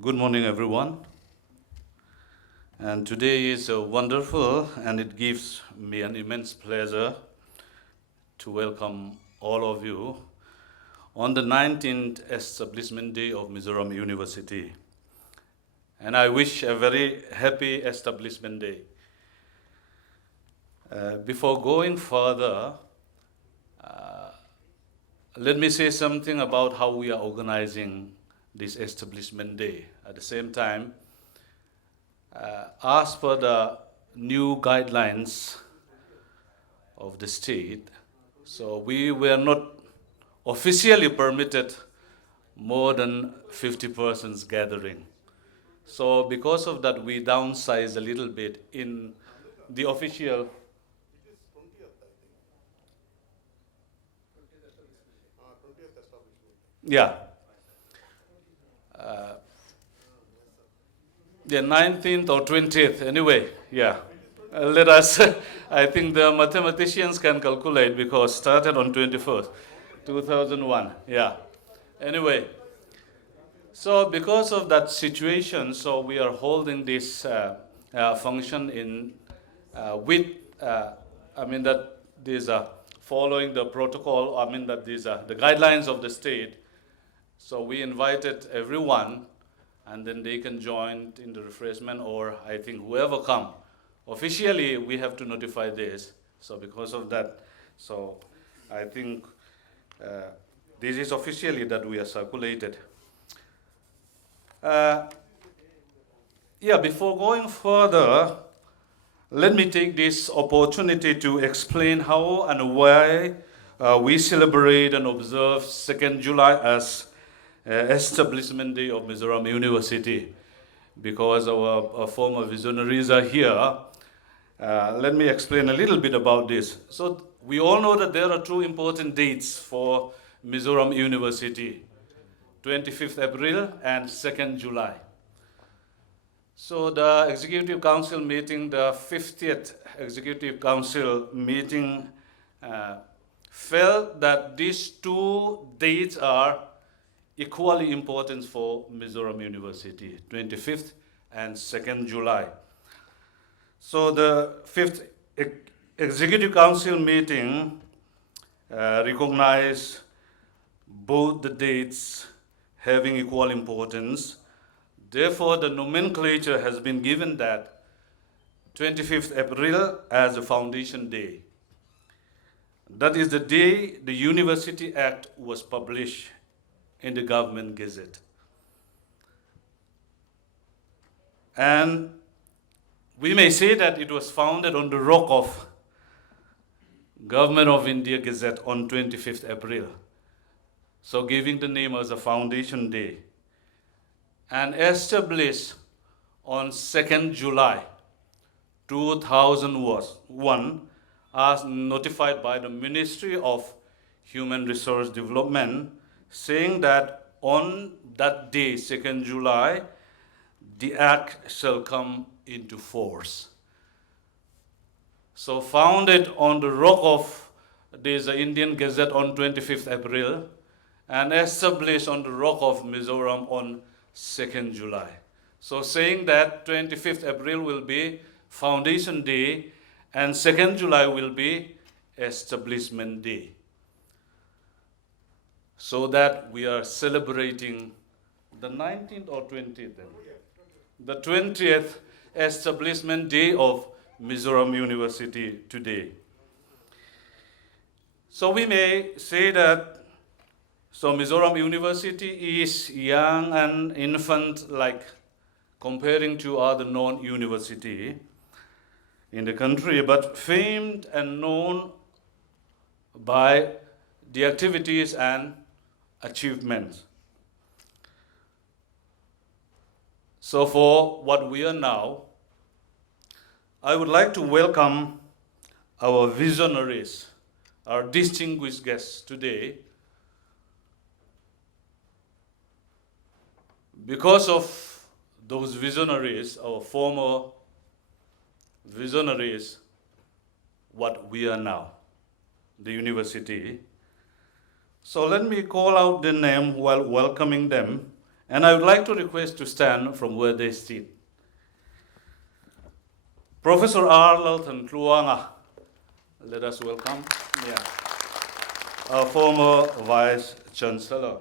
Good morning, everyone. And today is wonderful, and it gives me an immense pleasure to welcome all of you on the 19th Establishment Day of Mizoram University. And I wish a very happy Establishment Day. Before going further, let me say something about how we are organizing this Establishment Day. At the same time, as per the new guidelines of the state, so we were not officially permitted more than 50 persons gathering. So because of that, we downsized a little bit in the official. Yeah. The 19th or 20th, anyway, yeah. Let us, I think the mathematicians can calculate because started on 21st, 2001, yeah. Anyway, so because of that situation, so we are holding this function in with, that these are following the protocol, that these are the guidelines of the state. So we invited everyone, and then they can join in the refreshment, or I think whoever come. Officially, we have to notify this. So because of that, so I think this is officially that we are circulated. Before going further, let me take this opportunity to explain how and why we celebrate and observe 2nd July as Establishment Day of Mizoram University. Because our former visionaries are here, let me explain a little bit about this. So we all know that there are two important dates for Mizoram University, 25th April and 2nd July. So the Executive Council meeting, the 50th Executive Council meeting, felt that these two dates are equally important for Mizoram University, 25th and 2nd July. So the 5th Executive Council meeting recognized both the dates having equal importance. Therefore, the nomenclature has been given that 25th April as a foundation day. That is the day the University Act was published in the government gazette. And we may say that it was founded on the rock of Government of India Gazette on 25th April. So giving the name as a foundation day. And established on 2nd July 2001 as notified by the Ministry of Human Resource Development, saying that on that day, 2nd July, the act shall come into force. So founded on the rock of this Indian Gazette on 25th April and established on the rock of Mizoram on 2nd July. So saying that 25th April will be Foundation Day and 2nd July will be Establishment Day. So that we are celebrating the 19th or 20th then? The 20th Establishment Day of Mizoram University today. So we may say that Mizoram University is young and infant, like comparing to other non-university in the country, but famed and known by the activities and achievements. So for what we are now, I would like to welcome our visionaries, our distinguished guests today. Because of those visionaries, our former visionaries, what we are now, the university. So let me call out the name while welcoming them And I would like to request to stand from where they sit. Professor R. Lalton Kluanga, let us welcome. Yeah. Our former Vice Chancellor.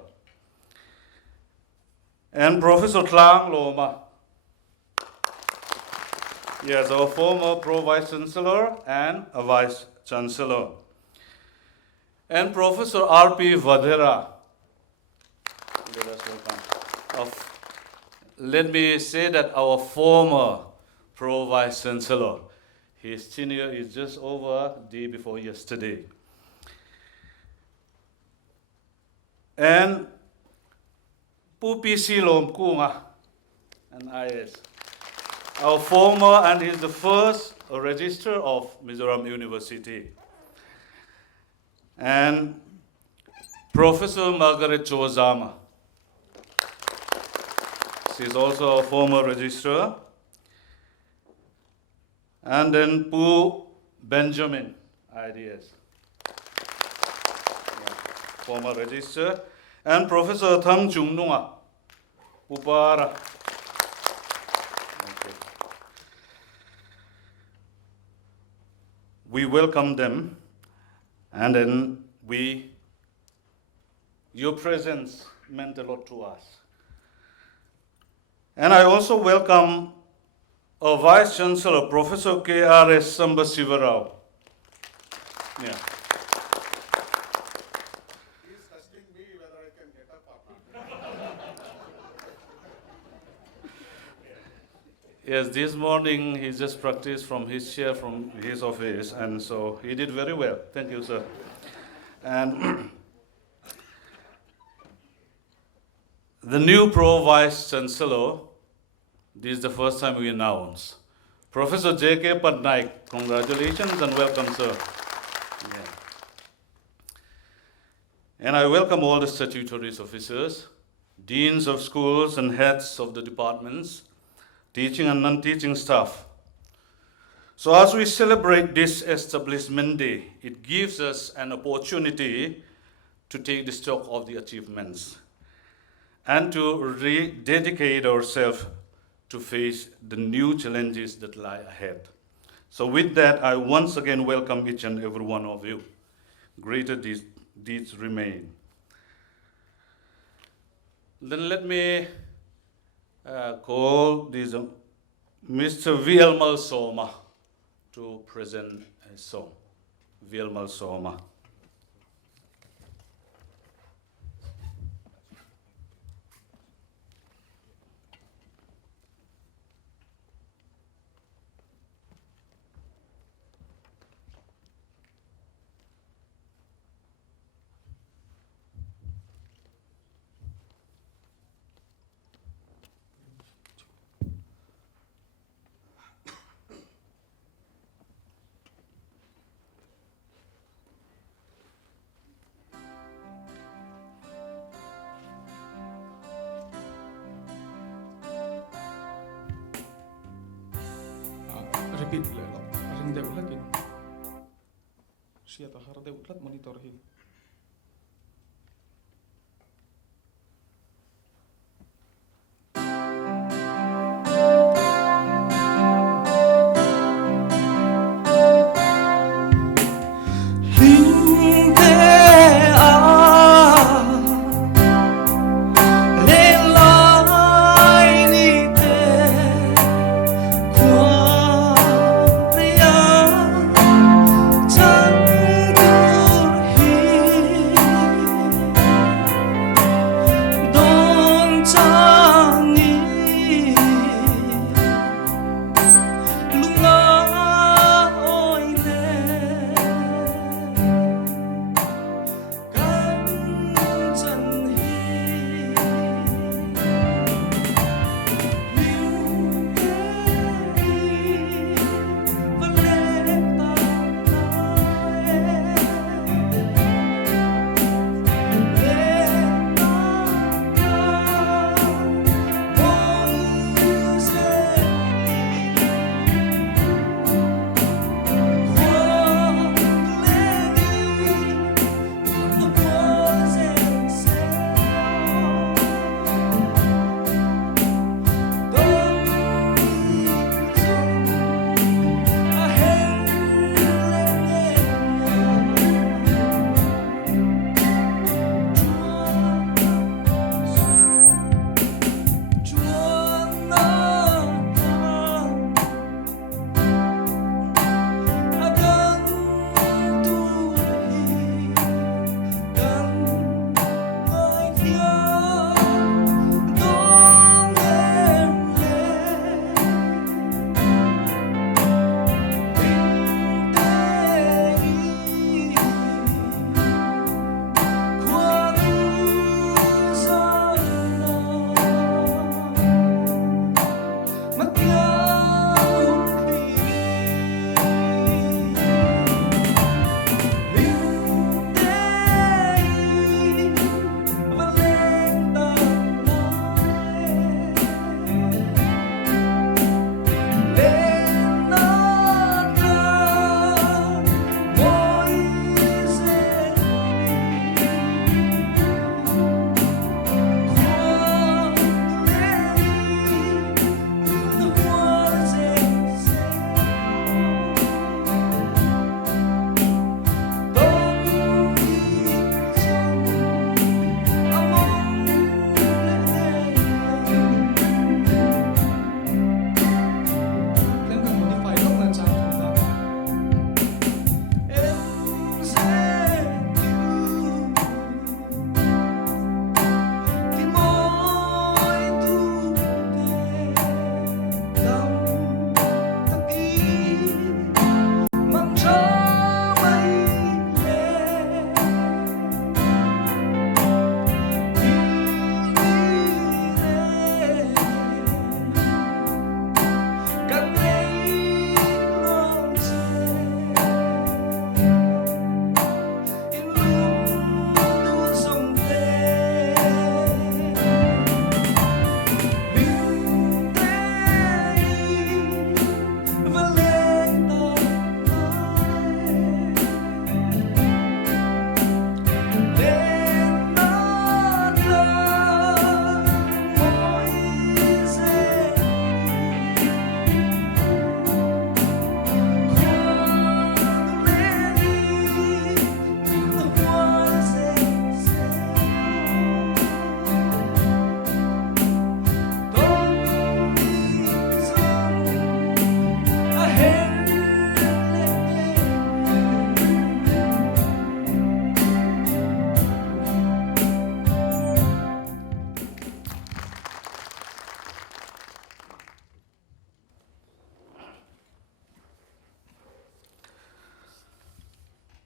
And Professor Tlang Loma. Yes, our former Pro Vice Chancellor and a Vice Chancellor. And Professor R.P. Vadhera. Let us welcome. Let me say that our former Pro Vice Chancellor, his tenure is just over day before yesterday. And Pupi Silom Kunga, and IS. Our former, and he's the first registrar of Mizoram University. And Professor Margaret Ch.Zama. She's also a former registrar. And then Pu Benjamin, IDS. Yeah, former registrar. And Professor Thang Chung Nunga, Upara. Okay. We welcome them, and then your presence meant a lot to us. And I also welcome our Vice Chancellor, Professor K.R.S. Sambasivarao. Yeah. He's testing me whether I can get up or not. Yes, this morning he just practiced from his chair, from his office, and so he did very well. Thank you, sir. And the new Pro Vice Chancellor, this is the first time we announce. Professor J.K. Patnaik, congratulations and welcome, sir. Yeah. And I welcome all the statutory officers, deans of schools and heads of the departments, teaching and non-teaching staff. So as we celebrate this establishment day, it gives us an opportunity to take the stock of the achievements and to rededicate ourselves to face the new challenges that lie ahead. So with that, I once again welcome each and every one of you. Greater deeds remain. Then let me call this Mr. Vielmal Soma to present a song. Vielmal Soma. Repeat lelo. Ring deu lagi. Siapa har deu lat monitor hin.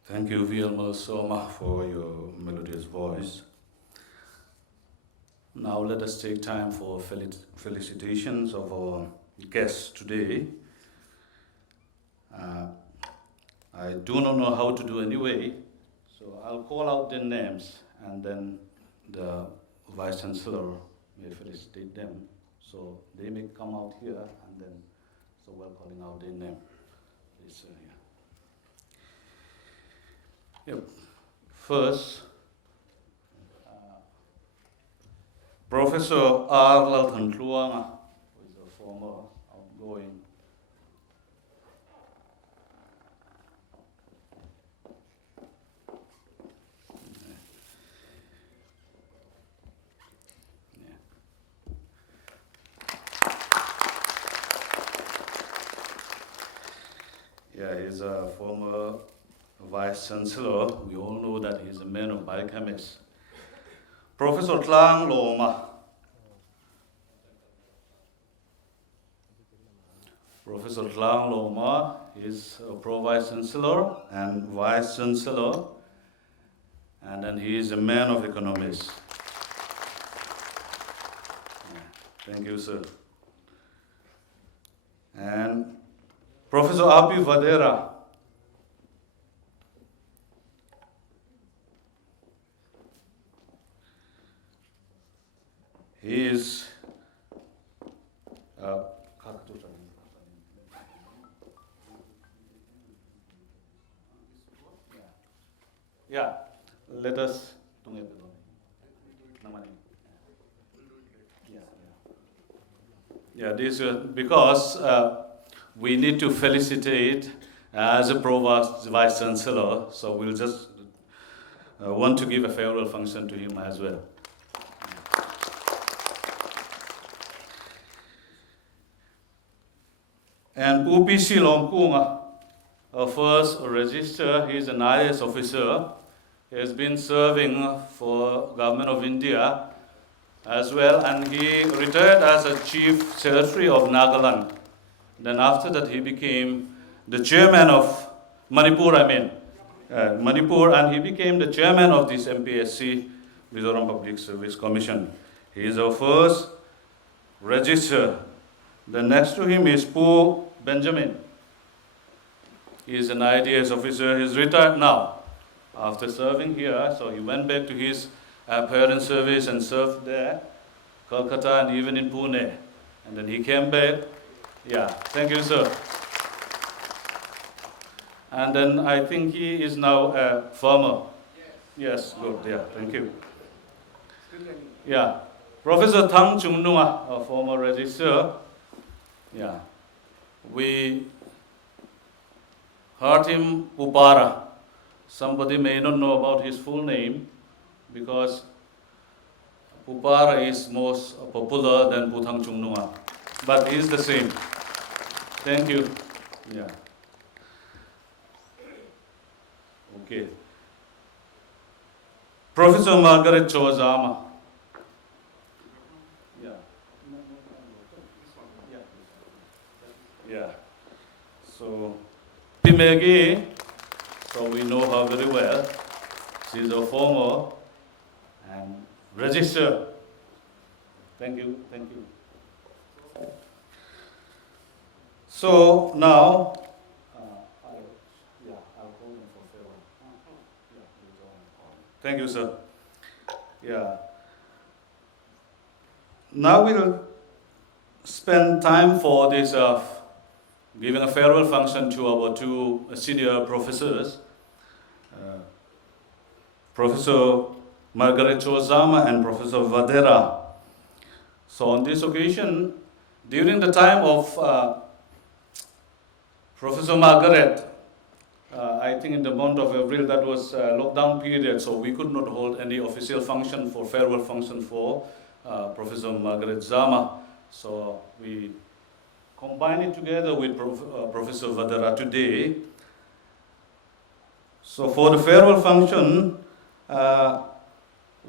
Thank you, Ch.Zama, for your melodious voice. Now let us take time for felicitations of our guests today. I do not know how to do anyway, so I'll call out their names and then the Vice Chancellor may felicitate them. So they may come out here and then, so while calling out their name, please, Yep. First, Professor R. Lalthantluanga, who is a former outgoing he's a former Vice Chancellor. We all know that he's a man of biochemists. Professor Tlang Loma. Professor Tlang Loma is a Pro-Vice Chancellor and Vice Chancellor, and then he is a man of economics. Thank you, sir. And Professor Api Vadhera. He is let us this because we need to felicitate as a Pro-Vice Chancellor, so we'll just want to give a farewell function to him as well. And UPC Longkunga, our first register, he is an IAS officer. He has been serving for Government of India as well, and he retired as a Chief Secretary of Nagaland. Then after that, he became the chairman of Manipur, Manipur, and he became the chairman of this MPSC, Mizoram Public Service Commission. He is our first register. The next to him is Pu Benjamin. He is an IDS officer. He's retired now after serving here, so he went back to his parent service and served there, Kolkata and even in Pune. And then he came back. Yeah, thank you, sir. And then I think he is now a farmer. Yes, good, yeah, thank you. Yeah, Professor Thang Chungnua, a former registrar. Yeah, we heard him Upara. Somebody may not know about his full name because Upara is most popular than Puthang Chungnua, but he is the same. Thank you. Yeah. Okay. Professor Margaret Ch.Zama. Yeah. Yeah. So, Pimegi, so we know her very well. She's a former and register. Thank you, thank you. So now, I'll call him for farewell. Thank you, sir. Yeah. Now we'll spend time for this giving a farewell function to our two senior professors, Professor Margaret Ch.Zama and Professor Vadhera. So on this occasion, during the time of Professor Margaret, I think in the month of April, that was lockdown period, so we could not hold any official function for farewell function for Professor Margaret Ch.Zama. So we combine it together with Professor Vadhera today. So for the farewell function,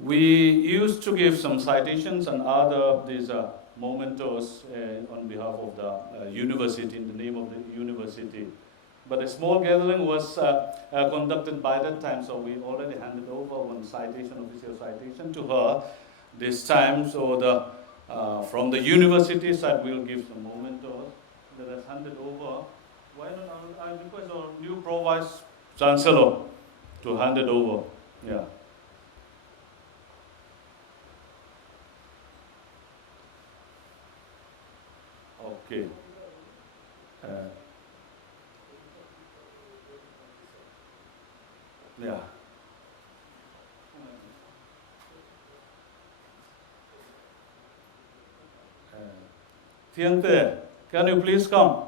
we used to give some citations and other these mementos on behalf of the university, in the name of the university. But a small gathering was conducted by that time, so we already handed over one citation, official citation to her this time. So from the university side, we'll give some mementos that is handed over. Why don't I request our new Pro-Vice Chancellor to hand it over? Yeah. Okay. Yeah. Tiente, can you please come?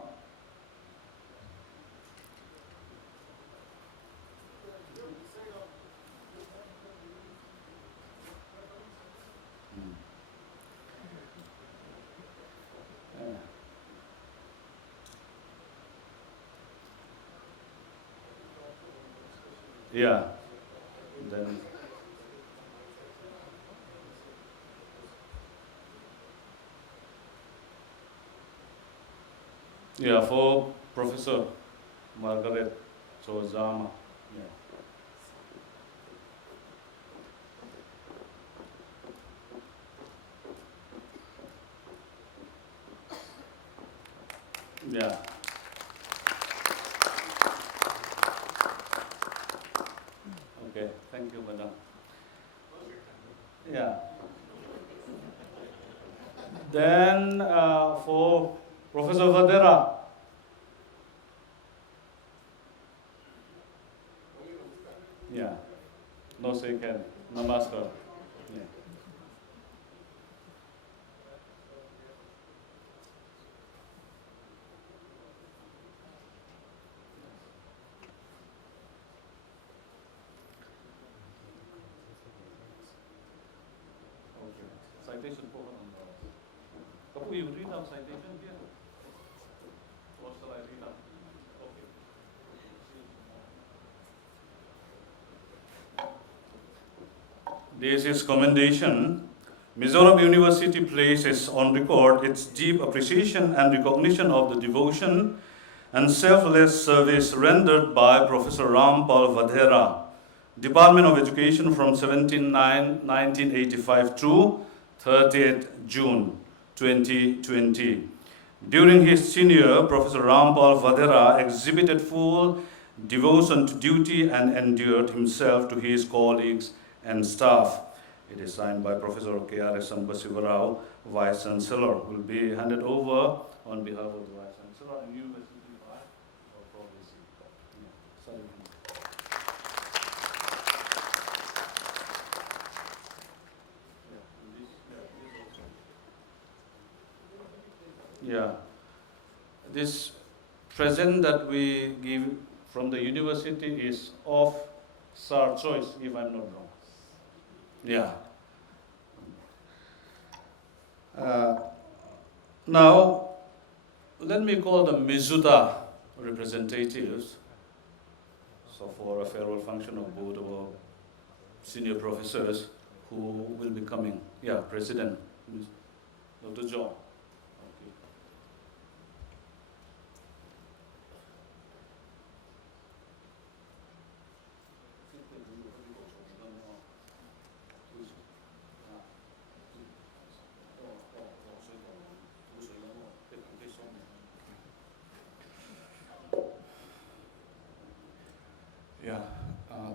Yeah. Then. Yeah, for Professor Margaret Ch.Zama. Yeah. Yeah. Okay, thank you, madam. Yeah. Then for Professor Vadhera. Yeah. No second. Namaskar. Yeah. Okay. Citation for Kapu, you read out citation here? Or shall I read out? Okay. This is commendation. Mizoram University places on record its deep appreciation and recognition of the devotion and selfless service rendered by Professor Rampal Vadhera, Department of Education from 1985 to 30th June 2020. During his tenure, Professor Rampal Vadhera exhibited full devotion to duty and endeared himself to his colleagues and staff. It is signed by Professor K.R.S. Sambasivarao, Vice Chancellor, will be handed over on behalf of the Vice Chancellor and University of Province. Yeah, this present that we give from the university is of Sir choice, if I'm not wrong. Yeah. Now, let me call the Mizuta representatives. So for a farewell function of both our senior professors who will be coming. Yeah, President, Dr. John.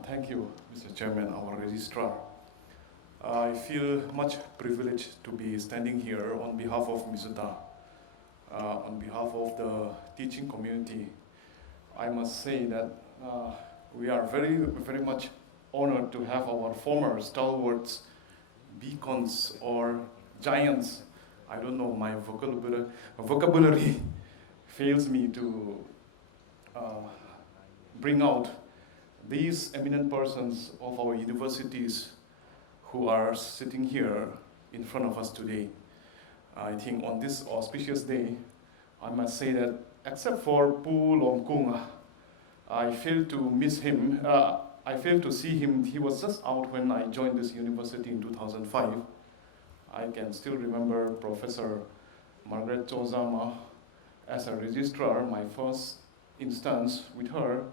Thank you, Mr. Chairman, our registrar. I feel much privileged to be standing here on behalf of Mizuta, on behalf of the teaching community. I must say that we are very, very much honored to have our former stalwarts, beacons, or giants. I don't know, my vocabulary fails me to bring out these eminent persons of our universities who are sitting here in front of us today. I think on this auspicious day, I must say that except for Pu Longkung, I failed to miss him. I failed to see him. He was just out when I joined this university in 2005. I can still remember Professor Margaret Ch.Zama as a registrar, my first instance with her,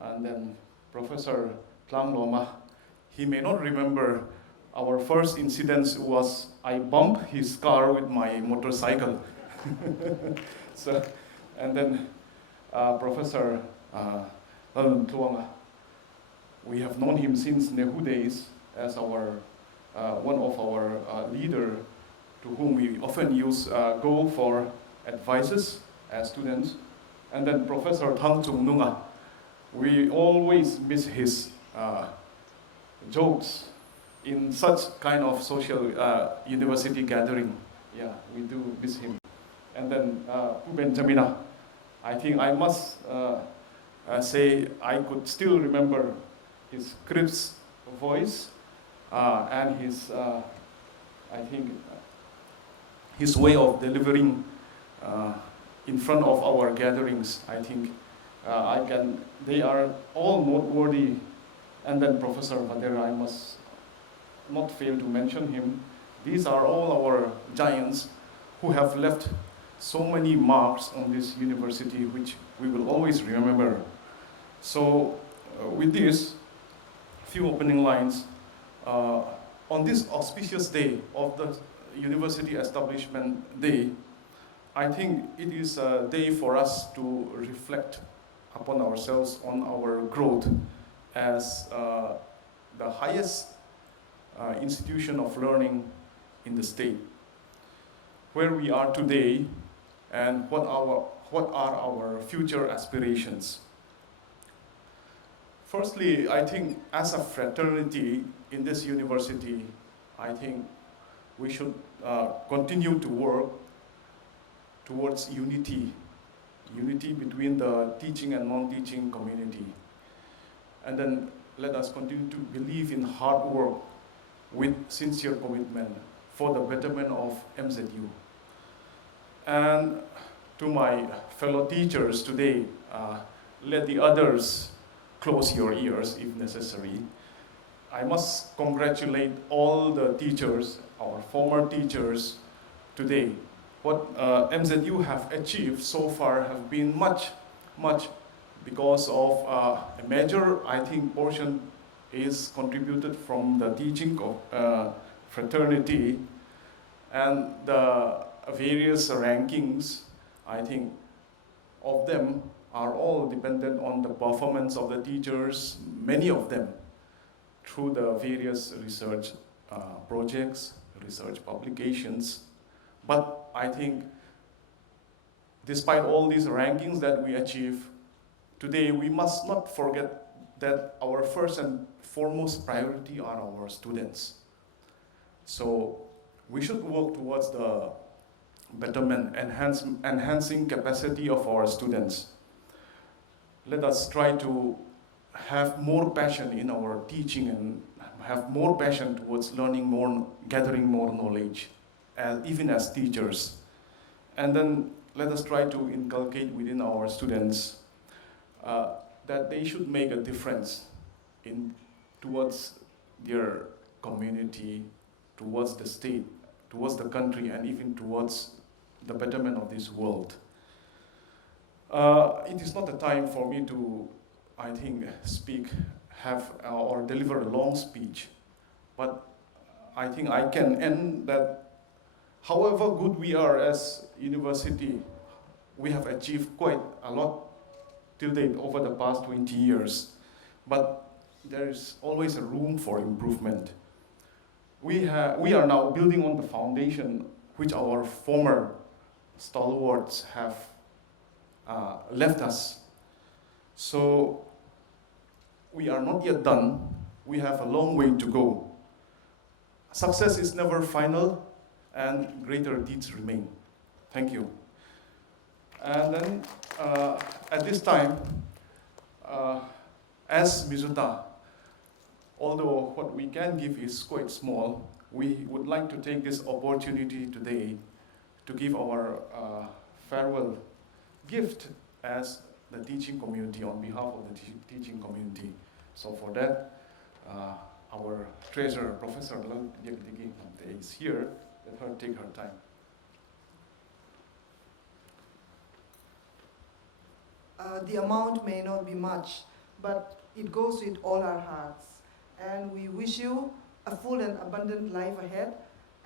and then Professor Tlang Loma, he may not remember our first incident was I bumped his car with my motorcycle. So, and then Professor Tuanga, we have known him since Nehu days as our one of our leader to whom we often go for advices as students. And then Professor Thang Chung Nunga, we always miss his jokes in such kind of social university gathering. Yeah, we do miss him. And then Benjamina, I think I must say I could still remember his crisp voice and his, I think, his way of delivering in front of our gatherings. I think they are all noteworthy. And then Professor Vadhera, I must not fail to mention him. These are all our giants who have left so many marks on this university, which we will always remember. So with this, few opening lines. On this auspicious day of the University Establishment Day, I think it is a day for us to reflect upon ourselves, on our growth as the highest institution of learning in the state. Where we are today and what are our future aspirations. Firstly, I think as a fraternity in this university, I think we should continue to work towards unity between the teaching and non-teaching community. And then let us continue to believe in hard work with sincere commitment for the betterment of MZU. And to my fellow teachers today, let the others close your ears if necessary. I must congratulate all the teachers, our former teachers today. What MZU have achieved so far have been much because of a major, I think, portion is contributed from the teaching of fraternity, and the various rankings, I think, of them are all dependent on the performance of the teachers, many of them, through the various research projects, research publications. But I think, despite all these rankings that we achieve, today we must not forget that our first and foremost priority are our students. So we should work towards the betterment, enhancing capacity of our students. Let us try to have more passion in our teaching and have more passion towards learning more, gathering more knowledge, even as teachers. And then let us try to inculcate within our students that they should make a difference towards their community, towards the state, towards the country, and even towards the betterment of this world. It is not the time for me to, I think, or deliver a long speech, but I think I can end that however good we are as university, we have achieved quite a lot till date over the past 20 years, but there is always a room for improvement. We are now building on the foundation which our former stalwarts have left us. So we are not yet done. We have a long way to go. Success is never final, and greater deeds remain. Thank you. And then at this time, as Mizuta, although what we can give is quite small, we would like to take this opportunity today to give our farewell gift as the teaching community, on behalf of the teaching community. So for that, our treasurer, Professor Lau is here. Let her take her time. the amount may not be much, but it goes with all our hearts. And we wish you a full and abundant life ahead,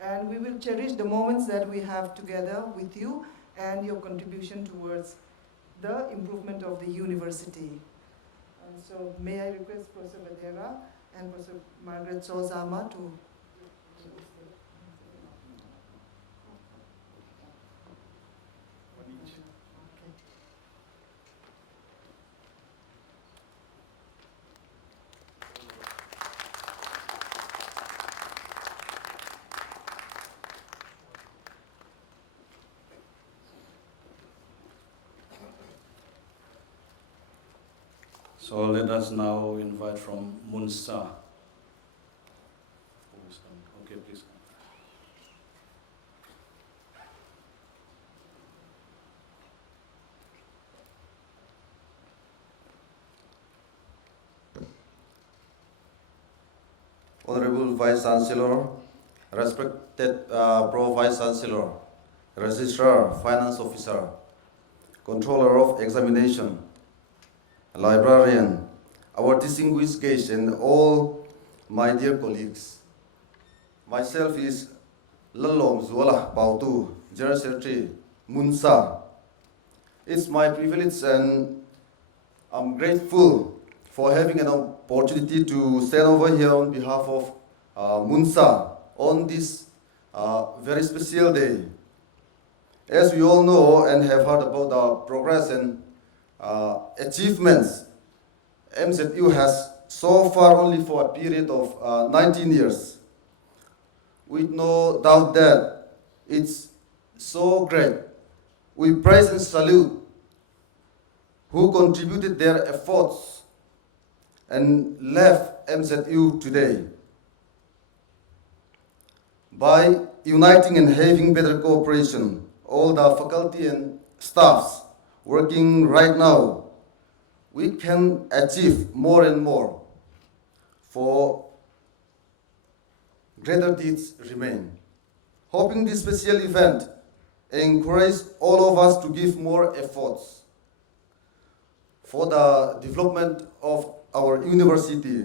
and we will cherish the moments that we have together with you and your contribution towards the improvement of the university. And so may I request Professor Vadhera and Professor Margaret Ch.Zama to So let us now invite from Munsa. Okay, please. Honorable Vice Chancellor, respected Pro Vice Chancellor, Registrar, Finance Officer, Controller of Examination, Librarian, our distinguished guests, and all my dear colleagues. Myself is Lalong Zuala Pautu, General Secretary, Munsa. It's my privilege and I'm grateful for having an opportunity to stand over here on behalf of Munsa on this very special day. As we all know and have heard about the progress and achievements, MZU has so far only for a period of 19 years. With no doubt that it's so great. We praise and salute who contributed their efforts and left MZU today. By uniting and having better cooperation, all the faculty and staffs working right now, we can achieve more and more, for greater deeds remain. Hoping this special event encourages all of us to give more efforts for the development of our university.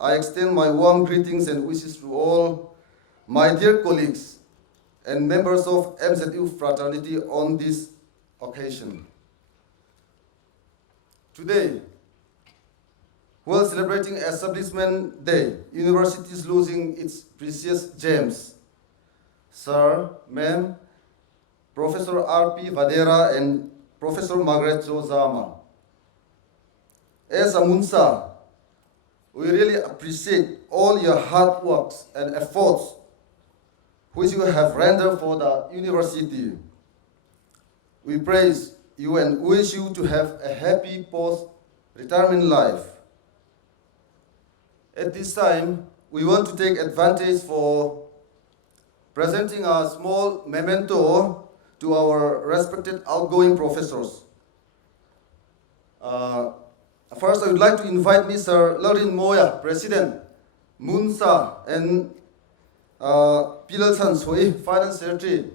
I extend my warm greetings and wishes to all my dear colleagues and members of MZU fraternity on this occasion. Today, while celebrating Establishment Day, university is losing its precious gems. Sir, Ma'am, Professor R.P. Vadhera and Professor Margaret Ch.Zama. As a Munsa, we really appreciate all your hard works and efforts which you have rendered for the university. We praise you and wish you to have a happy post-retirement life. At this time, we want to take advantage for presenting a small memento to our respected outgoing professors. First, I would like to invite Mr. Lorin Moya, President, Munsa, and Pilal Sansoi, Finance Secretary,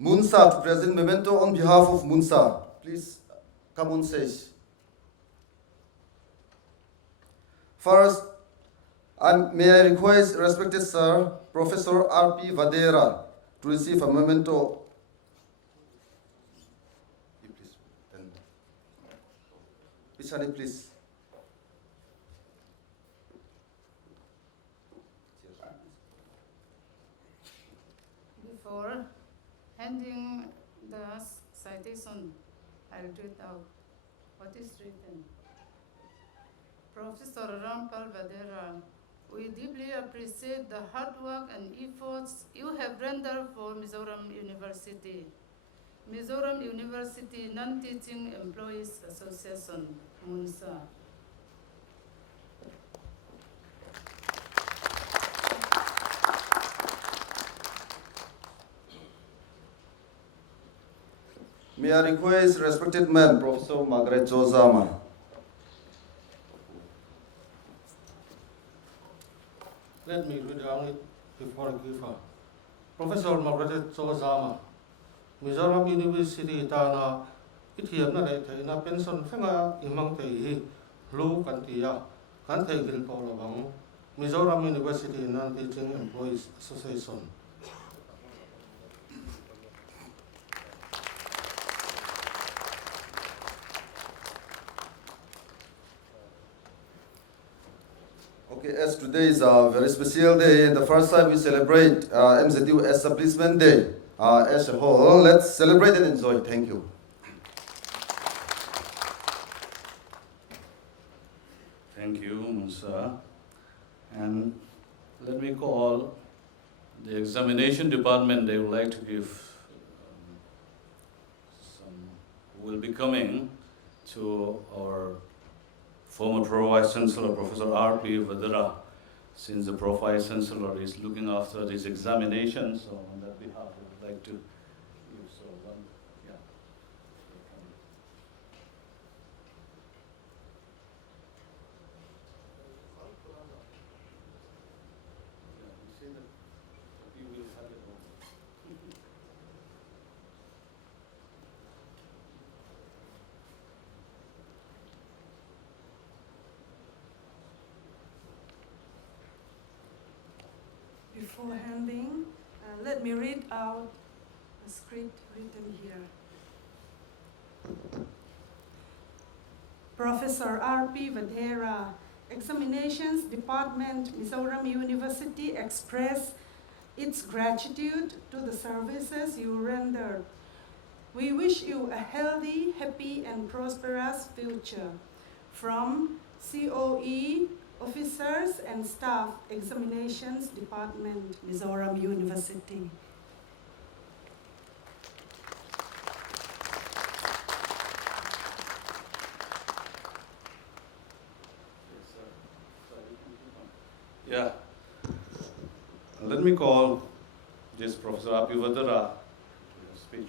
Munsa, to present memento on behalf of Munsa. Please come on stage. First, may I request respected Sir, Professor R.P. Vadhera to receive a memento. Pichani, please. Before handing the citation, I'll read out what is written. Professor Rampal Vadhera, we deeply appreciate the hard work and efforts you have rendered for Mizoram University. Mizoram University Non-Teaching Employees Association, MUNSA. May I request respected Ma'am, Professor Margaret Ch.Zama. Let me read on it before I give her. Professor Margaret Ch.Zama, Mizoram University Tana ít hiểm là đây thấy là pension phép nga imang thấy lu kan tia kan thấy gil po là bằng Mizoram University Non-Teaching Employees Association. Okay, as today is a very special day, the first time we celebrate MZU Establishment Day as a whole, let's celebrate and enjoy. Thank you. Thank you, Musa. And let me call the examination department. They would like to give who will be coming to our former Pro-Vice Chancellor, Professor R.P. Vadhera, since the Pro-Vice Chancellor is looking after these examinations. So on that behalf, I would like to give one. Yeah. You say that you will have it all. Before handing, let me read out the script written here. Professor R.P. Vadhera, Examinations Department, Mizoram University, express its gratitude to the services you rendered. We wish you a healthy, happy, and prosperous future. From COE Officers and Staff, Examinations Department, Mizoram University. Yeah. Let me call this Professor R.P. Vadhera to speak.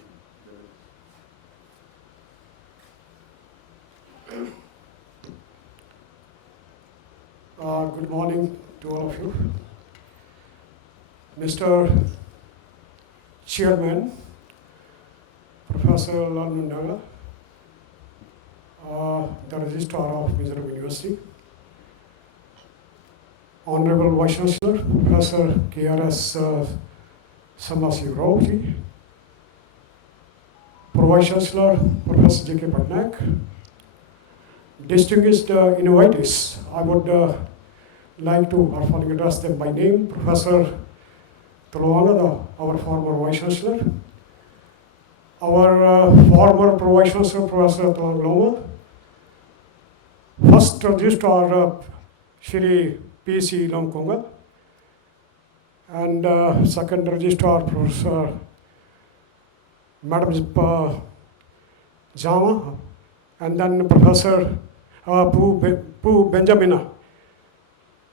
Good morning to all of you. Mr. Chairman, Professor Lalmundaga, the Registrar of Mizoram University, Honorable Vice Chancellor, Professor K.R.S. Samasi Rauti, Pro-Vice Chancellor, Professor J.K. Patnaik, distinguished invitees, I would like to address them by name. Professor Tolwanga, our former Vice Chancellor, our former Pro-Vice Chancellor, Professor Tolwanga, first Registrar Shri P.C. Longkonga, and second Registrar Professor Madam Ch.Zama, and then Professor Pu Benjamina,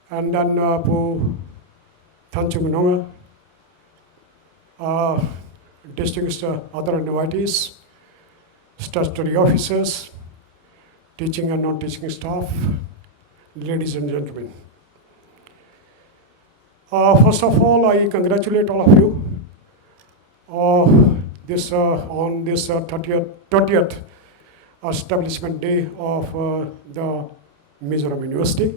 and then Pu Thanchuminonga, distinguished other invitees, statutory officers, teaching and non-teaching staff, ladies and gentlemen. First of all, I congratulate all of you on this 20th establishment day of the Mizoram University.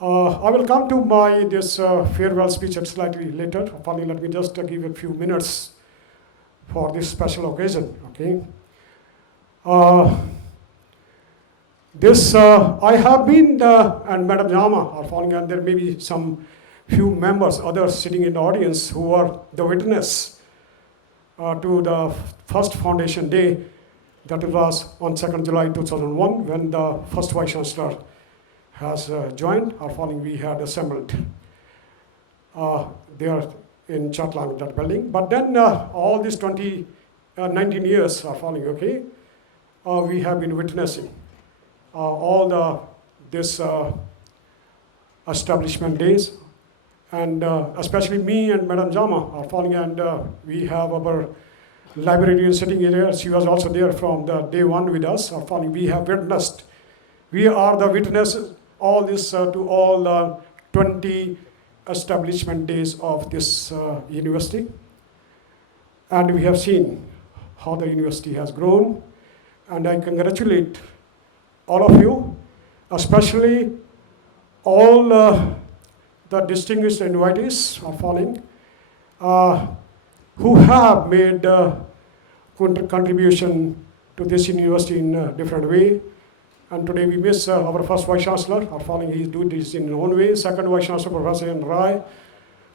I will come to this farewell speech slightly later. Finally, let me just give a few minutes for this special occasion. Okay. I have been, and Madam Ch.Zama are following, and there may be some few members, others sitting in the audience who are the witness to the first foundation day, that was on 2nd July 2001, when the first Vice Chancellor has joined, or following we had assembled there in Chatlam, that building. But then all these 19 years are following, okay, we have been witnessing all this establishment days, and especially me and Madam Ch.Zama are following, and we have our librarian sitting here. She was also there from the day one with us, or following. We have witnessed. We are the witnesses all this to all the 20 establishment days of this university, and we have seen how the university has grown. And I congratulate all of you, especially all the distinguished invitees are following, who have made contribution to this university in a different way. And today we miss our first Vice Chancellor, our following, he's doing this in his own way. Second Vice Chancellor, Professor N. Rai.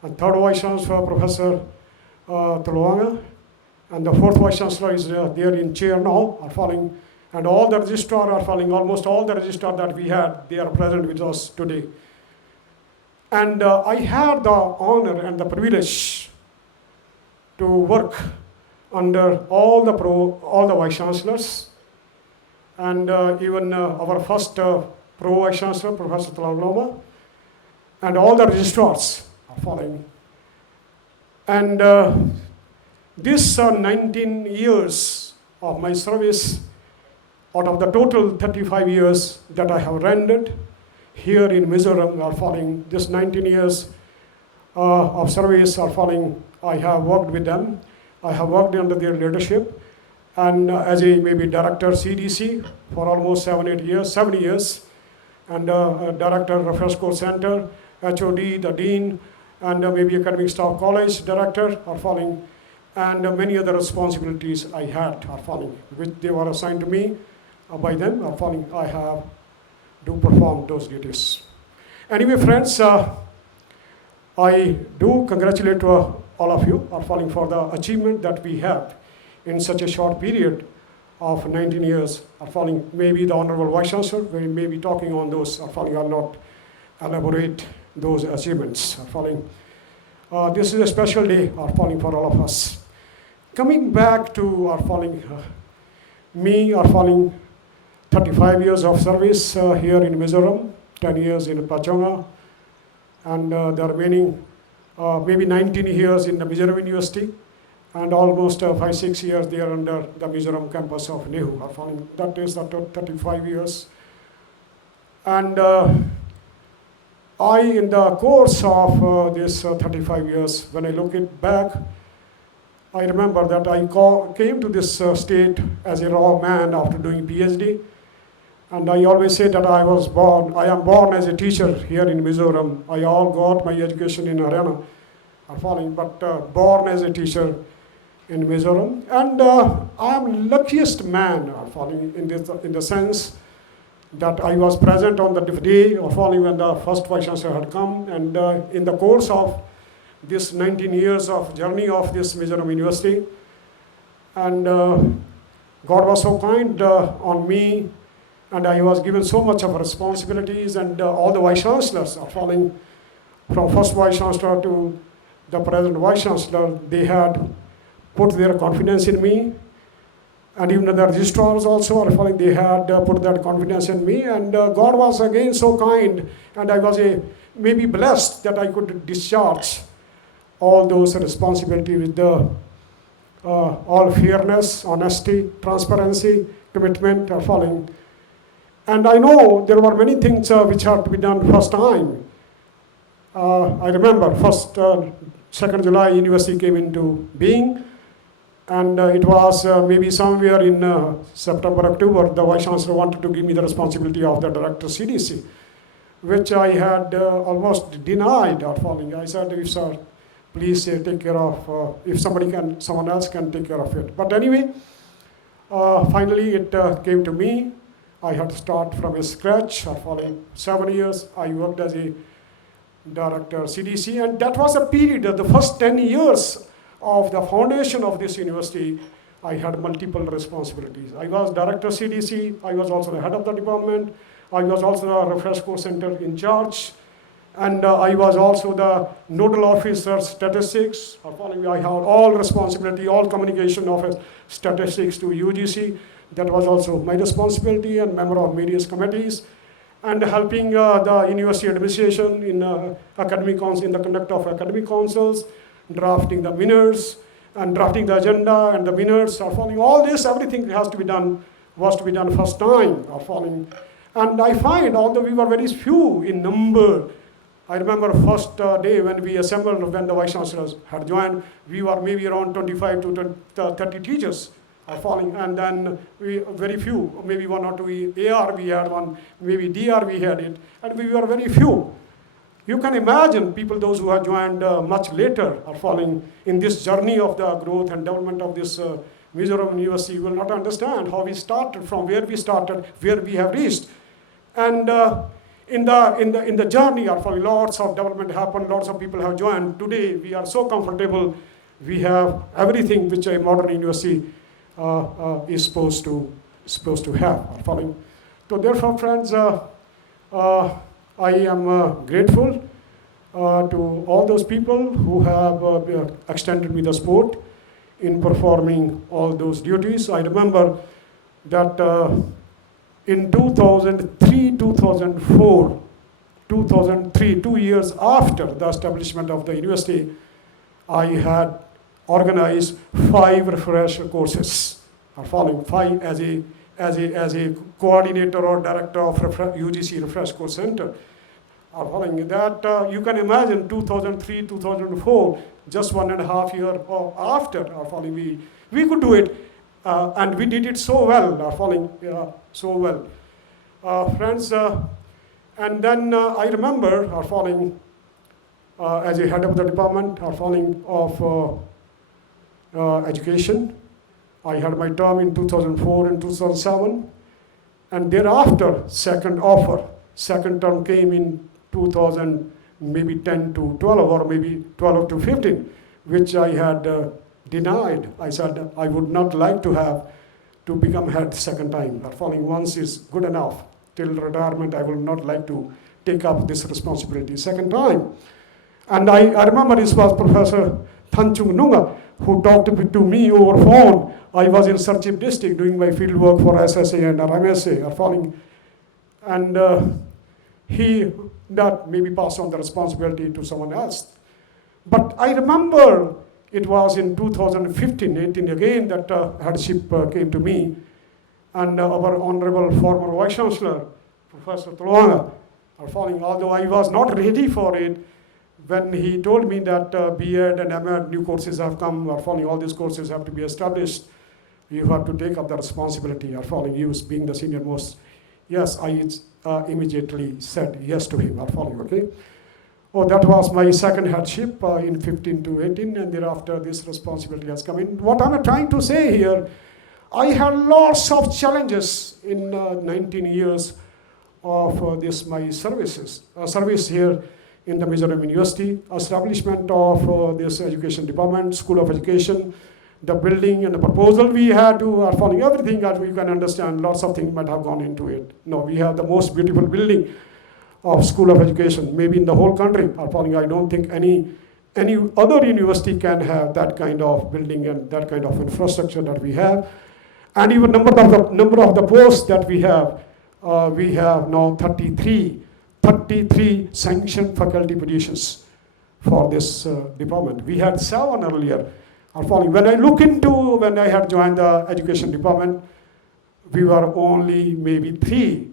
And third Vice Chancellor, Professor Tuluanga. And the fourth Vice Chancellor is there in chair now, are following. And all the registrars are following, almost all the registrars that we had, they are present with us today. And I had the honor and the privilege to work under all the Vice Chancellors, and even our first Pro Vice Chancellor, Professor Tuluanga, and all the registrars are following. And this 19 years of my service, out of the total 35 years that I have rendered here in Mizoram, are following. This 19 years of service are following. I have worked with them. I have worked under their leadership, and as a maybe director CDC for almost 7 years, and director Reference Course Center, HOD, the dean, and maybe academic staff college director are following, and many other responsibilities I had are following, which they were assigned to me by them are following. I have to perform those duties. Anyway, friends, I do congratulate all of you are following for the achievement that we have in such a short period of 19 years are following. Maybe the Honorable Vice Chancellor may be talking on those are following. I'll not elaborate those achievements are following. This is a special day are following for all of us. Coming back to our following, me are following 35 years of service here in Mizoram, 10 years in Pachanga, and the remaining maybe 19 years in the Mizoram University, and almost 5-6 years there under the Mizoram campus of Nehu are following. That is the 35 years. And in the course of this 35 years, when I look it back, I remember that I came to this state as a raw man after doing PhD. And I always say that I am born as a teacher here in Mizoram. I all got my education in Haryana, are following, but born as a teacher in Mizoram. And I am luckiest man, are following, in the sense that I was present on the day or following when the first Vice Chancellor had come. And in the course of this 19 years of journey of this Mizoram University, and God was so kind on me, and I was given so much of responsibilities, and all the Vice Chancellors are following, from first Vice Chancellor to the present Vice Chancellor, they had put their confidence in me, and even the registrars also are following, they had put that confidence in me, and God was again so kind, and I was maybe blessed that I could discharge all those responsibilities with all fairness, honesty, transparency, commitment are following. And I know there were many things which had to be done first time. I remember 2nd July university came into being, and it was maybe somewhere in September, October, the Vice Chancellor wanted to give me the responsibility of the Director CDC, which I had almost denied or following. I said, if sir, please take care of, if someone else can take care of it. But anyway, finally it came to me. I had to start from scratch. For following 7 years, I worked as a director CDC, and that was a period of the first 10 years of the foundation of this university. I had multiple responsibilities. I was director CDC, I was also the head of the department, I was also the Reference Course Center in charge, and I was also the nodal officer statistics. I had all responsibility, all communication of statistics to UGC. That was also my responsibility, and member of various committees, and helping the university administration in academic council, in the conduct of academic councils, drafting the minutes, and drafting the agenda and the minutes are following. All this, everything was to be done first time are following. And I find, although we were very few in number, I remember first day when we assembled, when the Vice Chancellors had joined, we were maybe around 25 to 30 teachers are falling, and then we very few, maybe one or two AR we had one, maybe DR we had it, and we were very few. You can imagine people, those who have joined much later, are falling in this journey of the growth and development of this Mizoram University. You will not understand how we started, from where we started, where we have reached. And in the journey, are falling, lots of development happened, lots of people have joined. Today, we are so comfortable. We have everything which a modern university is supposed to have. Are falling. So therefore, friends, I am grateful to all those people who have extended me the support in performing all those duties. I remember that in 2003, 2004, 2003, 2 years after the establishment of the university, I had organized 5 refresher courses. Are following 5 as a coordinator or director of UGC Refresh Course Center. Are following that. You can imagine 2003, 2004, just 1.5 years after are following, we could do it, and we did it so well. Are following so well, friends. And then I remember are following as a head of the department are following of education. I had my term in 2004 and 2007, and thereafter second term came in 2000, maybe 10 to 12 or maybe 12 to 15, which I had denied. I said I would not like to become head second time. Following once is good enough. Till retirement, I will not like to take up this responsibility second time. And I remember this was Professor Thanchung Nunga who talked to me over phone. I was in Sarchip district doing my field work for SSA and RMSA. Following, and he that maybe passed on the responsibility to someone else. But I remember it was in 2015-18 again that headship came to me, and our honorable former Vice Chancellor, Professor Tulwanga, are following, although I was not ready for it, when he told me that B.Ed and M.Ed new courses have come, are following, all these courses have to be established, you have to take up the responsibility, are following, you being the senior most. Yes, I immediately said yes to him, are following, okay? Oh, that was my second headship in 15 to 18, and thereafter this responsibility has come in. What am I trying to say here? I had lots of challenges in 19 years of this my service here in the Mizoram University, establishment of this education department, School of Education, the building and the proposal we had to are following everything that we can understand. Lots of things might have gone into it. No, we have the most beautiful building of School of Education, maybe in the whole country. Are following, I don't think any other university can have that kind of building and that kind of infrastructure that we have. And even number of the posts that we have now 33 sanctioned faculty positions for this department. We had 7 earlier. Are following. When I had joined the education department, we were only maybe 3.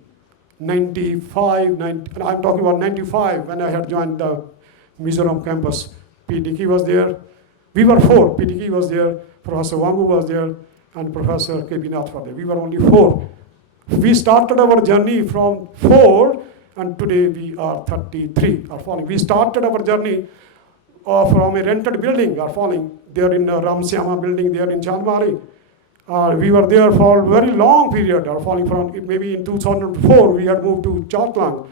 95, I'm talking about 95 when I had joined the Mizoram campus. PDK was there. We were 4. PDK was there, Professor Wangu was there, and Professor K.B. Nath was there. We were only 4. We started our journey from 4, and today we are 33. Are following. We started our journey from a rented building. Are following. There in Ch.Zama building there in Chandmari. We were there for a very long period, falling from maybe in 2004, we had moved to Chatlang,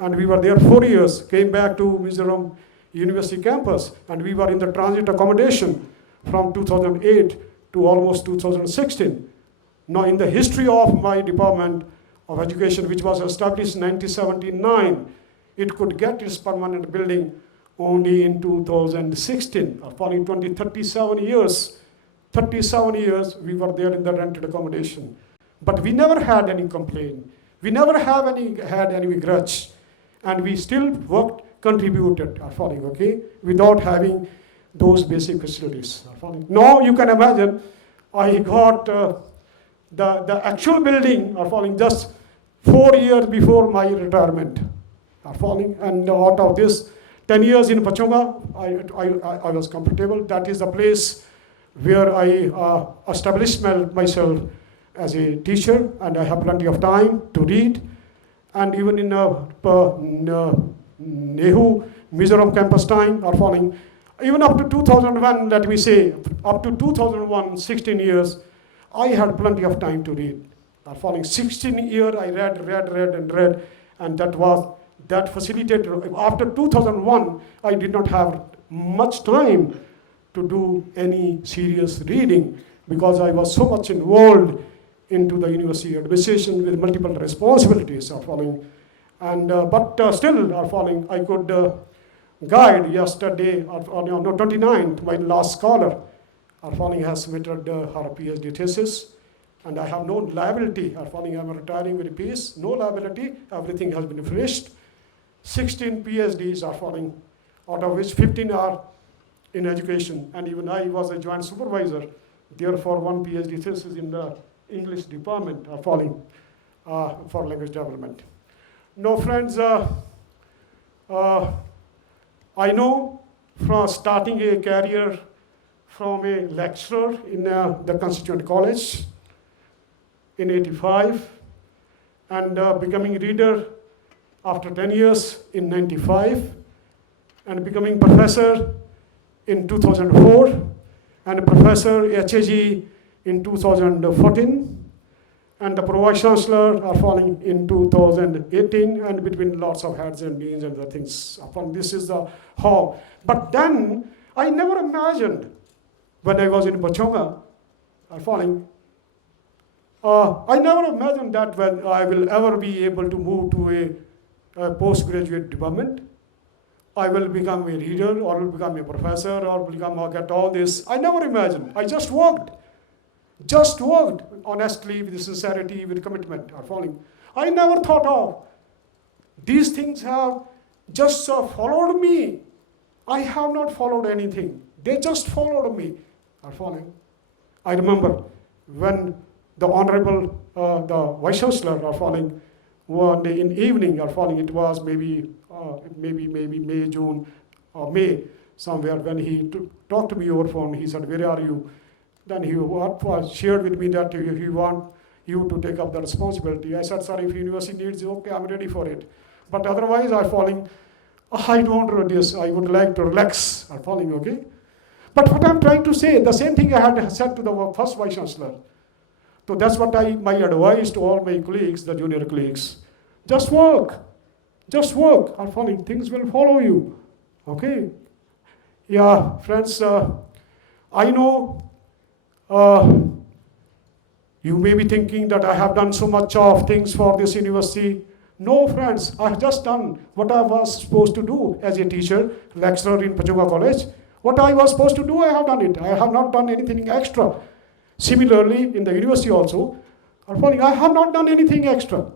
and we were there 4 years, came back to Mizoram University campus, and we were in the transit accommodation from 2008 to almost 2016. Now, in the history of my Department of Education, which was established in 1979, it could get its permanent building only in 2016, following 37 years. 37 years we were there in the rented accommodation. But we never had any complaint. We never had any grudge. And we still worked, contributed, okay, without having those basic facilities. Now you can imagine, I got the actual building just 4 years before my retirement. And out of this, 10 years in Pachonga, I was comfortable. That is the place where I established myself as a teacher, and I have plenty of time to read. And even in Nehu, Mizoram campus time are falling. Even up to 2001, let me say, up to 2001, 16 years, I had plenty of time to read. Are falling 16 years, I read, and that facilitated. After 2001, I did not have much time to do any serious reading because I was so much involved into the university administration with multiple responsibilities are falling. And but still are falling. I could guide yesterday on 29th, my last scholar are falling has submitted her PhD thesis, and I have no liability. Are falling, I'm retiring with peace, no liability. Everything has been finished. 16 PhDs are falling, out of which 15 are in education, and even I was a joint supervisor. Therefore, one PhD thesis in the English department are falling for language development. No, friends, I know from starting a career from a lecturer in the Constituent College in '85 and becoming reader after 10 years in '95 and becoming professor in 2004 and Professor Ch.Zama in 2014 and the Pro Vice Chancellor are falling in 2018 and between lots of heads and deans and the things. This is the how. But then I never imagined when I was in Pachonga falling. I never imagined that when I will ever be able to move to a postgraduate department. I will become a reader or will become a professor or get all this. I never imagined. I just worked honestly with sincerity, with commitment are falling. I never thought of. These things have just followed me. I have not followed anything. They just followed me are falling. I remember when the Honorable, the Vice Chancellor are falling, one day in evening are falling, it was maybe May, June, or May, somewhere, when he talked to me over phone, he said, "Where are you?" Then he shared with me that he want you to take up the responsibility. I said, "Sir, if university needs it, okay, I'm ready for it. But otherwise, I'm falling, I don't do this, I would like to relax," I'm falling, okay? But what I'm trying to say, the same thing I had said to the first Vice Chancellor. So that's what my advice to all my colleagues, the junior colleagues. Just work, I'm falling, things will follow you, okay? Yeah, friends, I know you may be thinking that I have done so much of things for this university. No, friends, I have just done what I was supposed to do as a teacher, lecturer in Pachonga College. What I was supposed to do, I have done it. I have not done anything extra. Similarly, in the university also, I have not done anything extra.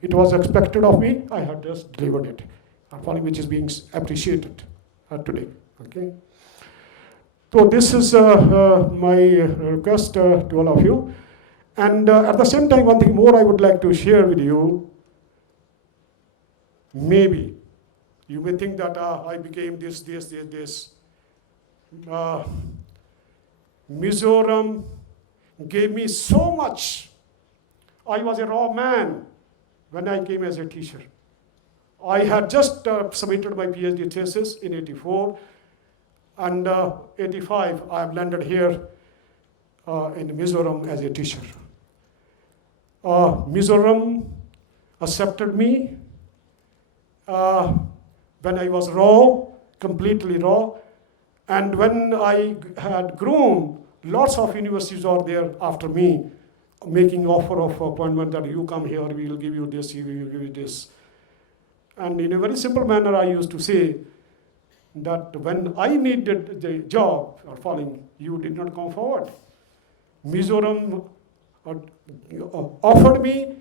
It was expected of me, I have just delivered it, which is being appreciated today. Okay. So this is my request to all of you. And at the same time, one thing more I would like to share with you. Maybe you may think that I became this. Mizoram gave me so much. I was a raw man when I came as a teacher. I had just submitted my PhD thesis in '84, and 85 I have landed here in Mizoram as a teacher. Mizoram accepted me when I was raw, completely raw, and when I had grown, lots of universities are there after me, making offer of appointment that you come here, we will give you this, we will give you this. And in a very simple manner, I used to say that when I needed the job or falling, you did not come forward. Mizoram offered me,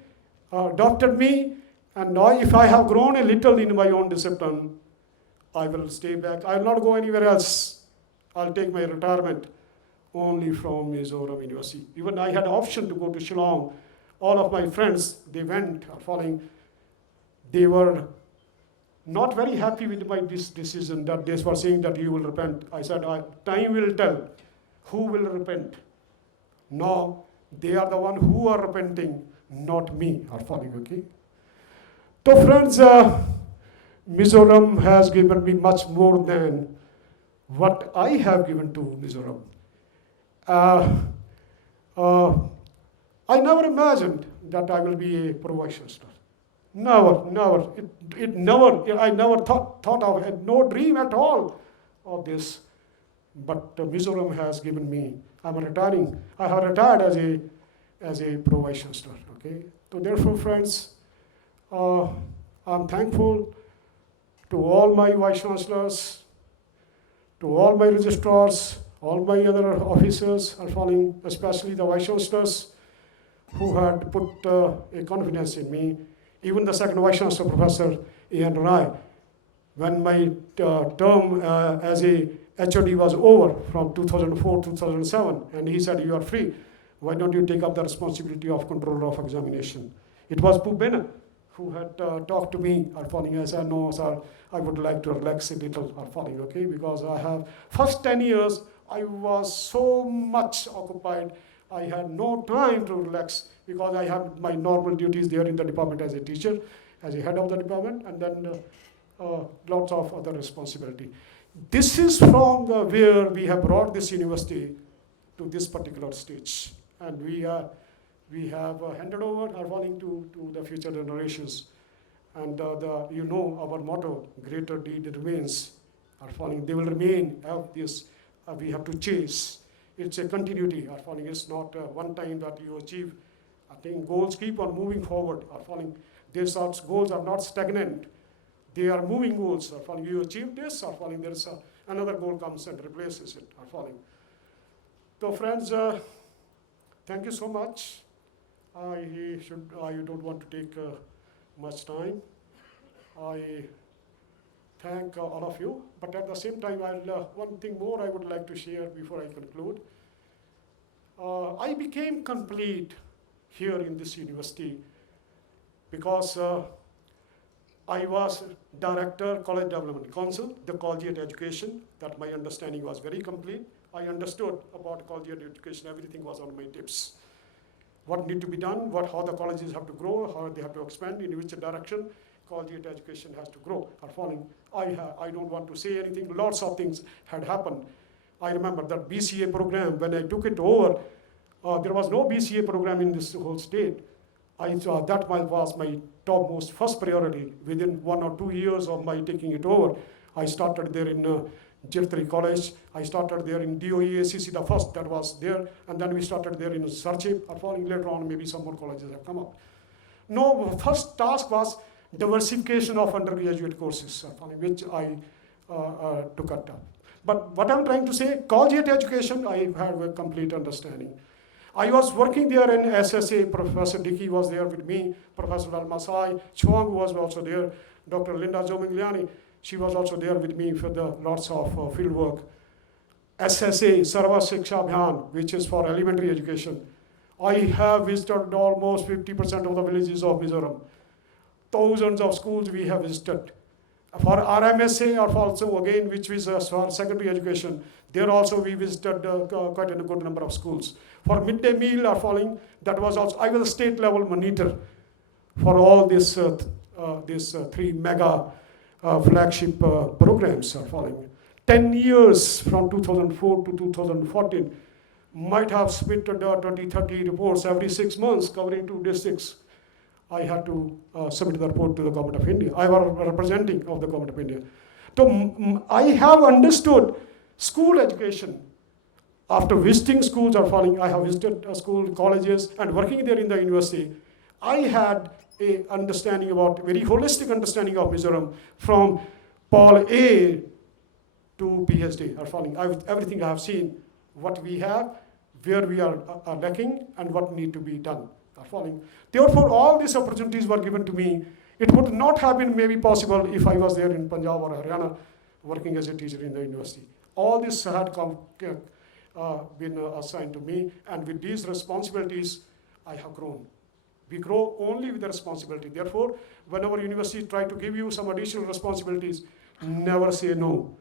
adopted me, and now if I have grown a little in my own discipline, I will stay back. I will not go anywhere else. I'll take my retirement only from Mizoram University. Even I had option to go to Shillong. All of my friends, they went falling. They were not very happy with my decision, that they were saying that you will repent. I said, time will tell who will repent. Now, they are the one who are repenting, not me, are following, okay? So friends, Mizoram has given me much more than what I have given to Mizoram. I never imagined that I will be a pro-vice chancellor. Never. I never thought of it, no dream at all of this. But Mizoram has given me, I have retired as a pro-vice chancellor, okay? So therefore, friends, I'm thankful to all my vice chancellors, to all my registrars, all my other officers are following, especially the vice chancellors who had put a confidence in me. Even the second vice chancellor, Professor Ian Rai, when my term as a HOD was over from 2004 to 2007, and he said, you are free. Why don't you take up the responsibility of controller of examination? It was Pubena who had talked to me, I said, no, sir, I would like to relax a little, okay? Because I have, first 10 years, I was so much occupied, I had no time to relax because I have my normal duties there in the department as a teacher, as a head of the department, and then lots of other responsibility. This is from where we have brought this university to this particular stage. And we have handed over our following to the future generations. And our motto, greater deed remains, our following, they will remain, we have to chase. It's a continuity, our following, it's not one time that you achieve. I think goals keep on moving forward, our following. These sorts goals are not stagnant. They are moving goals, our following. You achieve this, our following, there is another goal comes and replaces it, our following. So friends, thank you so much. I don't want to take much time. I thank all of you, but at the same time, one thing more I would like to share before I conclude. I became complete here in this university because I was Director, College Development Council, the collegiate education, that my understanding was very complete. I understood about collegiate education, everything was on my tips. What need to be done, how the colleges have to grow, how they have to expand, in which direction collegiate education has to grow, are following. I don't want to say anything, lots of things had happened. I remember that BCA program, when I took it over, there was no BCA program in this whole state. That was my topmost first priority. Within 1 or 2 years of my taking it over, I started there in Jirtri College. I started there in DOE-ACC, the first that was there, and then we started there in Sarchip, or following later on, maybe some more colleges have come up. No, first task was diversification of undergraduate courses, which I took up. But what I'm trying to say, collegiate education, I have a complete understanding. I was working there in SSA, Professor Dickey was there with me, Professor Al-Masai, Chuang was also there, Dr. Linda Zomingliani, she was also there with me for the lots of field work. SSA, Sarva Shiksha Abhiyan, which is for elementary education. I have visited almost 50% of the villages of Mizoram. Thousands of schools we have visited. For RMSA, or also again, which is for secondary education, there also we visited quite a good number of schools. For midday meal or following, that was also, I was a state level monitor for all this 3 mega flagship programs are following. 10 years from 2004 to 2014, might have submitted 20, 30 reports every 6 months covering 2 districts. I had to submit the report to the government of India. I was representing of the government of India. So I have understood school education. After visiting schools or following, I have visited school, colleges, and working there in the university. I had a understanding about, very holistic understanding of Mizoram from Paul A to PhD or following. Everything I have seen, what we have, where we are lacking, and what need to be done are following. Therefore, all these opportunities were given to me. It would not have been maybe possible if I was there in Punjab or Haryana working as a teacher in the university. All this had been assigned to me, and with these responsibilities, I have grown. We grow only with the responsibility. Therefore, whenever university try to give you some additional responsibilities, never say no.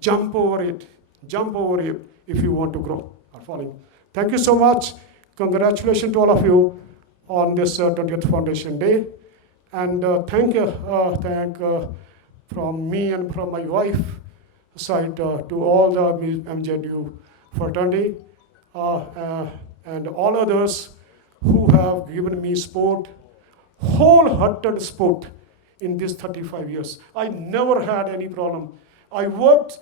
Jump over it if you want to grow. are falling. Thank you so much. Congratulations to all of you on this 20th Foundation Day. And thank from me and from my wife side to all the MZU fraternity and all others who have given me support, wholehearted support in these 35 years. I never had any problem. I worked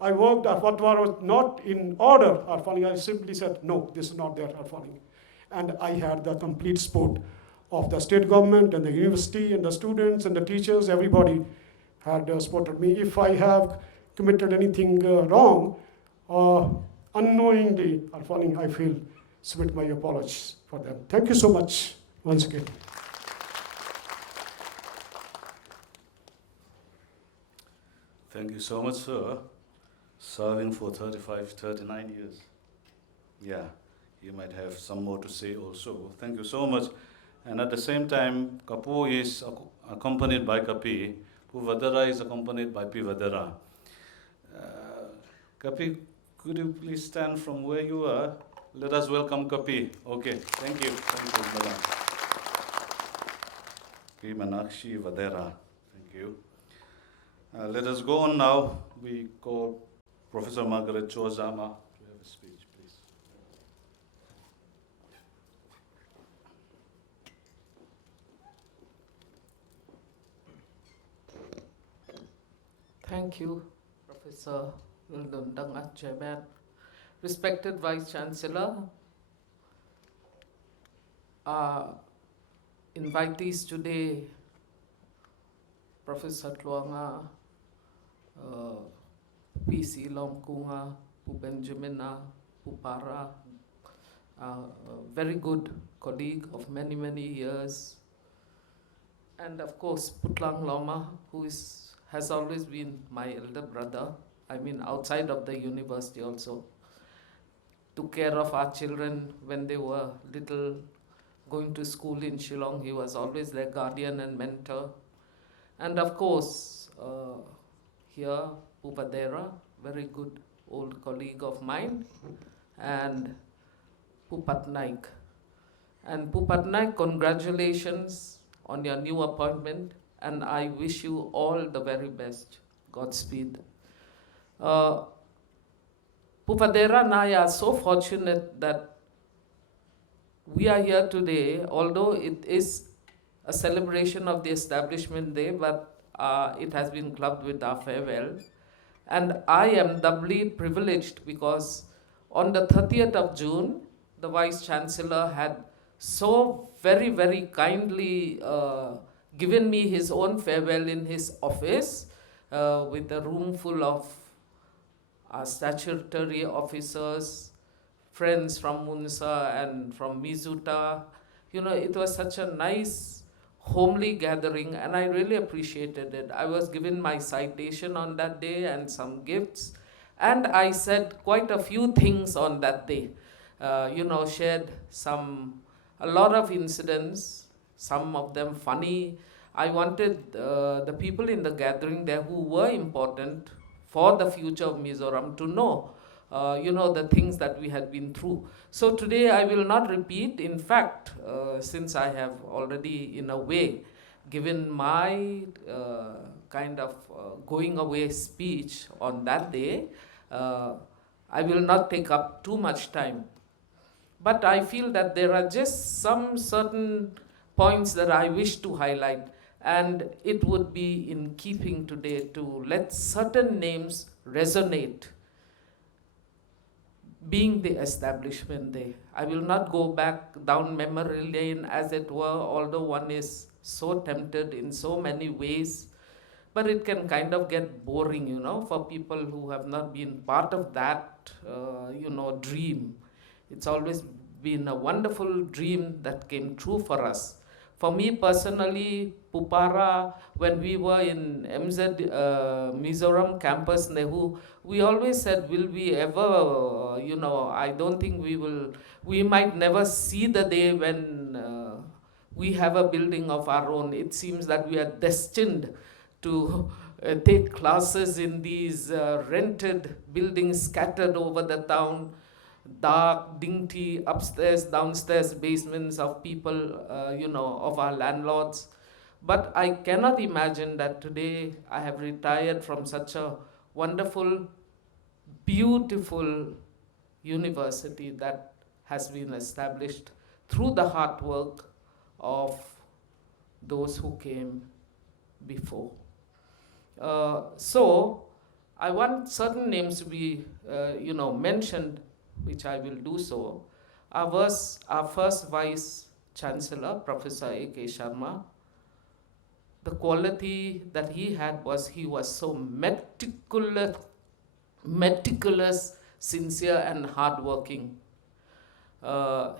at what was not in order or falling. I simply said, no, this is not there or falling. And I had the complete support of the state government and the university and the students and the teachers. Everybody had supported me. If I have committed anything wrong, unknowingly or falling, I feel submit my apologies for them. Thank you so much once again. Thank you so much, sir. Serving for 39 years. Yeah, you might have some more to say also. Thank you so much. And at the same time, Kapu is accompanied by Kapi. Vadhera is accompanied by P. Vadhera. Kapi, could you please stand from where you are? Let us welcome Kapi. Okay, thank you. Thank you, madam. P. Manakshi Vadhera. Thank you. Let us go on now. We call Professor Margaret Ch.Zama to have a speech, please. Thank you, Professor Chairman. Respected Vice Chancellor, invitees today, Professor Tluanga, PC Lomkunga, Pu Benjamina, Pu Para, a very good colleague of many, many years. And of course, Putlang Loma, who has always been my elder brother, I mean outside of the university also. Took care of our children when they were little, going to school in Shillong. He was always their guardian and mentor. And of course, here, Vadhera, very good old colleague of mine, and Patnaik. And Patnaik, congratulations on your new appointment, and I wish you all the very best. Godspeed. Vadhera and I are so fortunate that we are here today, although it is a celebration of the establishment day, but it has been clubbed with our farewell. And I am doubly privileged because on the 30th of June, the Vice Chancellor had so very, very kindly given me his own farewell in his office with a room full of our statutory officers, friends from Munsa and from Mizuta. You know, it was such a nice, homely gathering, and I really appreciated it. I was given my citation on that day and some gifts, and I said quite a few things on that day. Shared a lot of incidents, some of them funny. I wanted the people in the gathering there who were important for the future of Mizoram to know, the things that we had been through. So today I will not repeat. In fact, since I have already, in a way, given my kind of going away speech on that day, I will not take up too much time. But I feel that there are just some certain points that I wish to highlight, and it would be in keeping today to let certain names resonate, being the establishment day. I will not go back down memory lane, as it were, although one is so tempted in so many ways, but it can kind of get boring, for people who have not been part of that, dream. It's always been a wonderful dream that came true for us. For me personally, Pupara, when we were in Mizoram campus, Nehu, we always said, will we ever, I don't think we might never see the day when we have a building of our own. It seems that we are destined to take classes in these rented buildings scattered over the town. dark, dingy, upstairs, downstairs basements of people, of our landlords. But I cannot imagine that today I have retired from such a wonderful, beautiful university that has been established through the hard work of those who came before. So I want certain names to be, mentioned, which I will do so. Our first Vice Chancellor, Professor A.K. Sharma, the quality that he had was he was so meticulous, sincere, and hardworking.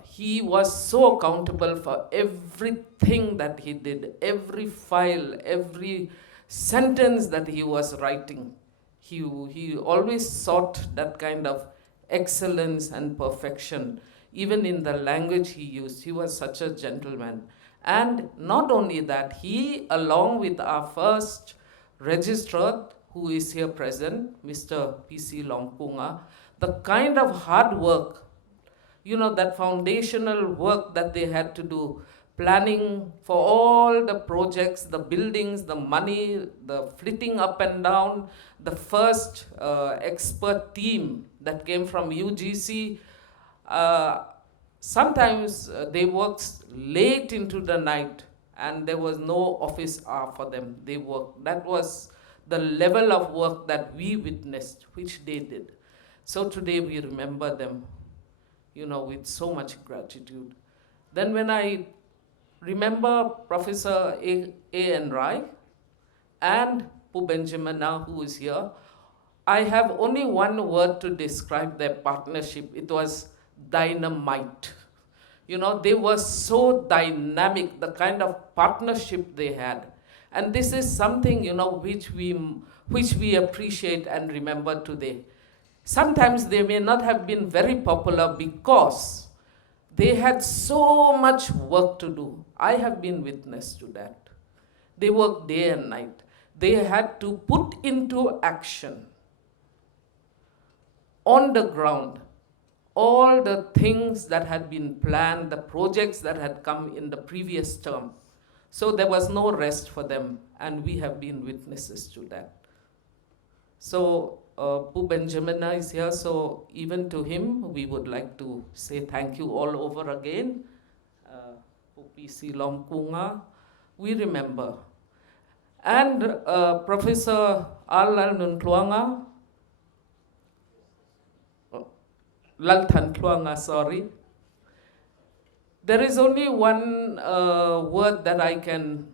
He was so accountable for everything that he did, every file, every sentence that he was writing. He always sought that kind of excellence and perfection, even in the language he used. He was such a gentleman. And not only that, he, along with our first registrar, who is here present, Mr. P.C. Longpunga, the kind of hard work, that foundational work that they had to do, planning for all the projects, the buildings, the money, the flitting up and down, the first expert team that came from UGC. Sometimes they worked late into the night and there was no office hour for them. They worked. That was the level of work that we witnessed, which they did. So today we remember them, with so much gratitude. Then when I remember Professor A.N. Rai and Pu Benjamin now, who is here, I have only one word to describe their partnership. It was dynamite. They were so dynamic, the kind of partnership they had. And this is something, which we appreciate and remember today. Sometimes they may not have been very popular because they had so much work to do. I have been witness to that. They worked day and night. They had to put into action, on the ground, all the things that had been planned, the projects that had come in the previous term. So there was no rest for them, and we have been witnesses to that. So Pu Benjamin is here, so even to him, we would like to say thank you all over again. Pu P.C. Longpunga, we remember. And Professor Al Nuntluanga, Laltan Kluanga, sorry. There is only one word that I can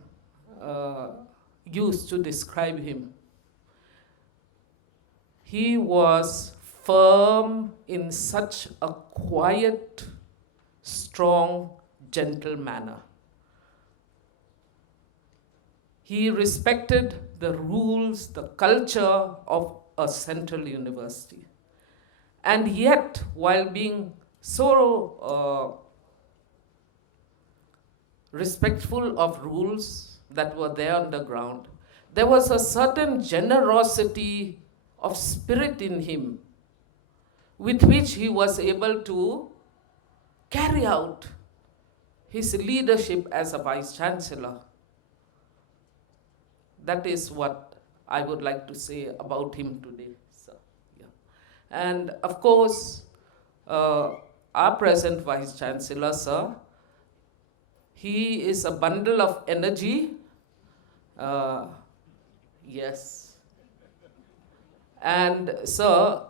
use to describe him. He was firm in such a quiet, strong, gentle manner. He respected the rules, the culture of a central university. And yet, while being so respectful of rules that were there on the ground, there was a certain generosity of spirit in him with which he was able to carry out his leadership as a Vice Chancellor. That is what I would like to say about him today. So, yeah. And of course, our present Vice Chancellor, sir, he is a bundle of energy. Yes. And sir,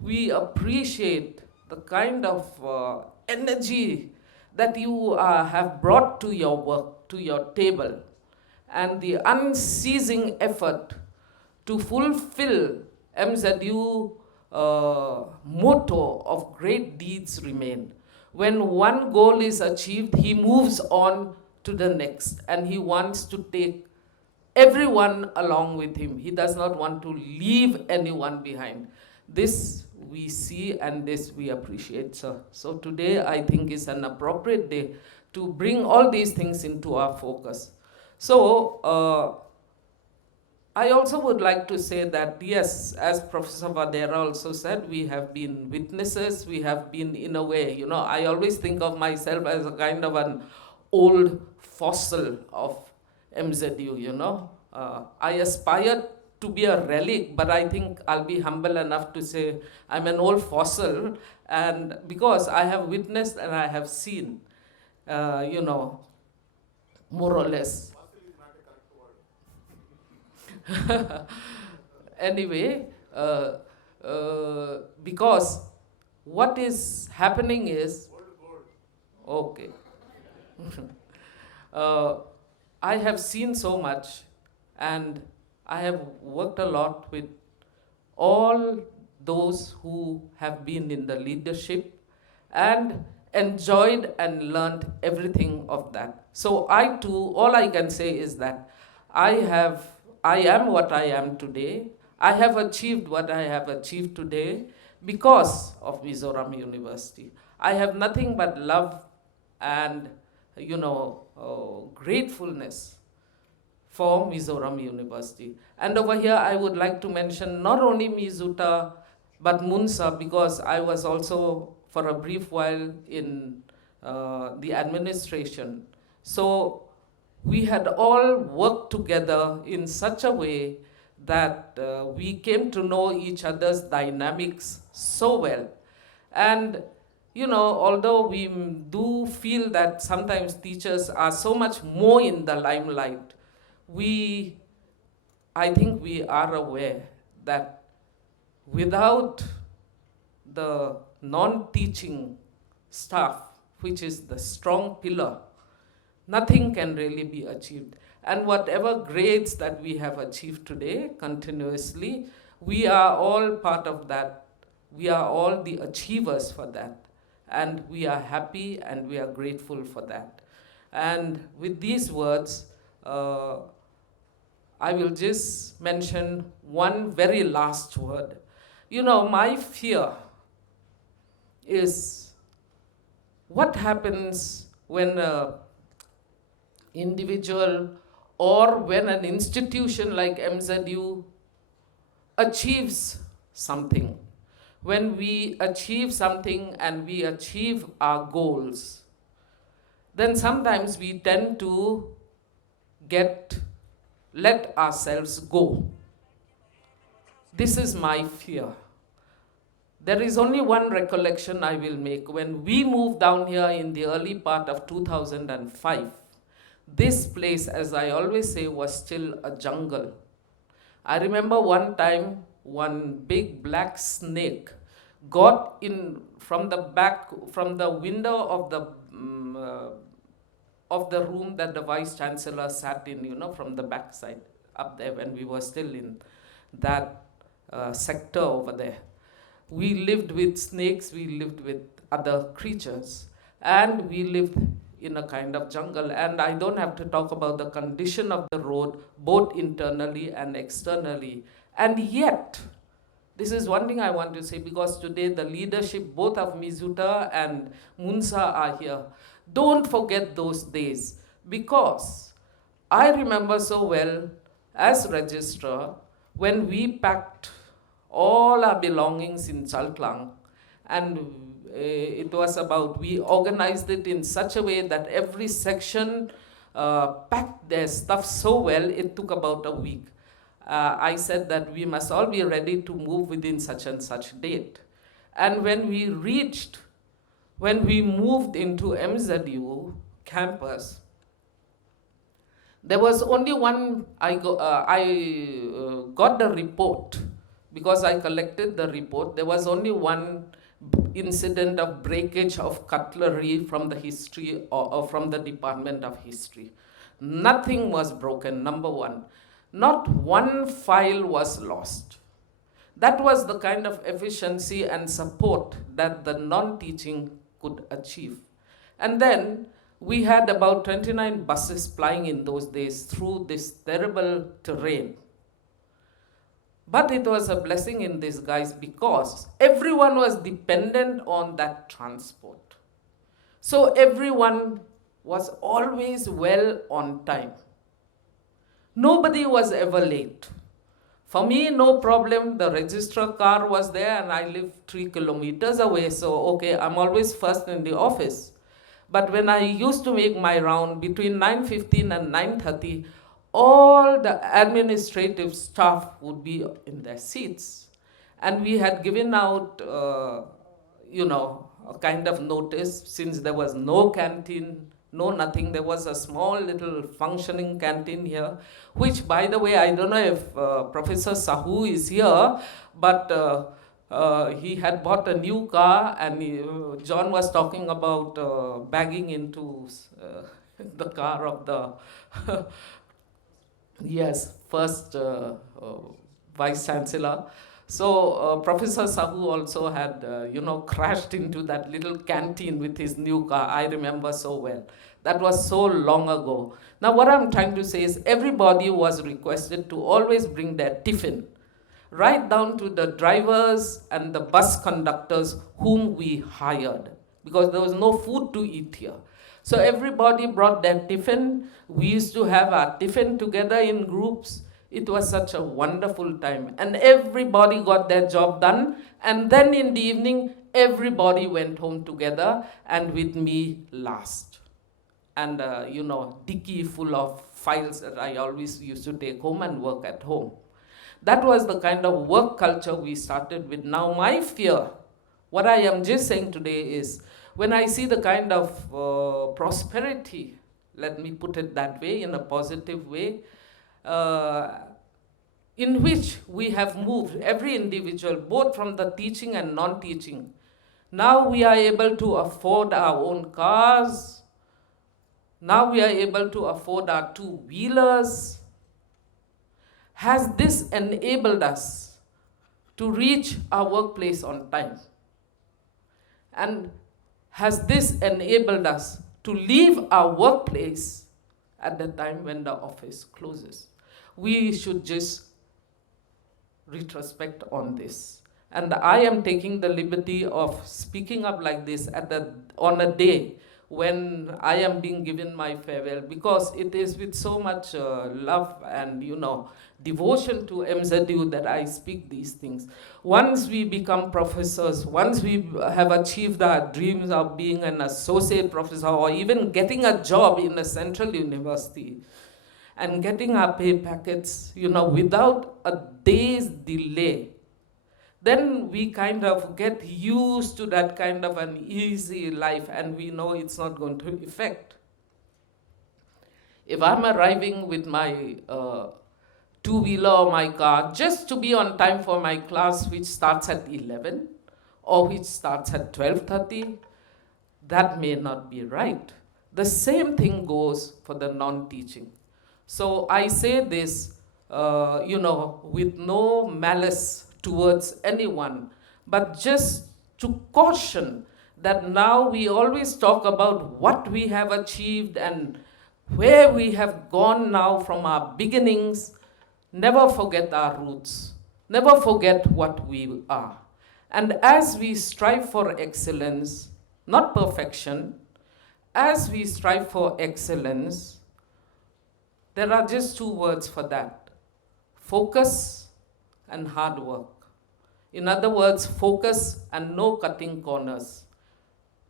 we appreciate the kind of energy that you have brought to your work, to your table, and the unceasing effort to fulfill MZU motto of great deeds remain. When one goal is achieved, he moves on to the next, and he wants to take everyone along with him. He does not want to leave anyone behind. This we see and this we appreciate, sir. So today I think is an appropriate day to bring all these things into our focus. So I also would like to say that, yes, as Professor Vadhera also said, we have been witnesses, we have been, in a way, I always think of myself as a kind of an old fossil of MZU. I aspire to be a relic, but I think I'll be humble enough to say I'm an old fossil, and because I have witnessed and I have seen, more or less. Anyway, because what is happening is, okay, I have seen so much, and I have worked a lot with all those who have been in the leadership and enjoyed and learned everything of that. So I too, all I can say is that I am what I am today. I have achieved what I have achieved today because of Mizoram University. I have nothing but love and, gratefulness for Mizoram University. And over here, I would like to mention not only Mizuta, but Munsa, because I was also for a brief while in the administration. So we had all worked together in such a way that we came to know each other's dynamics so well. And although we do feel that sometimes teachers are so much more in the limelight, I think we are aware that without the non-teaching staff, which is the strong pillar, nothing can really be achieved. And whatever grades that we have achieved today continuously, we are all part of that. We are all the achievers for that. And we are happy and we are grateful for that. And with these words, I will just mention one very last word. My fear is what happens when an individual or when an institution like MZU achieves something. When we achieve something and we achieve our goals, then sometimes we tend to let ourselves go. This is my fear. There is only one recollection I will make. When we moved down here in the early part of 2005, this place, as I always say, was still a jungle. I remember one time, one big black snake got in from the window of the room that the Vice Chancellor sat in, from the back side up there when we were still in that sector over there. We lived with snakes, we lived with other creatures, and we lived in a kind of jungle. And I don't have to talk about the condition of the road, both internally and externally. And yet, this is one thing I want to say, because today the leadership, both of Mizuta and Munsa are here. Don't forget those days, because I remember so well as registrar when we packed all our belongings in Chalklang, and it was we organized it in such a way that every section packed their stuff so well, it took about a week. I said that we must all be ready to move within such and such date. And when we moved into MZU campus, there was only one, I got the report, because I collected the report. There was only one incident of breakage of cutlery from the history or from the Department of History. Nothing was broken, number one. Not one file was lost. That was the kind of efficiency and support that the non-teaching could achieve. And then we had about 29 buses plying in those days through this terrible terrain. But it was a blessing in disguise, because everyone was dependent on that transport. So everyone was always well on time. Nobody was ever late. For me, no problem. The registrar car was there and I live 3 kilometers away. So, okay, I'm always first in the office. But when I used to make my round between 9:15 and 9:30, all the administrative staff would be in their seats. And we had given out, a kind of notice, since there was no canteen, no nothing. There was a small little functioning canteen here, which, by the way, I don't know if Professor Sahu is here, but he had bought a new car, and John was talking about bagging into the car of the first Vice Chancellor. So Professor Sahu also had, crashed into that little canteen with his new car. I remember so well. That was so long ago. Now what I'm trying to say is everybody was requested to always bring their tiffin, right down to the drivers and the bus conductors whom we hired, because there was no food to eat here. So everybody brought their tiffin. We used to have our tiffin together in groups. It was such a wonderful time. And everybody got their job done. And then in the evening, everybody went home together, and with me last. And, dicky full of files that I always used to take home and work at home. That was the kind of work culture we started with. Now my fear, what I am just saying today is, when I see the kind of prosperity, let me put it that way, in a positive way, in which we have moved, every individual, both from the teaching and non-teaching. Now we are able to afford our own cars. Now we are able to afford our two-wheelers. Has this enabled us to reach our workplace on time? And has this enabled us to leave our workplace at the time when the office closes? We should just retrospect on this. And I am taking the liberty of speaking up like this on a day when I am being given my farewell, because it is with so much love and, devotion to MZU that I speak these things. Once we become professors, once we have achieved our dreams of being an associate professor or even getting a job in a central university and getting our pay packets, without a day's delay, then we kind of get used to that kind of an easy life, and we know it's not going to affect. If I'm arriving with my two-wheeler or my car just to be on time for my class, which starts at 11 or which starts at 12:30, that may not be right. The same thing goes for the non-teaching. So I say this, with no malice towards anyone, but just to caution that now we always talk about what we have achieved and where we have gone now from our beginnings. Never forget our roots. Never forget what we are. And as we strive for excellence, not perfection, as we strive for excellence, there are just two words for that: focus and hard work. In other words, focus and no cutting corners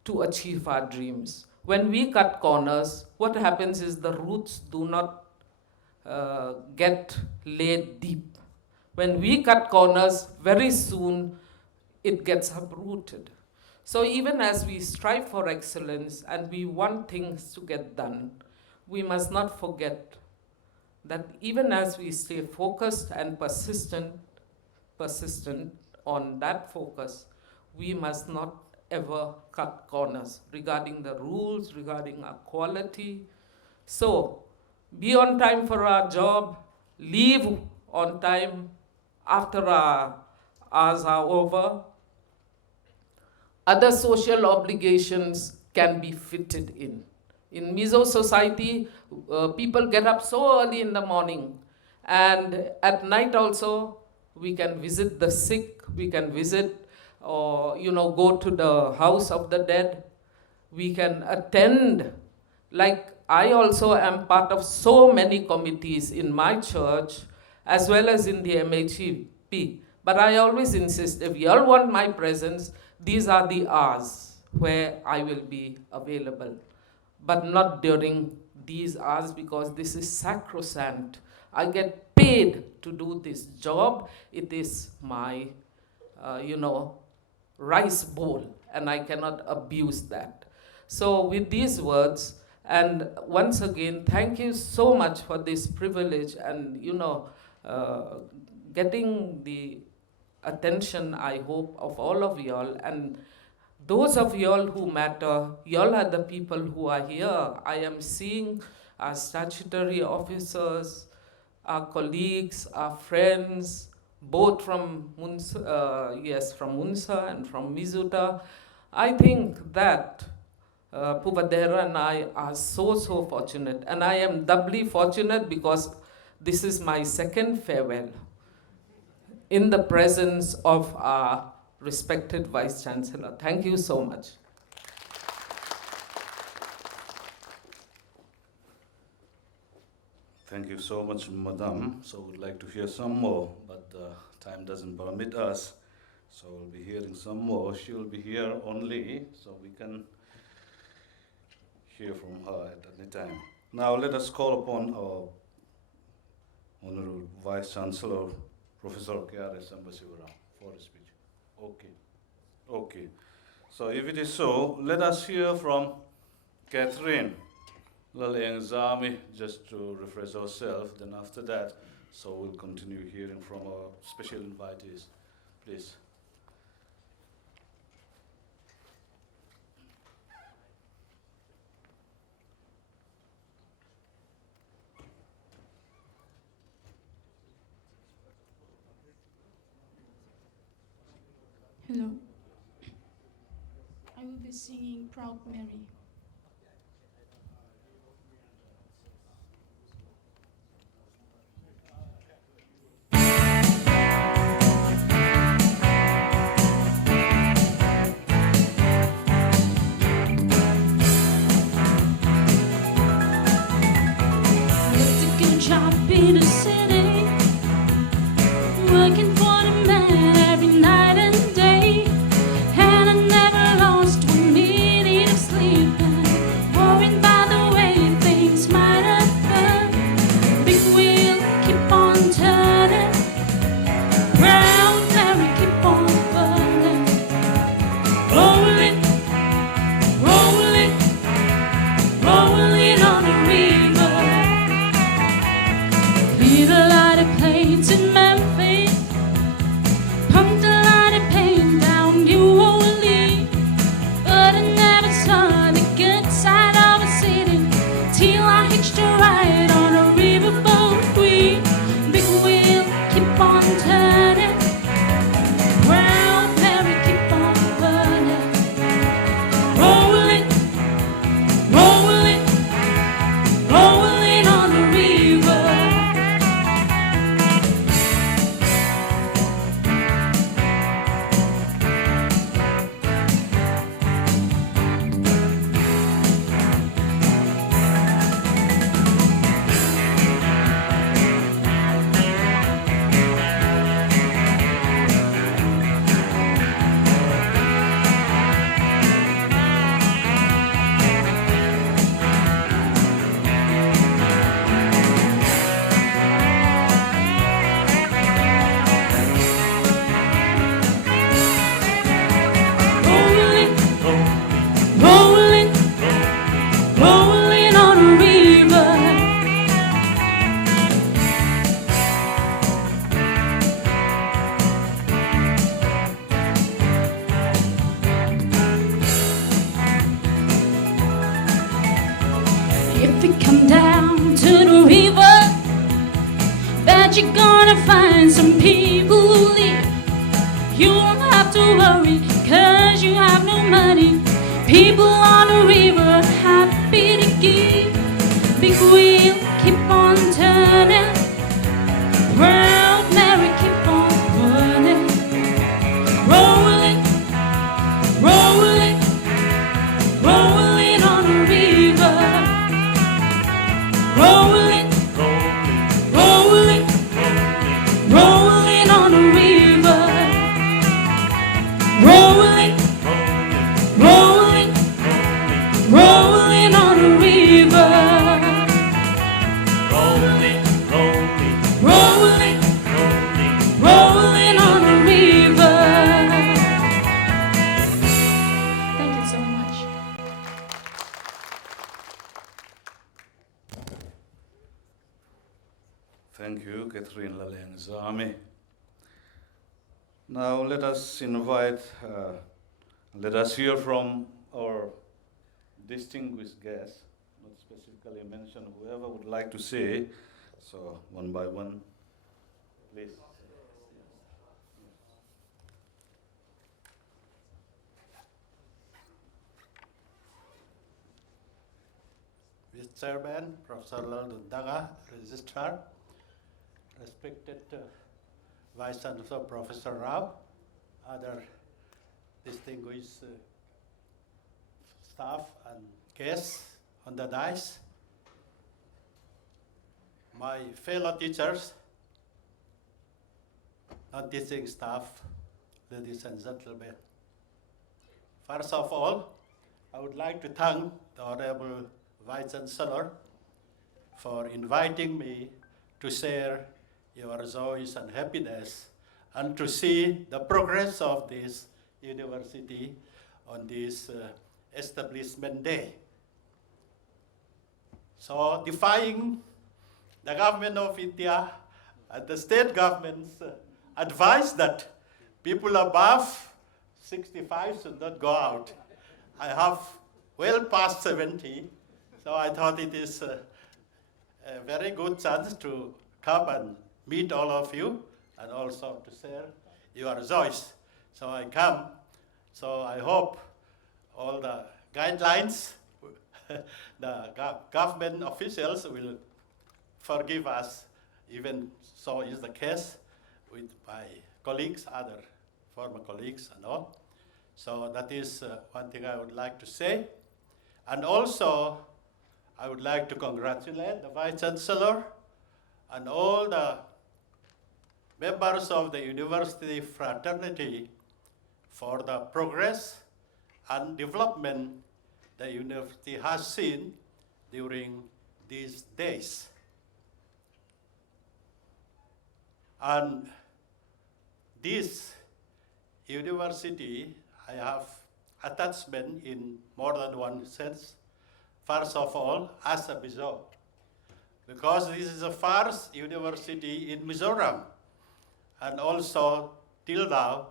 to achieve our dreams. When we cut corners, what happens is the roots do not get laid deep. When we cut corners, very soon it gets uprooted. So even as we strive for excellence and we want things to get done, we must not forget that even as we stay focused and persistent on that focus, we must not ever cut corners regarding the rules, regarding our quality. So, be on time for our job, leave on time after our hours are over. Other social obligations can be fitted in. In Mizo society, people get up so early in the morning, and at night also, we can visit the sick, we can visit or go to the house of the dead. We can attend, like I also am part of so many committees in my church, as well as in the MHP. But I always insist, if you all want my presence, these are the hours where I will be available, but not during these hours because this is sacrosanct. I get paid to do this job. It is my, rice bowl, and I cannot abuse that. So with these words, and once again, thank you so much for this privilege and, getting the attention, I hope, of all of y'all. And those of y'all who matter, y'all are the people who are here. I am seeing our statutory officers, our colleagues, our friends, both from Munsa and from Mizuta. I think that Vadhera and I are so fortunate. And I am doubly fortunate because this is my second farewell in the presence of our respected Vice Chancellor. Thank you so much. Thank you so much, Madam. So we'd like to hear some more, but time doesn't permit us. So we'll be hearing some more. She will be here only, so we can hear from her at any time. Now let us call upon our Honorable Vice Chancellor, Professor Ch.Zama for a speech. Okay. So if it is so, let us hear from Catherine Ch.Zama, just to refresh ourselves. Then after that, so we'll continue hearing from our special invitees. Please. Hello. I will be singing Proud Mary. Job in the city, working for the man every night and day, and I never lost 1 minute of sleep, worried by the way things might have been. Big wheel keep on turning, Proud Mary keep on burning, rolling, rolling, rolling on the river. Leave a lot of planes in Memphis, pumped a lot of pain down New Orleans, but I never saw the good side of a city till I hitched a ride on a riverboat queen. Big wheel keep on turning, Proud Mary keep on burning, rolling, rolling, rolling on the river. Rolling, rolling, rolling on a river. If you come down to the river, bet you're gonna find some people who live. You won't have to worry, 'cause you have no money. People on the river happy to give. Big wheel keep on turning, Proud Mary keep on burning, rolling, rolling, rolling on the river, rolling, rolling, Catherine Laleng Zame. Now let us let us hear from our distinguished guests, not specifically mention whoever would like to say. So one by one, please. Vice Chairman, Professor Daga, Registrar, respected Vice Chancellor Professor Rao, other distinguished staff and guests on the dais, my fellow teachers, non-teaching staff, ladies and gentlemen. First of all, I would like to thank the Honorable Vice Chancellor for inviting me to share your joys and happiness and to see the progress of this university on this establishment day. So defying the government of India and the state government's advice that people above 65 should not go out. I have well past 70, so I thought it is a very good chance to come and meet all of you and also to share your joys. So I come, so I hope all the guidelines, the government officials will forgive us, even so is the case with my colleagues, other former colleagues and all. So that is one thing I would like to say. And also, I would like to congratulate the Vice Chancellor and all the members of the university fraternity for the progress and development the university has seen during these days. And this university, I have attachment in more than one sense. First of all, as a Mizo, because this is the first university in Mizoram, and also till now,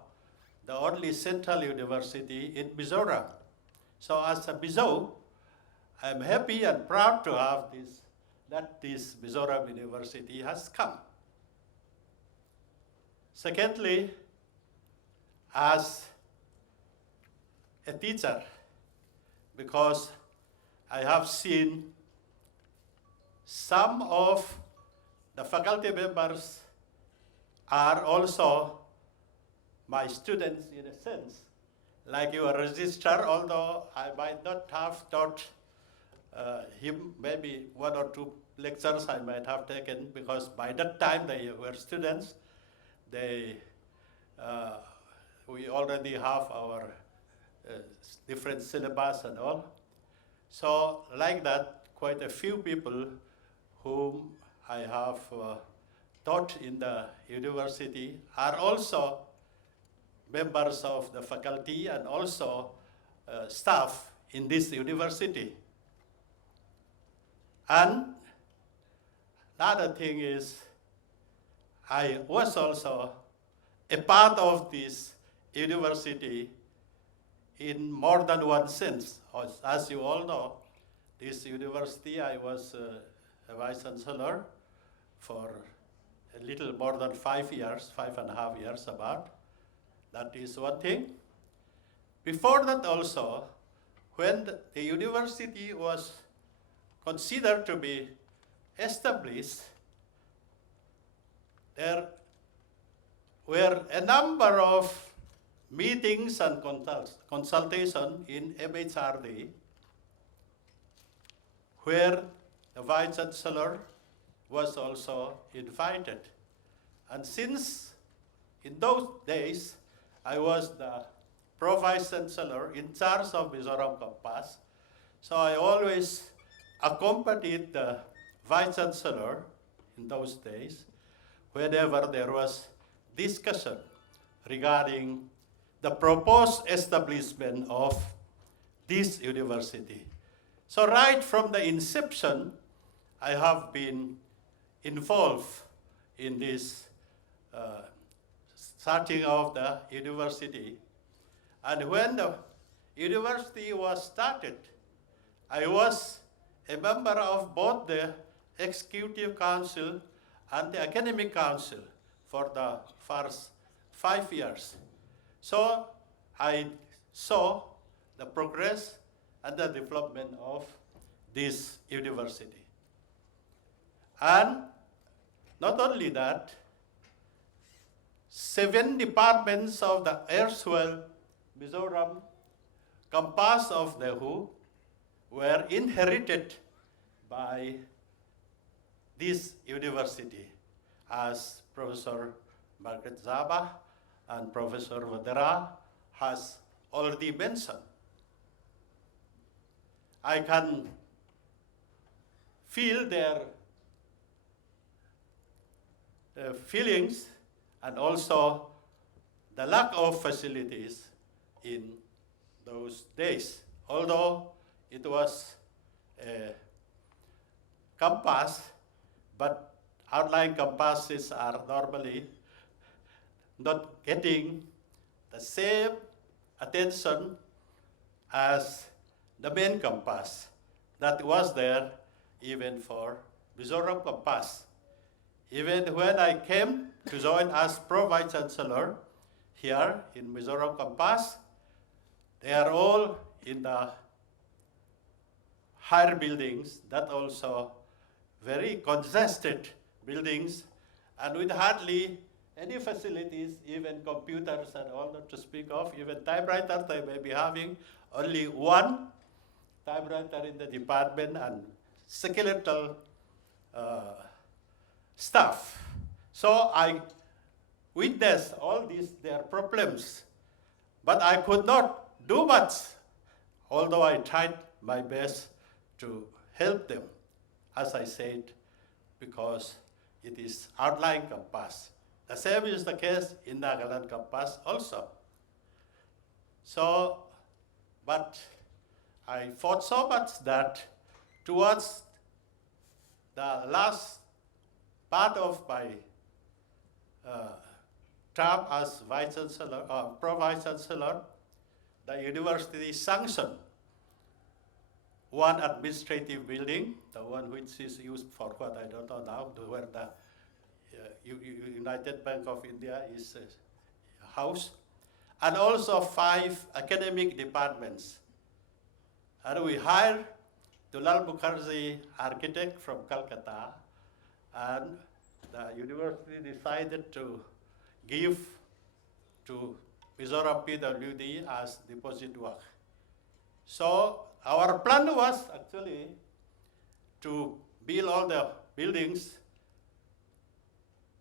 the only central university in Mizoram. So as a Mizo, I'm happy and proud to have this Mizoram University has come. Secondly, as a teacher, because I have seen some of the faculty members are also my students in a sense, like your registrar, although I might not have taught him, maybe 1 or 2 lectures I might have taken, because by that time they were students. We already have our different syllabus and all. So like that, quite a few people whom I have taught in the university are also members of the faculty and also staff in this university. And another thing is, I was also a part of this university in more than one sense. As you all know, this university, I was a Vice Chancellor for a little more than 5 years, 5.5 years about. That is one thing. Before that also, when the university was considered to be established, there were a number of meetings and consultation in MHRD where the Vice Chancellor was also invited. And since in those days, I was the Pro-Vice Chancellor in charge of Mizoram Compass, so I always accompanied the Vice Chancellor in those days whenever there was discussion regarding the proposed establishment of this university. So right from the inception, I have been involved in this starting of the university. And when the university was started, I was a member of both the Executive Council and the Academic Council for the first 5 years. So I saw the progress and the development of this university. And not only that, 7 departments of the erstwhile Mizoram campus of the WHO were inherited by this university, as Professor Margaret Ch.Zama and Professor Vadhera has already mentioned. I can feel their feelings and also the lack of facilities in those days. Although it was a campus, but outlying campuses are normally not getting the same attention as the main campus that was there even for Mizoram campus. Even when I came to join as Pro-Vice Chancellor here in Mizoram campus, they are all in the higher buildings, that also very congested buildings, and with hardly any facilities, even computers and all not to speak of, even typewriters, they may be having only one typewriter in the department and skeletal stuff. So I witnessed all these, their problems, but I could not do much, although I tried my best to help them, as I said, because it is outlying campus. The same is the case in Nagaland campus also. So, but I fought so much that towards the last part of my term as Vice Chancellor, Pro-Vice Chancellor, the university sanctioned one administrative building, the one which is used for what I don't know now, where the United Bank of India is a house, and also 5 academic departments. And we hired Dulal Mukherjee architect from Calcutta, and the university decided to give to Mizoram PWD as deposit work. So our plan was actually to build all the buildings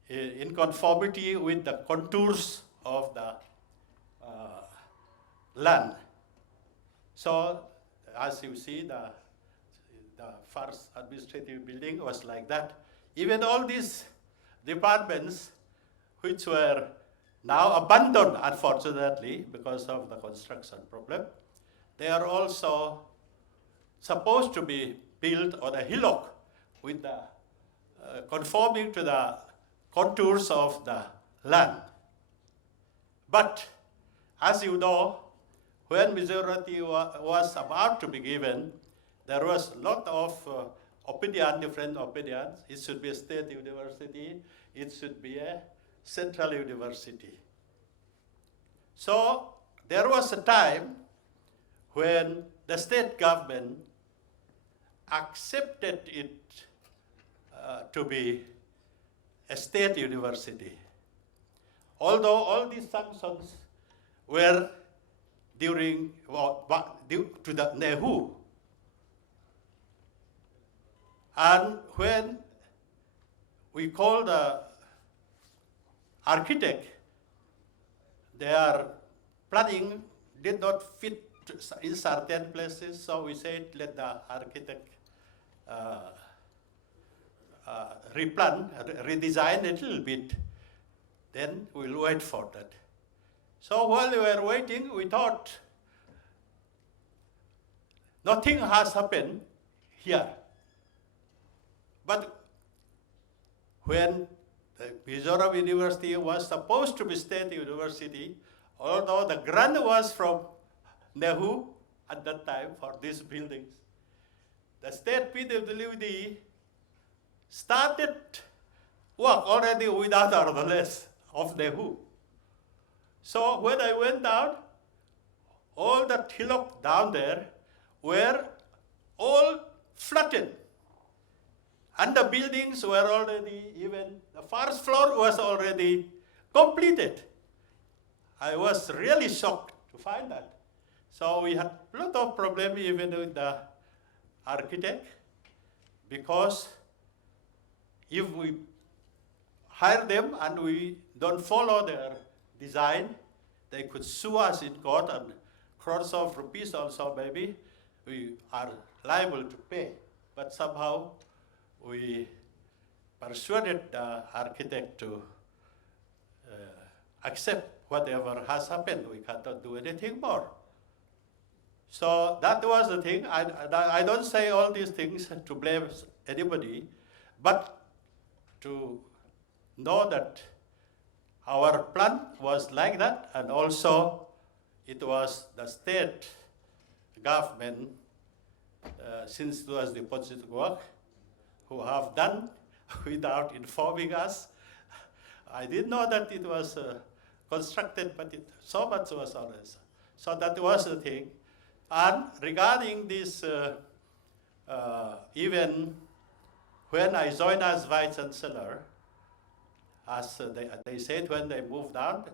in conformity with the contours of the land. So as you see, the first administrative building was like that. Even all these departments, which were now abandoned, unfortunately, because of the construction problem, they are also supposed to be built on a hillock with the conforming to the contours of the land. But as you know, when majority was about to be given, there was a lot of opinion, different opinions. It should be a state university, it should be a central university. So there was a time when the state government accepted it to be a state university. Although all these sanctions were due to the Nehru. And when we called the architect, their planning did not fit in certain places, so we said let the architect replan, redesign a little bit, then we'll wait for that. So while we were waiting, we thought nothing has happened here. But when the Mizoram University was supposed to be state university, although the grant was from Nehu at that time for these buildings. The state PWD started work already without ordinance of Nehu. So when I went down, all the hillock down there were all flattened. And the buildings were already, even the first floor was already completed. I was really shocked to find that. So we had a lot of problems even with the architect, because if we hire them and we don't follow their design, they could sue us in court, and crores of rupees also maybe we are liable to pay. But somehow we persuaded the architect to accept whatever has happened. We cannot do anything more. So that was the thing. I don't say all these things to blame anybody, but to know that our plan was like that, and also it was the state government, since it was deposited work, who have done without informing us. I didn't know that it was constructed, but so much was already. So that was the thing. And regarding this, even when I joined as Vice Chancellor, as they said when they moved down,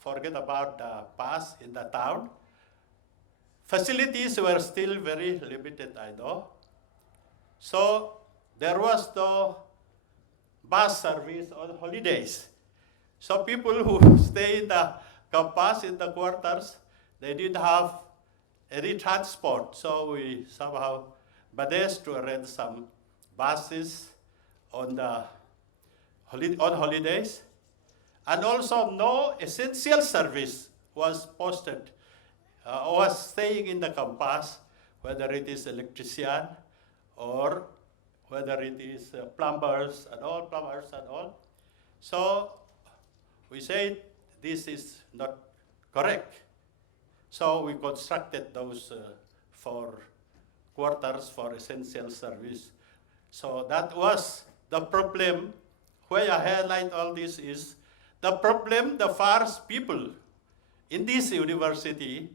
forget about the past in the town. Facilities were still very limited, I know. So there was no bus service on holidays. So people who stay in the campus, in the quarters, they didn't have any transport. So we somehow managed to arrange some buses on the on holidays. And also no essential service was posted, was staying in the campus, whether it is electrician or whether it is plumbers and all. So we said this is not correct. So we constructed those for quarters for essential service. So that was the problem. Where I highlight all this is the problem the first people in this university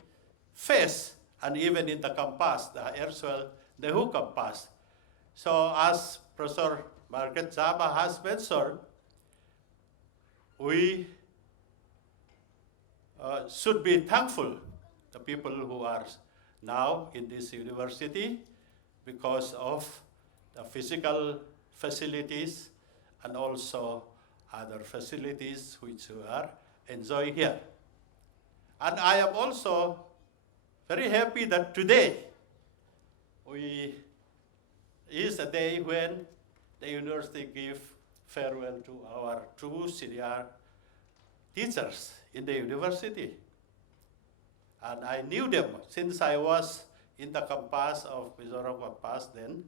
face, and even in the campus, the erstwhile Nehu campus. So as Professor Margaret Ch.Zama has mentioned, we should be thankful to people who are now in this university because of the physical facilities and also other facilities which we are enjoying here. And I am also very happy that today is a day when the university gives farewell to our two senior teachers in the university. And I knew them since I was in the campus of Mizoram campus then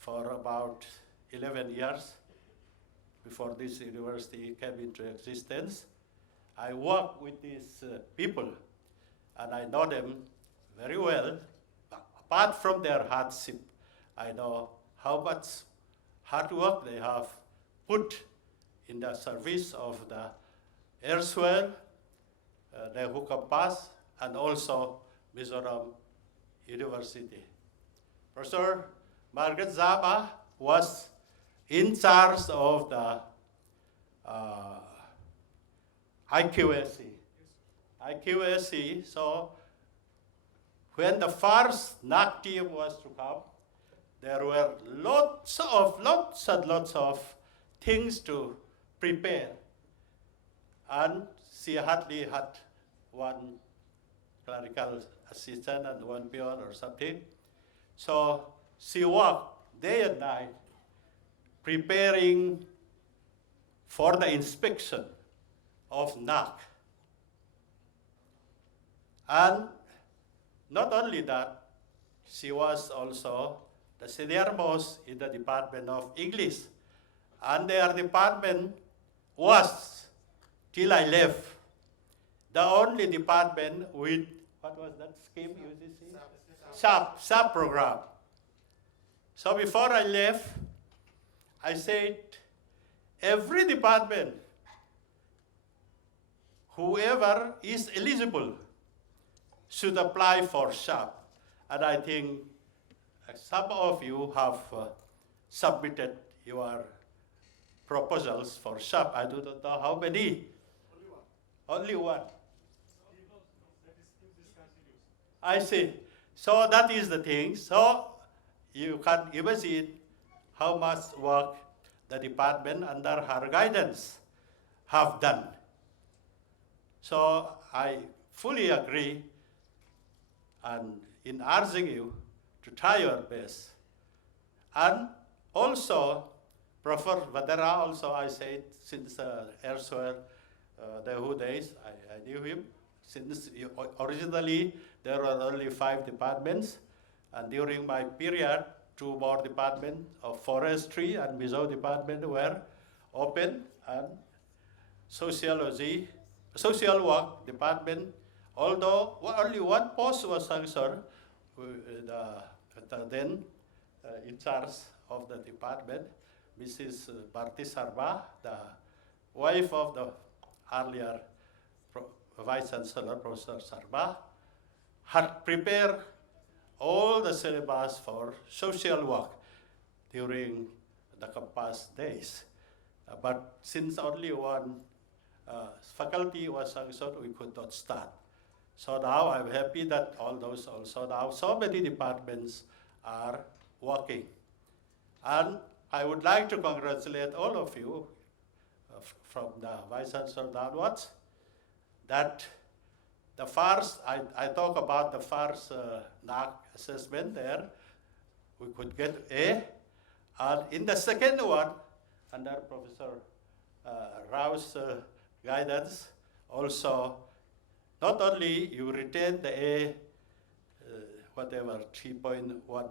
for about 11 years before this university came into existence. I worked with these people and I know them very well. Apart from their hardship, I know how much hard work they have put in the service of the erstwhile Nehu campus and also Mizoram University. Professor Margaret Ch.Zama was in charge of the IQSC. So when the first NAC team was to come, there were lots of things to prepare. And she hardly had one clerical assistant and one peon or something. So she worked day and night preparing for the inspection of NAC. And not only that, she was also the senior most in the Department of English. And their department was, till I left, the only department with, what was that scheme you see? SAP program. So before I left, I said, every department, whoever is eligible should apply for SAP. And I think some of you have submitted your proposals for SAP. I do not know how many. Only one. I see. So that is the thing. So you can imagine how much work the department under her guidance have done. So I fully agree and in urging you to try your best. And also, Professor Vadhera also I said since elsewhere, the who days, I knew him. Since originally there were only 5 departments, and during my period, 2 more departments of forestry and MZU department were open, and sociology, social work department, although only 1 post was sanctioned, then in charge of the department, Mrs. Ch.Zama, the wife of the earlier Vice Chancellor, Professor Ch.Zama, had prepared all the syllabus for social work during the campus days. But since only 1 faculty was sanctioned, we could not start. So now I'm happy that all those also now, so many departments are working. And I would like to congratulate all of you from the Vice Chancellor downwards, that the first, I talk about the first NAC assessment there, we could get A, and in the second one, under Professor Rao's guidance, also, not only you retain the A, whatever, 3.1,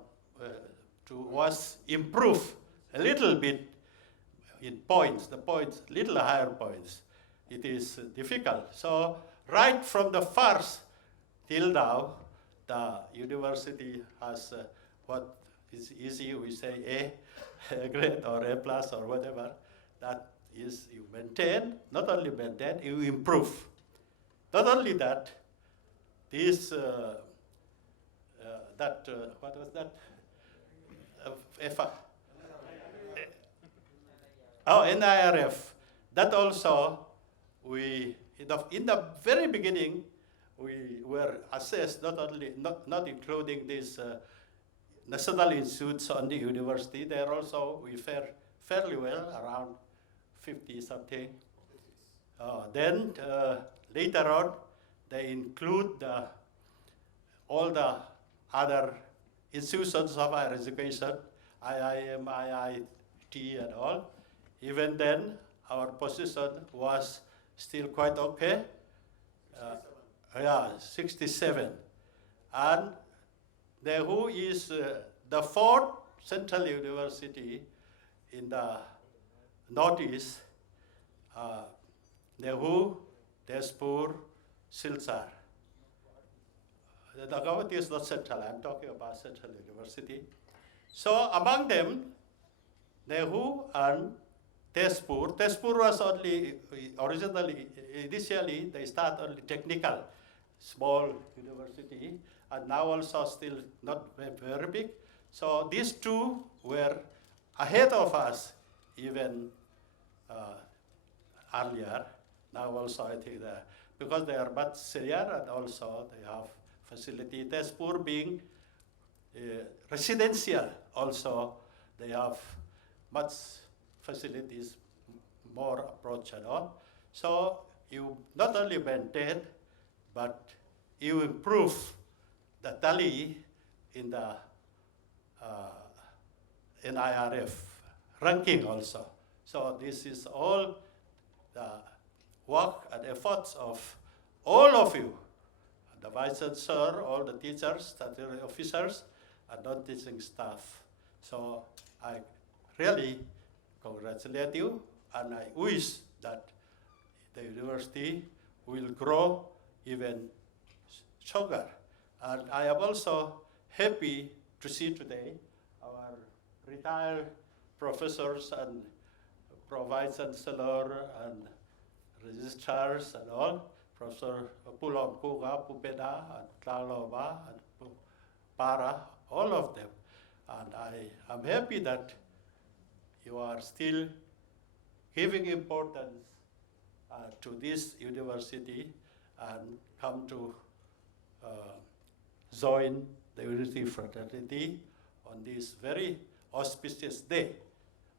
was improved a little bit in points, the points, little higher points. It is difficult. So right from the first till now, the university has what is easy, we say A grade or A plus or whatever. That is, you maintain, not only maintain, you improve. Not only that, this, what was that? NIRF. That also, we, in the very beginning, we were assessed, not including these national institutes on the university. There also, we fared fairly well, around 50 something. Then later on, they include all the other institutions of higher education, IIM, IIT and all. Even then, our position was still quite okay. 67. And who is the 4th central university in the Northeast, Nehu, Tezpur, Silchar. The Nagawati is not central, I'm talking about Central University. So among them, Nehu and Tezpur. Tezpur was only, originally, initially, they start only technical, small university, and now also still not very big. So these 2 were ahead of us, even earlier. Now also I think that, because they are much senior and also they have facility. Tezpur being residential also, they have much facilities, more approach and all. So you not only maintain, but you improve the tally in the NIRF ranking also. So this is all the work and efforts of all of you, the Vice Chancellor, all the teachers, statutory officers, and non-teaching staff. So I really congratulate you, and I wish that the university will grow even stronger. And I am also happy to see today our retired professors and vice chancellor and registrars and all, Professor Pulong Kuga, Pupeda, and Tlalova, and Para, all of them. And I am happy that you are still giving importance to this university and come to join the Unity Fraternity on this very auspicious day.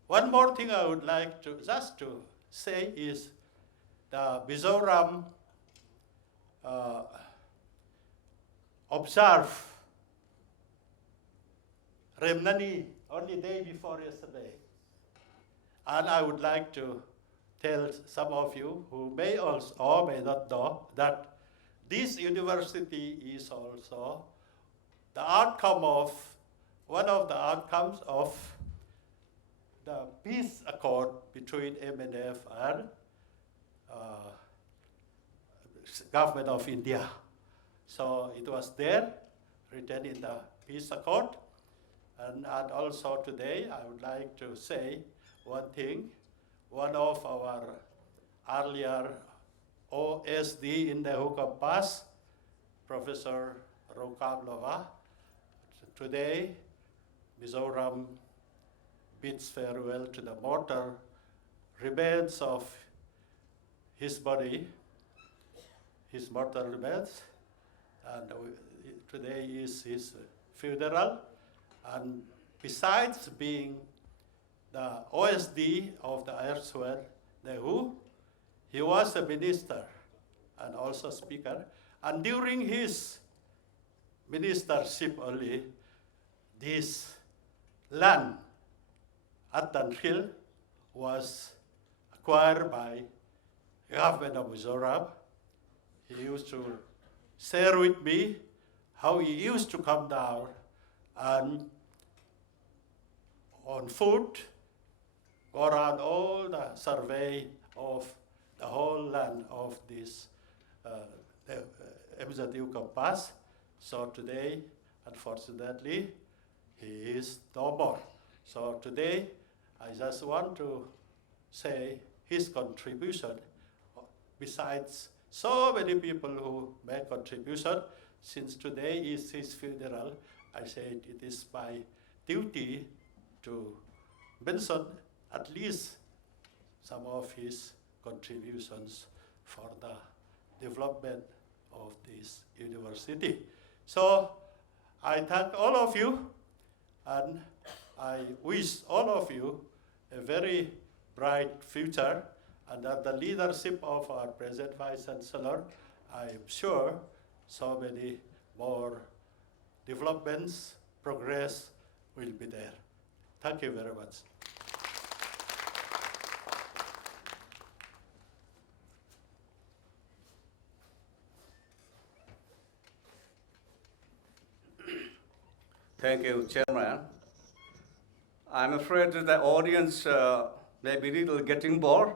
One more thing I would like to just to say is the Mizoram observe Remnani only day before yesterday. And I would like to tell some of you who may also or may not know that this university is also the outcome of, one of the outcomes of the peace accord between MNF and government of India. So it was there, written in the peace accord. And also today, I would like to say one thing. One of our earlier OSD in the Hukam Pass, Professor Rokamlova, today, Mizoram bids farewell to the mortal remains of his body, his mortal remains, and today is his funeral. And besides being the OSD of the Earthware, he was a minister and also speaker. And during his ministership only, this land at Tankhil was acquired by government of Mizoram. He used to share with me how he used to come down and on foot, go around all the survey of the whole land of this MZU Pass. So today, unfortunately, he is no more. So today, I just want to say his contribution, besides so many people who made contribution, since today is his funeral, I said it is my duty to mention at least some of his contributions for the development of this university. So I thank all of you, and I wish all of you a very bright future. Under the leadership of our present Vice Chancellor, I am sure so many more developments, progress will be there. Thank you very much. Thank you, Chairman. I'm afraid that the audience may be a little getting bored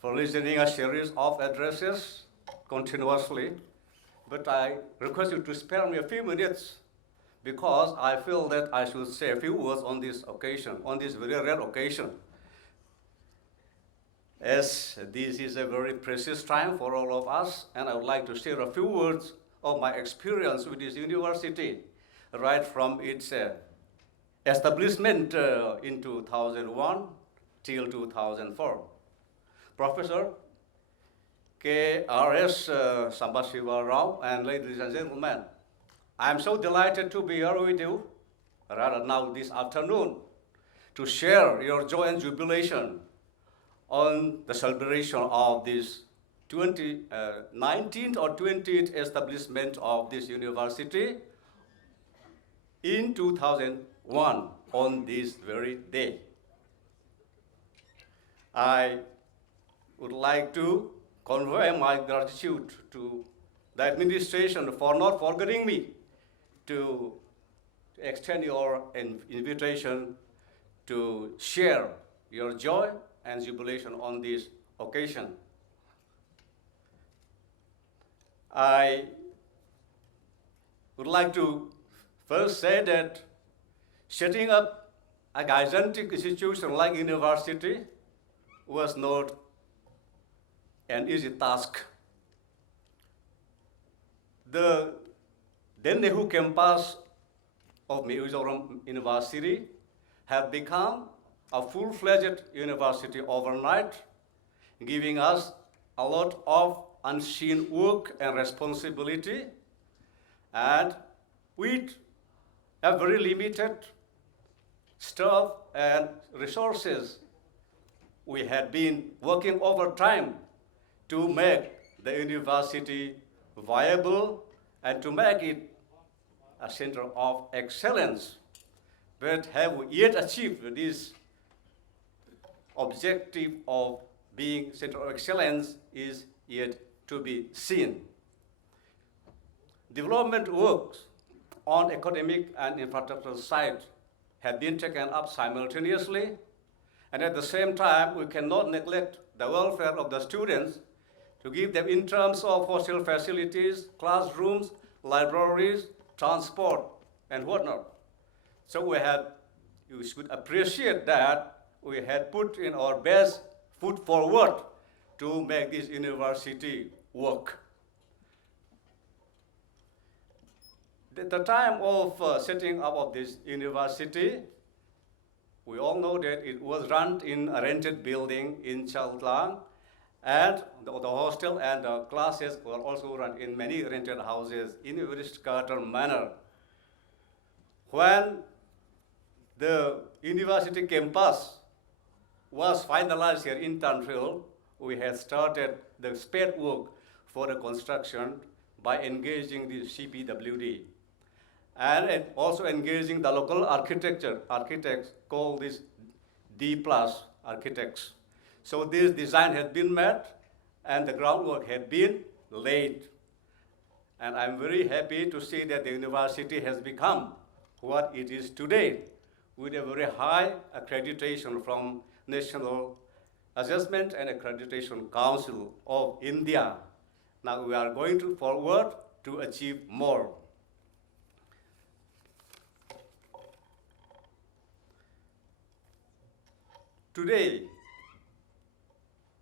for listening a series of addresses continuously, but I request you to spare me a few minutes because I feel that I should say a few words on this occasion, on this very rare occasion. As this is a very precious time for all of us, and I would like to share a few words of my experience with this university, right from its establishment in 2001 till 2004. Professor K.R.S. Sambasiva Rao, and ladies and gentlemen, I am so delighted to be here with you, rather now this afternoon, to share your joy and jubilation on the celebration of this 19th or 20th establishment of this university in 2001 on this very day. I would like to convey my gratitude to the administration for not forgetting me to extend your invitation to share your joy and jubilation on this occasion. I would like to first say that setting up a gigantic institution like university was not an easy task. The then Nehru campus of Mizoram University have become a full-fledged university overnight, giving us a lot of unseen work and responsibility, and with a very limited staff and resources, we had been working overtime to make the university viable and to make it a center of excellence. But have we yet achieved this objective of being center of excellence is yet to be seen. Development works on academic and infrastructure side have been taken up simultaneously, and at the same time, we cannot neglect the welfare of the students to give them in terms of hostel facilities, classrooms, libraries, transport, and whatnot. So you should appreciate that we had put in our best foot forward to make this university work. At the time of setting up of this university, we all know that it was run in a rented building in Chaltlang, and the hostel and the classes were also run in many rented houses in a very scattered manner. When the university campus was finalized here in Tanfield, we had started the spade work for the construction by engaging the CPWD and also engaging the local architects called this D+ architects. So this design had been met and the groundwork had been laid. And I'm very happy to see that the university has become what it is today, with a very high accreditation from National Assessment and Accreditation Council of India. Now we are going forward to achieve more. Today,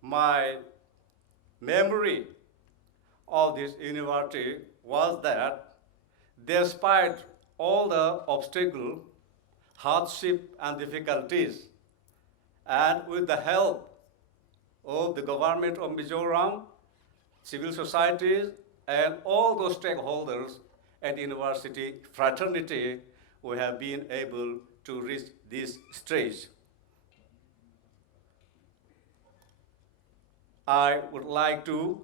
my memory of this university was that despite all the obstacles, hardship, and difficulties, and with the help of the government of Mizoram, civil societies, and all those stakeholders and university fraternity, we have been able to reach this stage. I would like to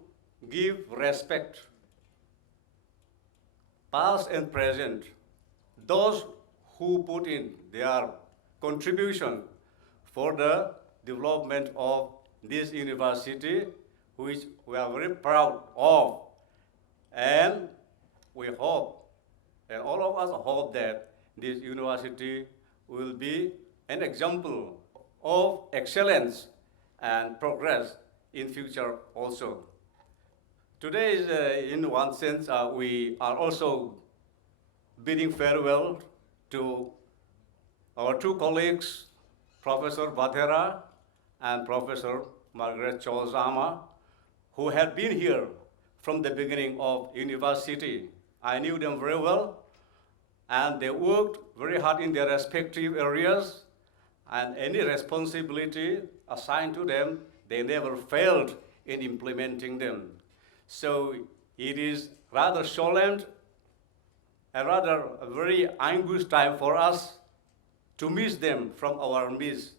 give respect, past and present, those who put in their contribution for the development of this university, which we are very proud of. And we hope, and all of us hope, that this university will be an example of excellence and progress in future also. Today is, in one sense, we are also bidding farewell to our two colleagues, Professor Vadhera and Professor Margaret Ch.Zama, who had been here from the beginning of university. I knew them very well, and they worked very hard in their respective areas, and any responsibility assigned to them, they never failed in implementing them. So it is rather solemn and rather a very anxious time for us to miss them from our midst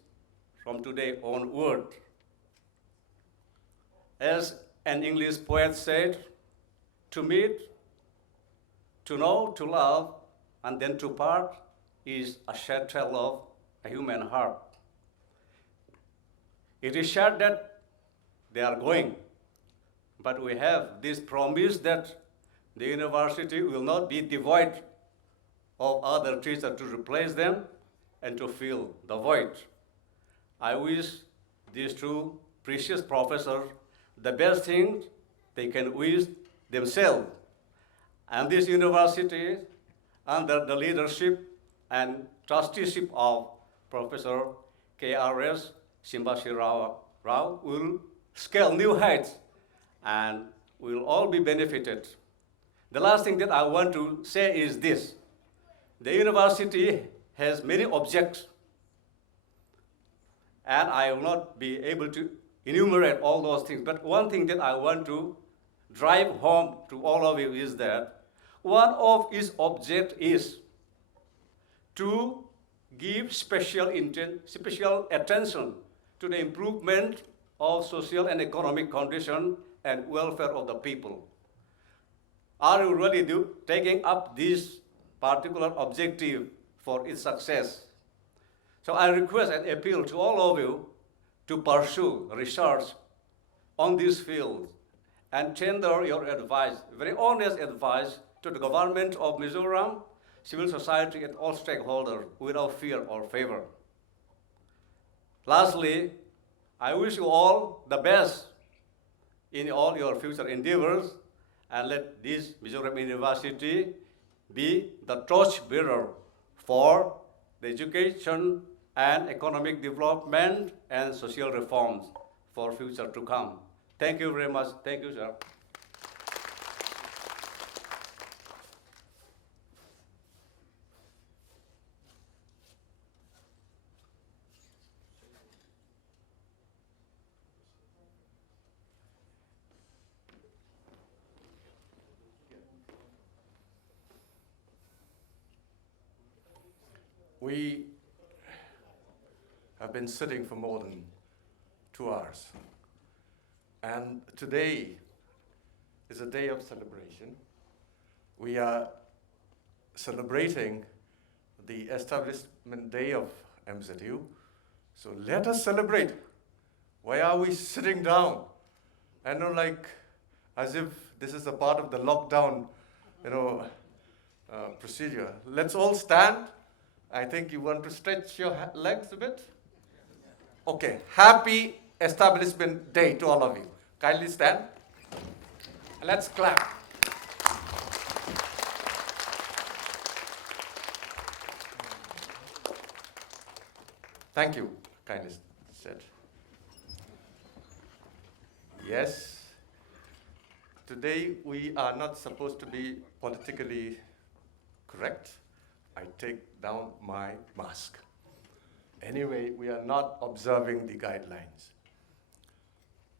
from today onward. As an English poet said, to meet, to know, to love, and then to part is a sad tale of a human heart. It is sad that they are going, but we have this promise that the university will not be devoid of other teachers to replace them and to fill the void. I wish these two precious professors the best thing they can wish themselves. And this university, under the leadership and trusteeship of Professor K.R.S. Simbasirao Rao, will scale new heights and we'll all be benefited. The last thing that I want to say is this. The university has many objects, and I will not be able to enumerate all those things, but one thing that I want to drive home to all of you is that one of its objects is to give special attention to the improvement of social and economic condition and welfare of the people. Are you really taking up this particular objective for its success? So I request and appeal to all of you to pursue research on this field and tender your advice, very honest advice, to the government of Mizoram, civil society, and all stakeholders without fear or favor. Lastly, I wish you all the best in all your future endeavors, and let this Mizoram University be the torchbearer for the education and economic development and social reforms for future to come. Thank you very much. Thank you, sir. We have been sitting for more than 2 hours. And today is a day of celebration. We are celebrating the establishment day of MZU. So let us celebrate. Why are we sitting down? I know, like, as if this is a part of the lockdown, procedure. Let's all stand. I think you want to stretch your legs a bit. Okay, happy establishment day to all of you. Kindly stand. Let's clap. Thank you, kindly said. Yes, today we are not supposed to be politically correct. I take down my mask. Anyway, we are not observing the guidelines.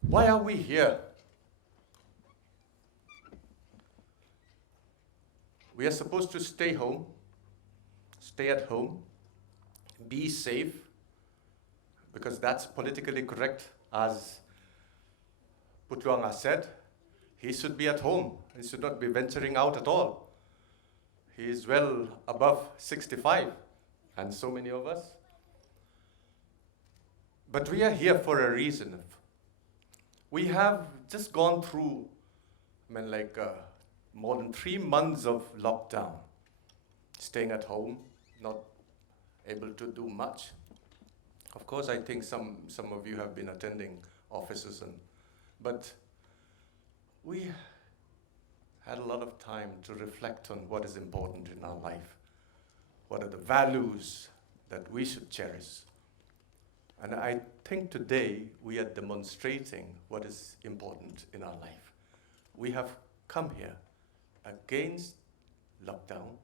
Why are we here? We are supposed to stay home, stay at home, be safe, because that's politically correct. As Putluanga said, he should be at home. He should not be venturing out at all. He is well above 65, and so many of us. But we are here for a reason. We have just gone through, more than 3 months of lockdown, staying at home, not able to do much. Of course, I think some of you have been attending offices, but we had a lot of time to reflect on what is important in our life. What are the values that we should cherish? And I think today we are demonstrating what is important in our life. We have come here against lockdown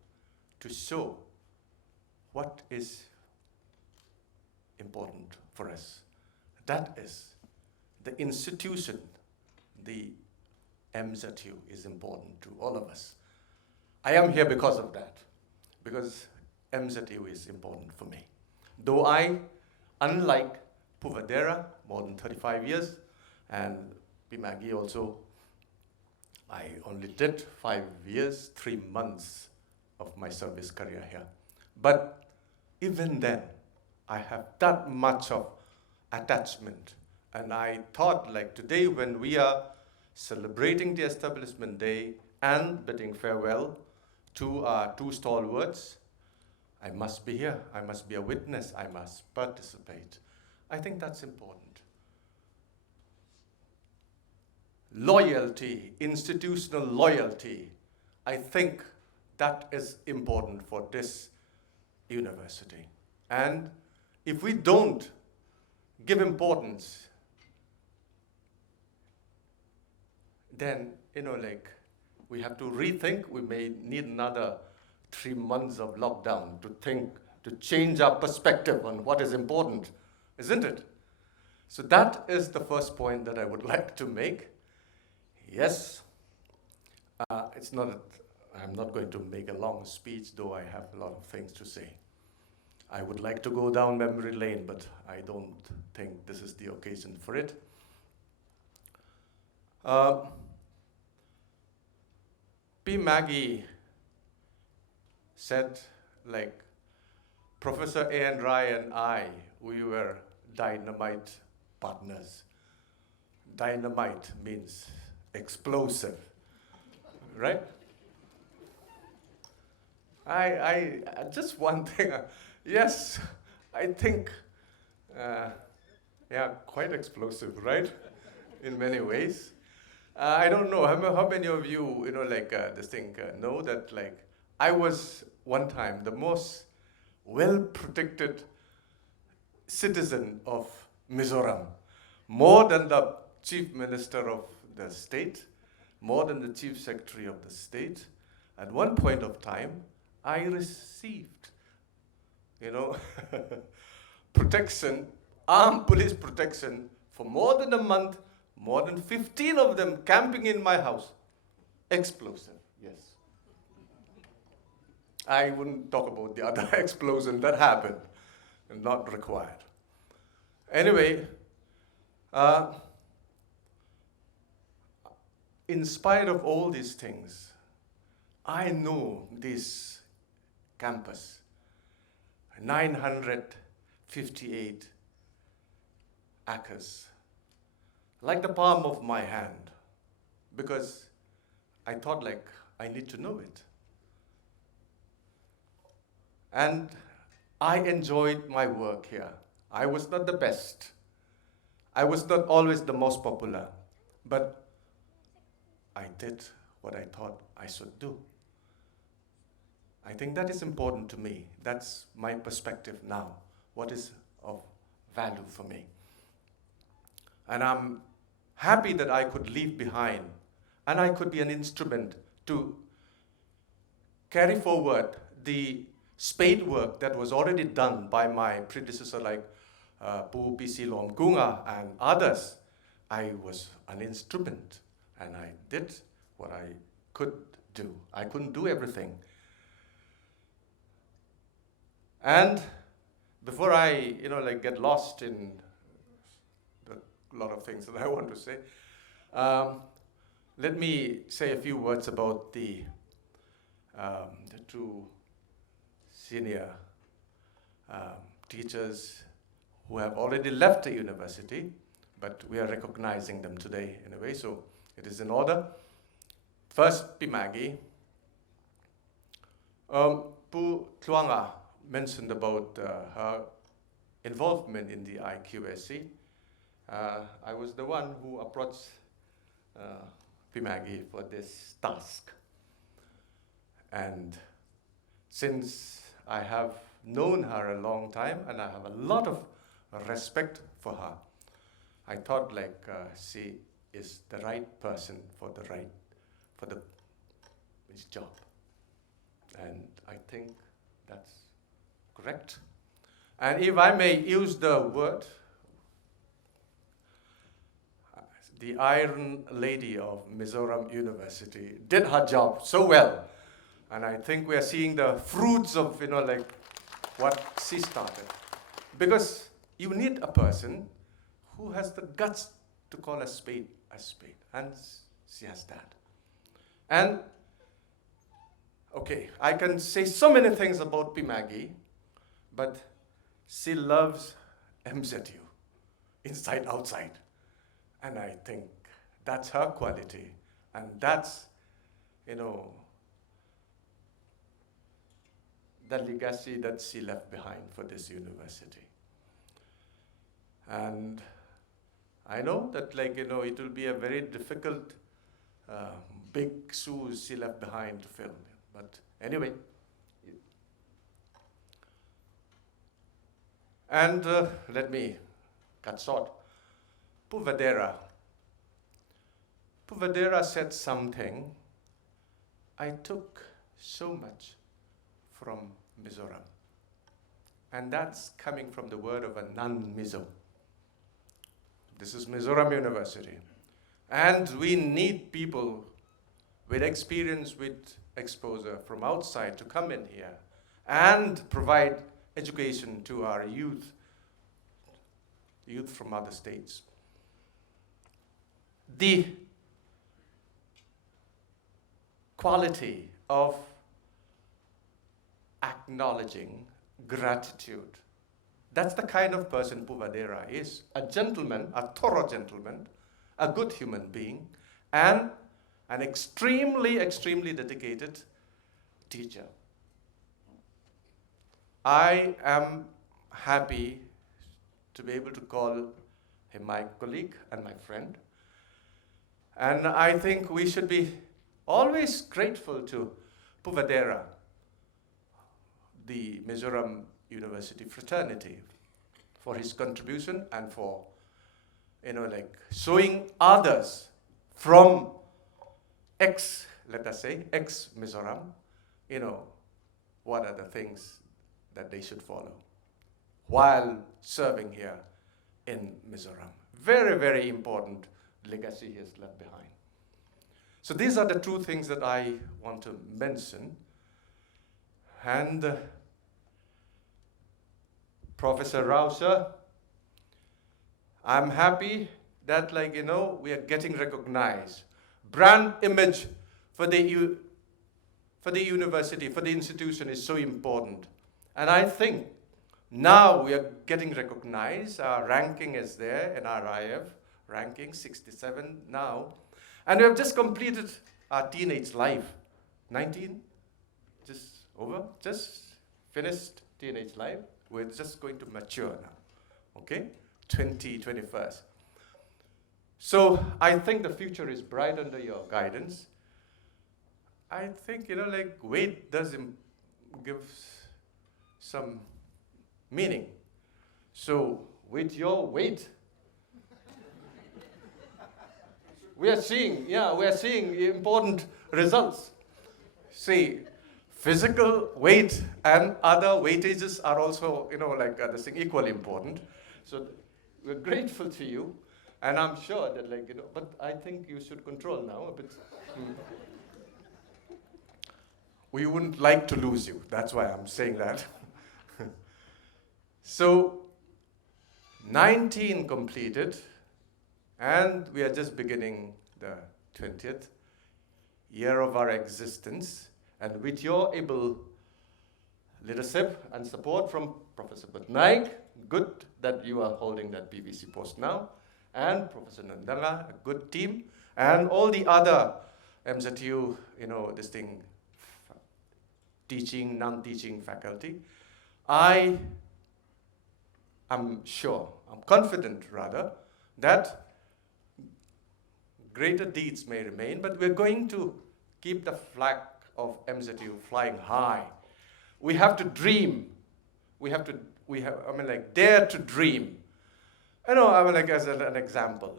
to show what is important for us. That is the institution, the MZU is important to all of us. I am here because of that, because MZU is important for me. Though I, unlike Vadhera, more than 35 years, and Pimagi also, I only did 5 years, 3 months of my service career here. But even then, I have that much of attachment. And I thought, like today, when we are celebrating the establishment day and bidding farewell to our 2 stalwarts, I must be here. I must be a witness. I must participate. I think that's important. loyalty, institutional loyalty. I think that is important for this university. And if we don't give importance, then, we have to rethink. We may need another 3 months of lockdown to think, to change our perspective on what is important, isn't it? So that is the first point that I would like to make. Yes, I'm not going to make a long speech, though I have a lot of things to say. I would like to go down memory lane, but I don't think this is the occasion for it. P. Maggie said, Professor A. N. Rai and I, we were dynamite partners. Dynamite means explosive, right? I just one thing, yes, I think, quite explosive, right? In many ways. I don't know, how many of you, know that, I was one time the most well-protected citizen of Mizoram, more than the chief minister of the state, more than the chief secretary of the state. At one point of time, I received, protection, armed police protection for more than a month, more than 15 of them camping in my house. Explosive, yes. I wouldn't talk about the other explosion that happened, and not required. Anyway, in spite of all these things, I know this campus, 958 acres, like the palm of my hand, because I thought I need to know it. And I enjoyed my work here. I was not the best. I was not always the most popular, but I did what I thought I should do. I think that is important to me. That's my perspective now. What is of value for me? And I'm happy that I could leave behind, and I could be an instrument to carry forward the spade work that was already done by my predecessor, like Pu P.C. Lom Gunga and others. I was an instrument, and I did what I could do. I couldn't do everything. And before I, get lost in a lot of things that I want to say, let me say a few words about the two senior teachers who have already left the university, but we are recognizing them today in a way, so it is in order. First, P. Maggie. Pu Tuanga mentioned about her involvement in the IQSC. I was the one who approached P. Maggie for this task. And since I have known her a long time and I have a lot of respect for her, I thought she is the right person for this job. And I think that's correct. And if I may use the word, the Iron Lady of Mizoram University did her job so well. And I think we are seeing the fruits of, what she started. Because you need a person who has the guts to call a spade a spade. And she has that. And, okay, I can say so many things about P. Maggie, but she loves MZU, inside, outside. And I think that's her quality. And that's, the legacy that she left behind for this university. And I know that, like, you know, it will be a very difficult, big shoes she left behind to fill. But anyway. And let me cut short. Vadhera. Vadhera said something I took so much from Mizoram. And that's coming from the word of a non-Mizo. This is Mizoram University. And we need people with experience, with exposure from outside to come in here and provide education to our youth from other states. The quality of acknowledging gratitude. That's the kind of person Vadhera is. A gentleman, a thorough gentleman, a good human being, and an extremely, extremely dedicated teacher. I am happy to be able to call him my colleague and my friend. And I think we should be always grateful to Vadhera, the Mizoram University fraternity, for his contribution and for, you know, like showing others from let us say, ex-Mizoram, you know, what are the things that they should follow while serving here in Mizoram. Very, very important legacy he has left behind. So these are the two things that I want to mention. And Professor Rao, sir, I'm happy that, like, you know, we are getting recognized. Brand image for the university, for the institution is so important. And I think now we are getting recognized. Our ranking is there in our IF, ranking 67 now. And we have just completed our teenage life. 19, just over, just finished teenage life. We're just going to mature now, okay? 21st. So I think the future is bright under your guidance. I think, you know, like weight does give some meaning. So with your weight, we are seeing important results. See, physical weight and other weightages are also, you know, like this thing equally important. So we're grateful to you, and I'm sure that, like, you know, but I think you should control now a bit. We wouldn't like to lose you. That's why I'm saying that. So 19 completed, and we are just beginning the 20th year of our existence. And with your able leadership and support from Professor Patnaik, good that you are holding that PVC post now, and Professor Nandanga, a good team, and all the other MZU, you know, this thing, teaching, non-teaching faculty. I am sure, I'm confident rather, that greater deeds may remain, but we're going to keep the flag of MZU flying high. We have to dream. Dare to dream. You know, I mean, like, as an example,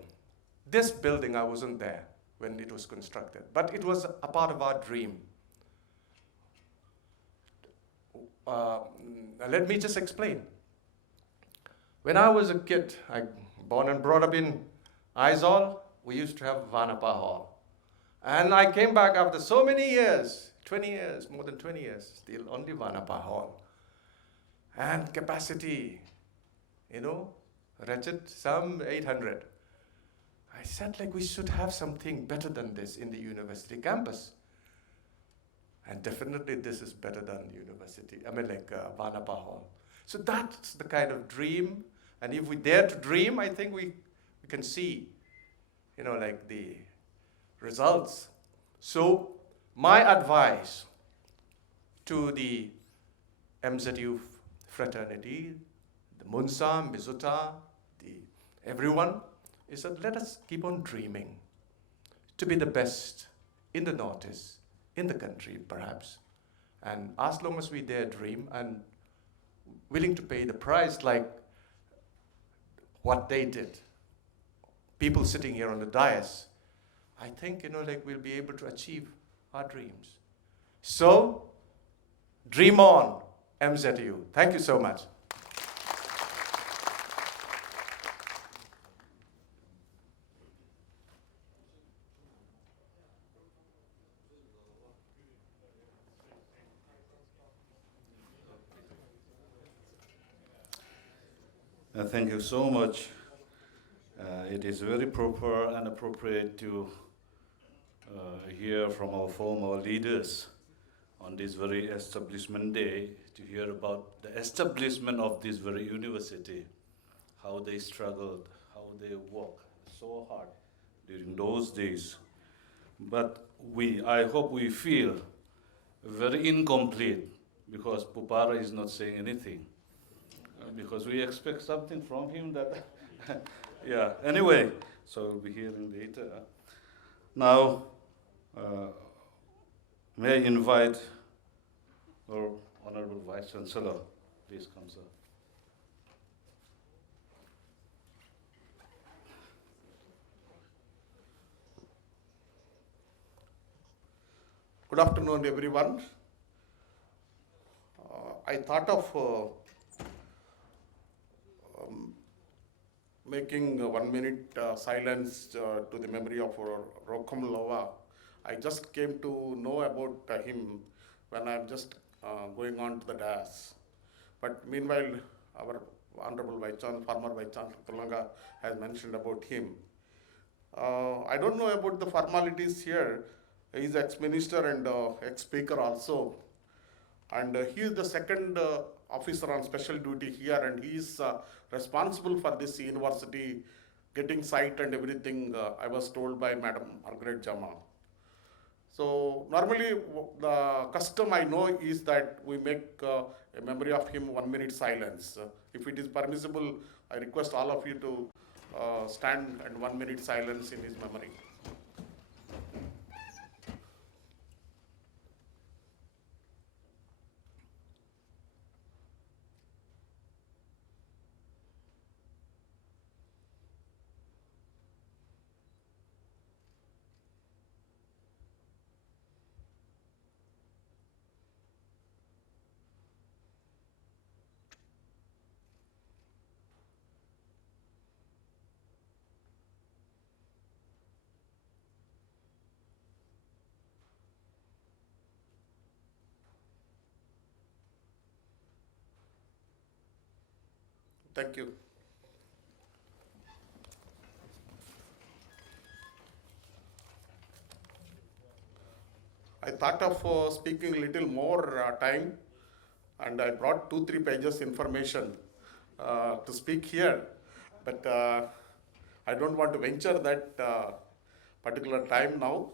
this building, I wasn't there when it was constructed, but it was a part of our dream. Let me just explain. When I was a kid, I born and brought up in Aizawl, we used to have Vanapa Hall. And I came back after so many years, 20 years, more than 20 years, still only Vanapa Hall. And capacity, you know, wretched, some 800. I said, like, we should have something better than this in the university campus. And definitely this is better than university, Vanapa Hall. So that's the kind of dream. And if we dare to dream, I think we can see, you know, like the results. So my advice to the MZU fraternity, the Munsa, Mizuta, everyone, is that let us keep on dreaming to be the best in the Northeast, in the country perhaps. And as long as we dare dream and willing to pay the price like what they did, people sitting here on the dais, I think, like we'll be able to achieve our dreams. So, dream on, MZU. Thank you so much. Thank you so much. It is very proper and appropriate to hear from our former leaders on this very establishment day, to hear about the establishment of this very university, how they struggled, how they worked so hard during those days. But I hope we feel very incomplete because Pupara is not saying anything. Because we expect something from him that, yeah, anyway, so we'll be hearing later. Now, may I invite our Honorable Vice Chancellor, please come, sir. Good afternoon, everyone. I thought of making a 1 minute silence to the memory of Rokham Lowa. I just came to know about him when I'm just going on to the dais. But meanwhile, our Honorable former Vice Chancellor Tulanga has mentioned about him. I don't know about the formalities here. He's ex-minister and ex-speaker also. And he is the second officer on special duty here, and he is responsible for this university getting site and everything, I was told by Madam Margaret Ch.Zama. So normally the custom I know is that we make a memory of him 1 minute silence. If it is permissible, I request all of you to stand and 1 minute silence in his memory. Thank you. I thought of speaking a little more time, and I brought 2-3 pages information to speak here, but I don't want to venture that particular time now.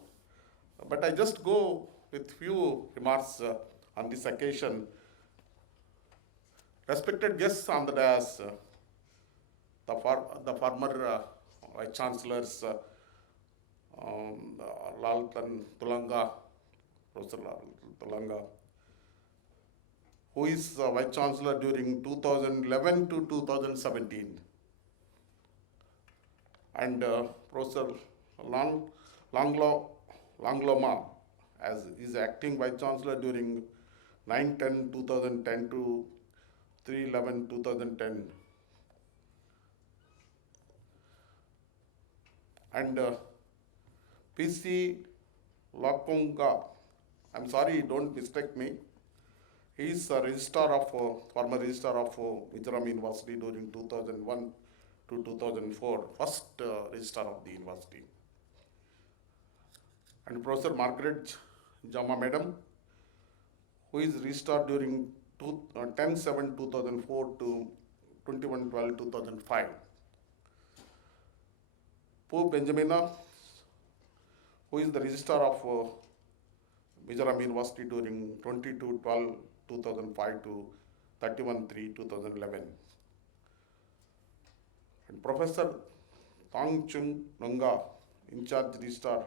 But I just go with few remarks on this occasion. Respected guests on the dais, the former Vice Chancellors, Laltan Tulanga, Professor Tulanga, who is Vice Chancellor during 2011 to 2017, and Professor Langloma as is acting Vice Chancellor during 9/10/2010 to 3/11/2010, and PC Lakonga, I'm sorry, don't mistake me. He is a former registrar of Mizoram University during 2001 to 2004, first registrar of the university. And Professor Margaret Ch.Zama Madam, who is registrar during 10/7/2004 to 21/12/2005. Pope Benjamina, who is the registrar of Mizoram University during 22/12/2005 to 31/3/2011. And Professor Tong Chung Nunga, in charge registrar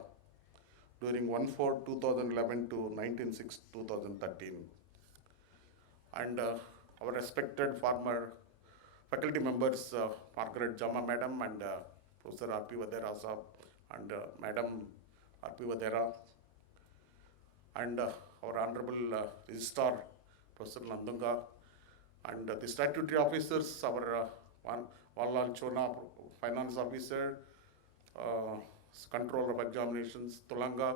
during 1/4/2011 to 19/6/2013. And our respected former faculty members, Margaret Ch.Zama Madam and Professor R.P. Vadhera Sahab and Madam R.P. Vadhera, and our Honorable Registrar, Professor Nandunga, and the statutory officers, our Valal Chona, Finance Officer, Controller of Examinations, Tulanga,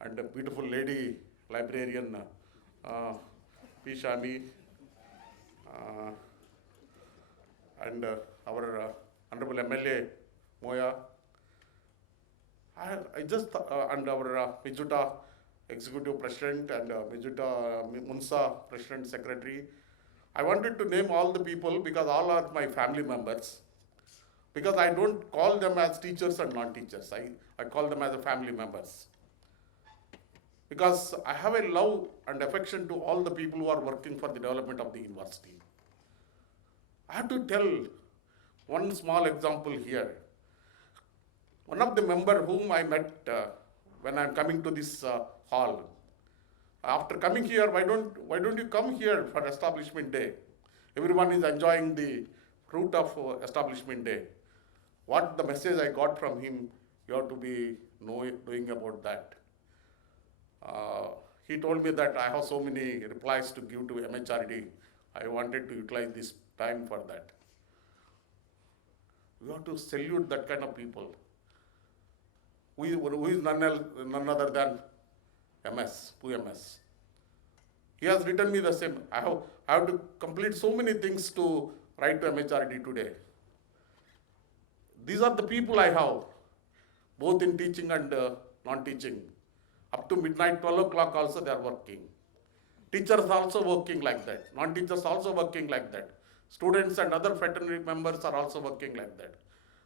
and a beautiful lady librarian, P. Shami, and our Honorable MLA, Moya. I just, and our Mizuta Executive President and Mizuta Munsa President Secretary. I wanted to name all the people because all are my family members. Because I don't call them as teachers and non-teachers. I call them as a family members. Because I have a love and affection to all the people who are working for the development of the university. I have to tell one small example here. One of the members whom I met when I'm coming to this hall, after coming here, why don't you come here for Establishment Day? Everyone is enjoying the fruit of Establishment Day. What the message I got from him, you have to be knowing about that. He told me that I have so many replies to give to MHRD. I wanted to utilize this time for that. We have to salute that kind of people. Who is none other than MS, MS. He has written me the same. I have to complete so many things to write to MHRD today. These are the people I have, both in teaching and non-teaching. Up to midnight, 12 o'clock also they are working. Teachers also working like that. Non-teachers also working like that. Students and other fraternity members are also working like that.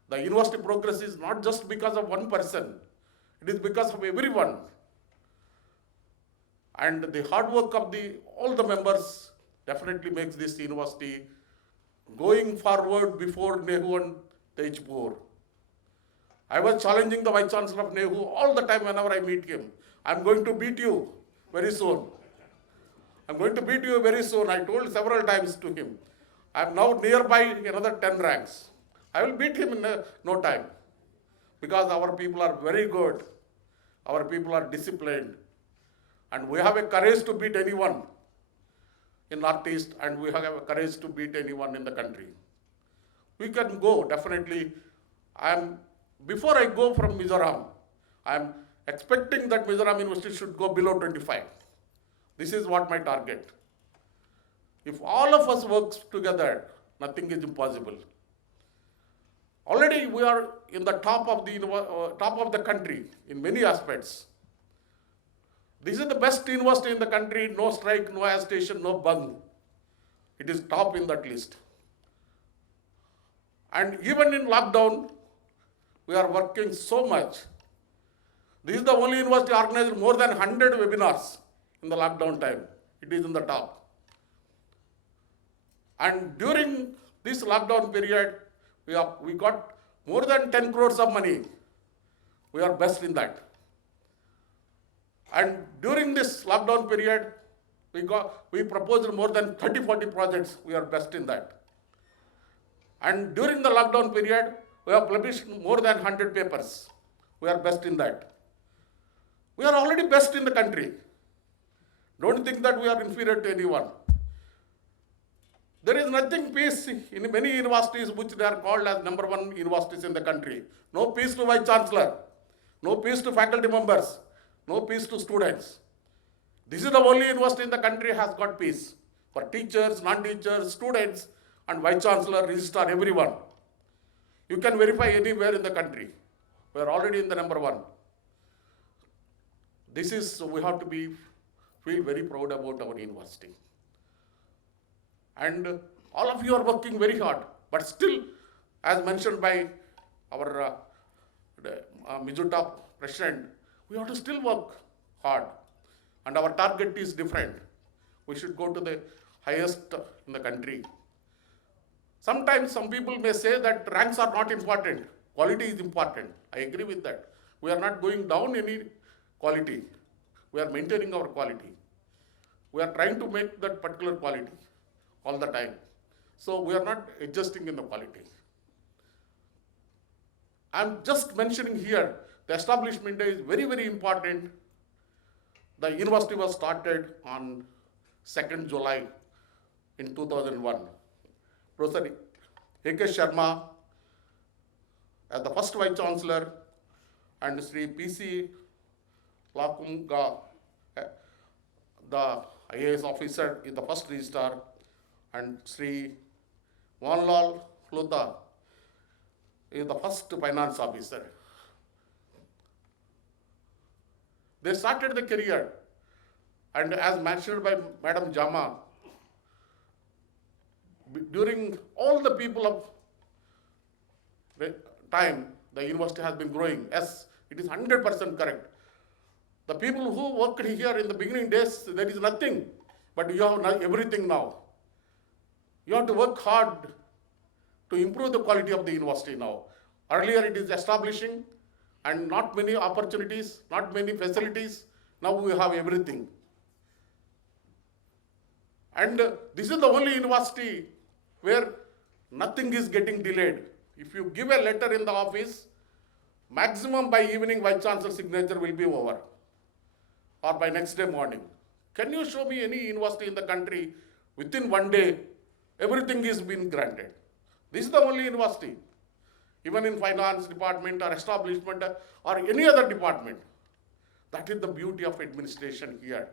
The university progress is not just because of one person. It is because of everyone. And the hard work of all the members definitely makes this university going forward before Nehru and Tejpur. I was challenging the Vice Chancellor of Nehru all the time whenever I meet him. I'm going to beat you very soon. I'm going to beat you very soon. I told several times to him. I'm now nearby another 10 ranks. I will beat him in no time. Because our people are very good. Our people are disciplined. And we have a courage to beat anyone in Northeast, and we have a courage to beat anyone in the country. We can go, definitely. Before I go from Mizoram, I'm expecting that Mizoram University should go below 25. This is what my target. If all of us work together, nothing is impossible. Already we are in the top of the country in many aspects. This is the best university in the country, no strike, no agitation, no bung. It is top in that list. And even in lockdown, we are working so much. This is the only university organized more than 100 webinars in the lockdown time. It is in the top. And during this lockdown period, we got more than 10 crores of money. We are best in that. And during this lockdown period, we proposed more than 30-40 projects. We are best in that. And during the lockdown period, we have published more than 100 papers. We are best in that. We are already best in the country. Don't think that we are inferior to anyone. There is nothing peace in many universities which they are called as #1 universities in the country. No peace to Vice Chancellor. No peace to faculty members. No peace to students. This is the only university in the country has got peace for teachers, non-teachers, students, and Vice Chancellor, Registrar, everyone. You can verify anywhere in the country. We are already in the #1. We have to feel very proud about our university. And all of you are working very hard, but still, as mentioned by our Mizuta President, we have to still work hard. And our target is different. We should go to the highest in the country. Sometimes some people may say that ranks are not important. Quality is important. I agree with that. We are not going down any quality. We are maintaining our quality. We are trying to make that particular quality all the time. So we are not adjusting in the quality. I'm just mentioning here, the establishment day is very, very important. The university was started on 2nd July in 2001. Professor Ch. Sharma as the first Vice Chancellor and Sri P.C. Lakumga, the IAS officer, is the first registrar, and Sri Vanlal Klota is the first finance officer. They started the career, and as mentioned by Madam Ch.Zama, during all the people of the time, the university has been growing. Yes, it is 100% correct. The people who worked here in the beginning days, there is nothing, but you have everything now. You have to work hard to improve the quality of the university now. Earlier it is establishing and not many opportunities, not many facilities. Now we have everything. And this is the only university where nothing is getting delayed. If you give a letter in the office, maximum by evening Vice Chancellor's signature will be over, or by next day morning. Can you show me any university in the country within one day, everything is being granted? This is the only university. Even in finance department or establishment or any other department. That is the beauty of administration here.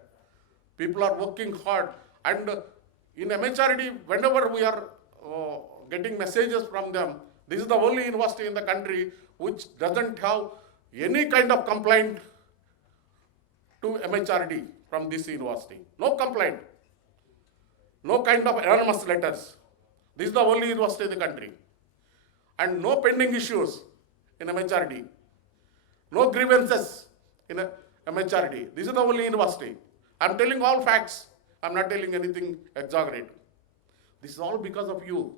People are working hard, and in MHRD, whenever we are getting messages from them, this is the only university in the country which doesn't have any kind of complaint to MHRD from this university. No complaint. No kind of anonymous letters. This is the only university in the country. And no pending issues in MHRD. No grievances in MHRD. This is the only university. I'm telling all facts. I'm not telling anything exaggerate. This is all because of you.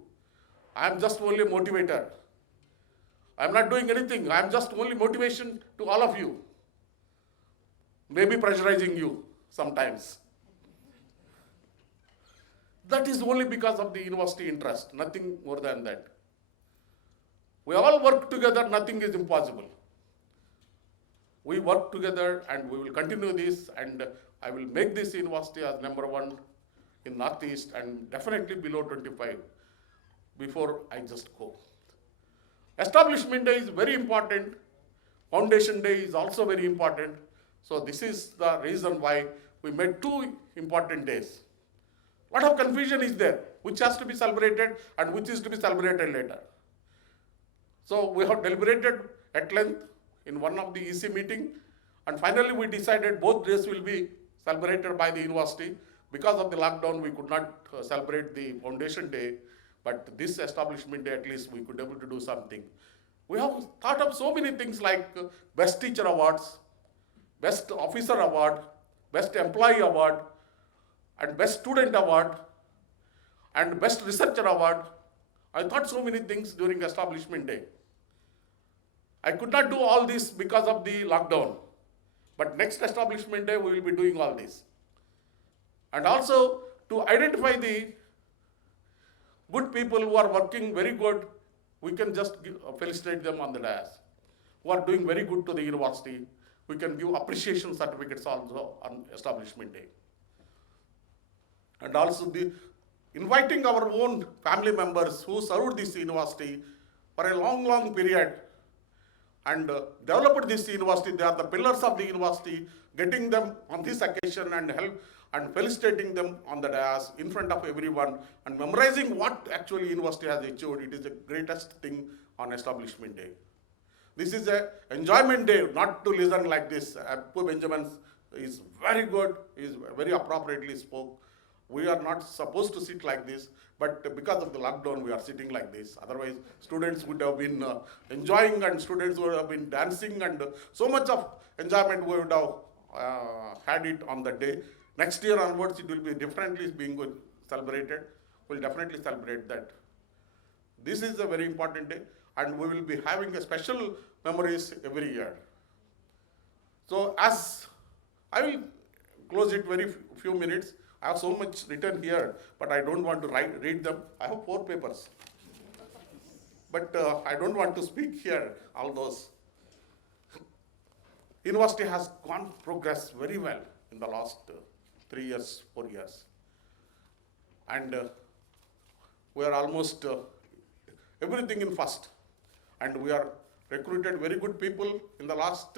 I'm just only a motivator. I'm not doing anything. I'm just only motivation to all of you. Maybe pressurizing you sometimes. That is only because of the university interest, nothing more than that. We all work together, nothing is impossible. We work together and we will continue this, and I will make this university as #1 in Northeast and definitely below 25 before I just go. Establishment day is very important. Foundation day is also very important. So this is the reason why we made two important days. Lot of confusion is there, which has to be celebrated and which is to be celebrated later. So we have deliberated at length in one of the EC meeting, and finally we decided both days will be celebrated by the university. Because of the lockdown, we could not celebrate the foundation day, but this establishment day at least we could be able to do something. We have thought of so many things like best teacher awards, best officer award, best employee award, and best student award, and best researcher award. I thought so many things during establishment day. I could not do all this because of the lockdown. But next establishment day, we will be doing all this. And also to identify the good people who are working very good, we can just felicitate them on the dais. Who are doing very good to the university, we can give appreciation certificates also on establishment day. And also inviting our own family members who served this university for a long, long period and developed this university. They are the pillars of the university, getting them on this occasion and help and felicitating them on the dais in front of everyone and memorizing what actually university has achieved. It is the greatest thing on establishment day. This is an enjoyment day, not to listen like this. Poor Benjamin is very good, is very appropriately spoke. We are not supposed to sit like this, but because of the lockdown, we are sitting like this. Otherwise, students would have been enjoying, and students would have been dancing, and so much of enjoyment we would have had it on the day. Next year onwards, it will be differently being celebrated. We'll definitely celebrate that. This is a very important day. and we will be having a special memories every year. So as I will close it very few minutes. I have so much written here, but I don't want to read them. I have 4 papers. But I don't want to speak here, all those. University has gone progress very well in the last 3 years, 4 years. And we are almost everything in first. And we are recruited very good people in the last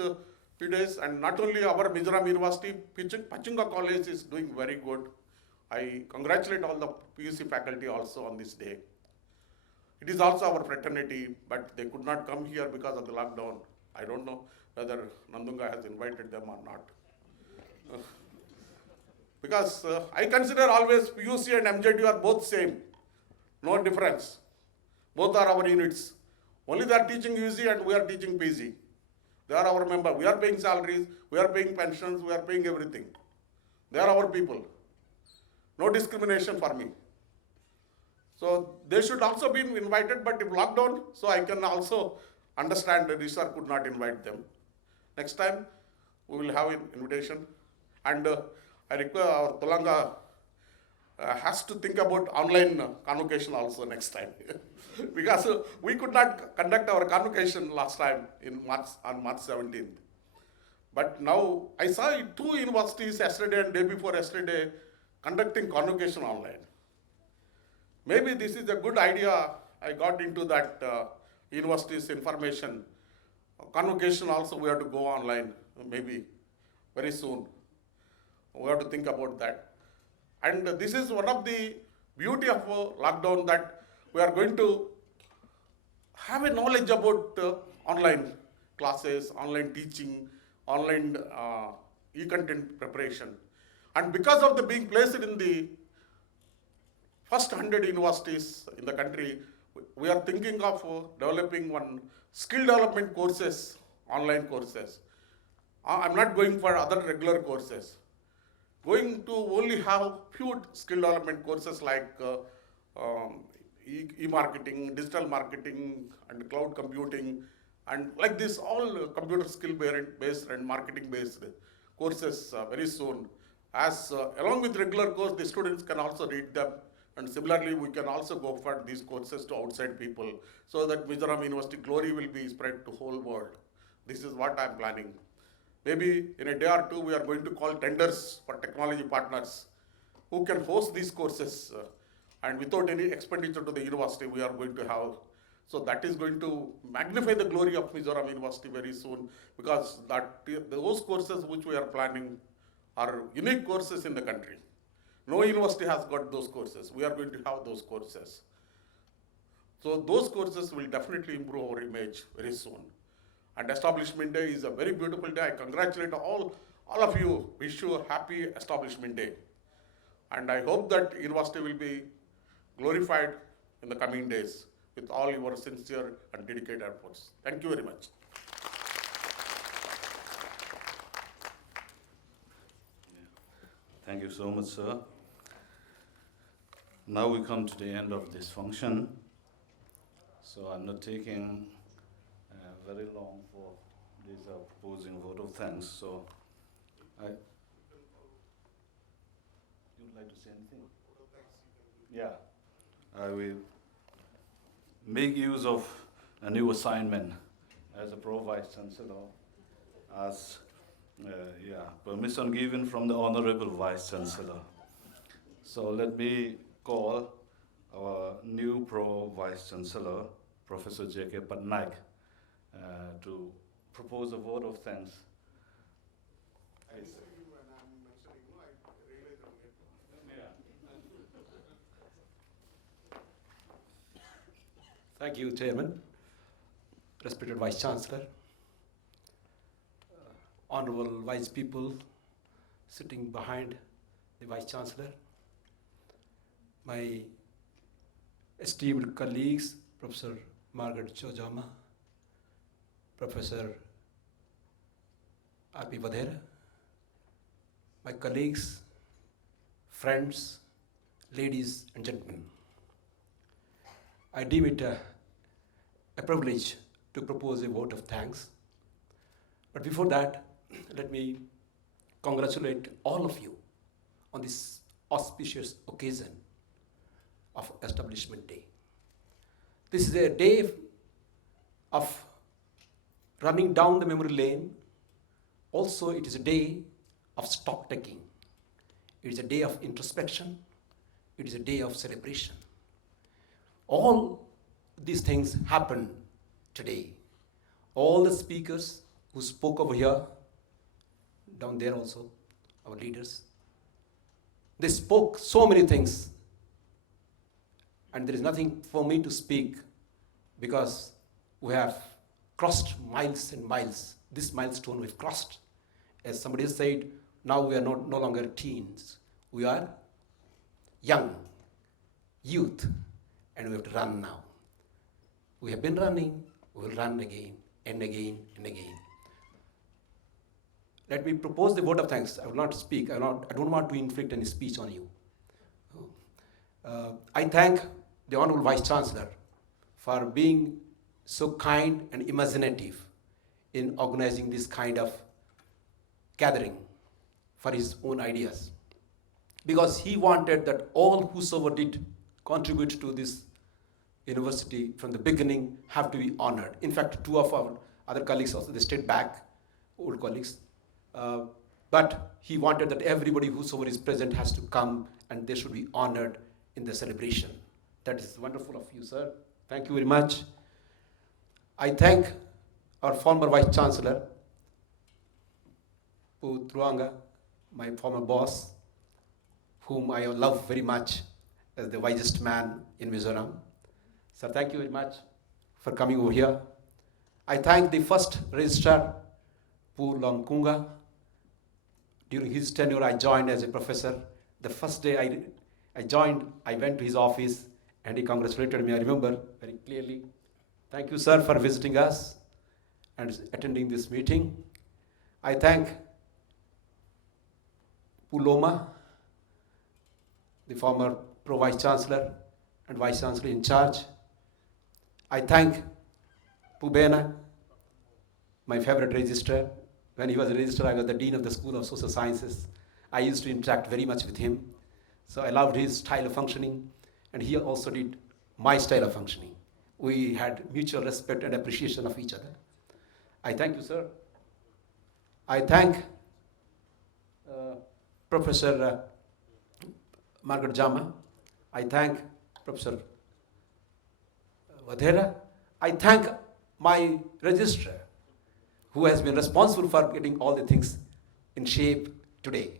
few days. And not only our Mizoram University, Pachinga College is doing very good. I congratulate all the PUC faculty also on this day. It is also our fraternity, but they could not come here because of the lockdown. I don't know whether Nandunga has invited them or not. Because I consider always PUC and MZU are both same. No difference. Both are our units. Only they are teaching UC and we are teaching PG. They are our member. We are paying salaries, we are paying pensions, we are paying everything. They are our people. No discrimination for me. So they should also be invited, but if lockdown, so I can also understand that Registrar could not invite them. Next time, we will have an invitation. And I request our Tolanga has to think about online convocation also next time. Because we could not conduct our convocation last time on March 17th. But now I saw 2 universities yesterday and day before yesterday conducting convocation online. Maybe this is a good idea. I got into that university's information. Convocation also we have to go online, maybe very soon. We have to think about that. And this is one of the beauty of lockdown, that we are going to have a knowledge about online classes, online teaching, online e-content preparation. And because of the being placed in the first 100 universities in the country, we are thinking of developing one skill development courses, online courses. I'm not going for other regular courses. Going to only have few skill development courses like e-marketing, digital marketing, and cloud computing, and like this, all computer skill based and marketing based courses very soon. As along with regular course, the students can also read them. And similarly, we can also go for these courses to outside people, so that Mizoram University glory will be spread to whole world. This is what I'm planning. Maybe in a day or two, we are going to call tenders for technology partners who can host these courses. And without any expenditure to the university, we are going to have. So that is going to magnify the glory of Mizoram University very soon, because those courses which we are planning are unique courses in the country. No university has got those courses. We are going to have those courses. So those courses will definitely improve our image very soon. And Establishment Day is a very beautiful day. I congratulate all of you. Wish you a happy Establishment Day. And I hope that university will be glorified in the coming days with all your sincere and dedicated efforts. Thank you very much. Thank you so much, sir. Now we come to the end of this function. So I'm not taking very long for this proposing vote of thanks. So you'd like to say anything? Yeah. I will make use of a new assignment as a Pro-Vice Chancellor, as permission given from the Honorable Vice Chancellor. So let me call our new Pro-Vice Chancellor, Professor J.K. Patnaik, to propose a vote of thanks. Thank you, Chairman, respected Vice Chancellor, honorable Vice people sitting behind the Vice Chancellor, my esteemed colleagues, Professor Margaret Ch.Zama, Professor R.P. Vadhera, my colleagues, friends, ladies and gentlemen. I deem it a privilege to propose a vote of thanks. But before that, let me congratulate all of you on this auspicious occasion of Establishment Day. This is a day of running down the memory lane. Also, it is a day of stock taking. It is a day of introspection. It is a day of celebration. All these things happen today. All the speakers who spoke over here, down there also, our leaders, they spoke so many things, and there is nothing for me to speak because we have crossed miles and miles. This milestone we've crossed. As somebody said, now we are no longer teens. We are young, youth, and we have to run now. We have been running, we will run again and again and again. Let me propose the vote of thanks. I will not speak. I don't want to inflict any speech on you. I thank the Honorable Vice Chancellor for being so kind and imaginative in organizing this kind of gathering for his own ideas. Because he wanted that all whosoever did contribute to this university from the beginning have to be honored. In fact, two of our other colleagues also, they stayed back, old colleagues. But he wanted that everybody whosoever is present has to come and they should be honored in the celebration. That is wonderful of you, sir. Thank you very much. I thank our former Vice Chancellor, Pu Truanga, my former boss, whom I love very much as the wisest man in Mizoram. Sir, thank you very much for coming over here. I thank the first registrar, Pu Lomkunga. During his tenure, I joined as a professor. The first day I joined, I went to his office and he congratulated me. I remember very clearly. Thank you, sir, for visiting us and attending this meeting. I thank Puloma, the former Pro-Vice Chancellor and Vice Chancellor in charge. I thank Pubena, my favorite registrar. When he was a registrar, I was the Dean of the School of Social Sciences. I used to interact very much with him. So I loved his style of functioning, and he also did my style of functioning. We had mutual respect and appreciation of each other. I thank you, sir. I thank Professor Margaret Ch.Zama. I thank Professor Vadhera. I thank my registrar, who has been responsible for getting all the things in shape today.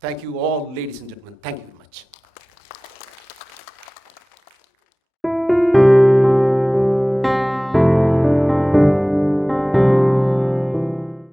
Thank you all, ladies and gentlemen. Thank you very much.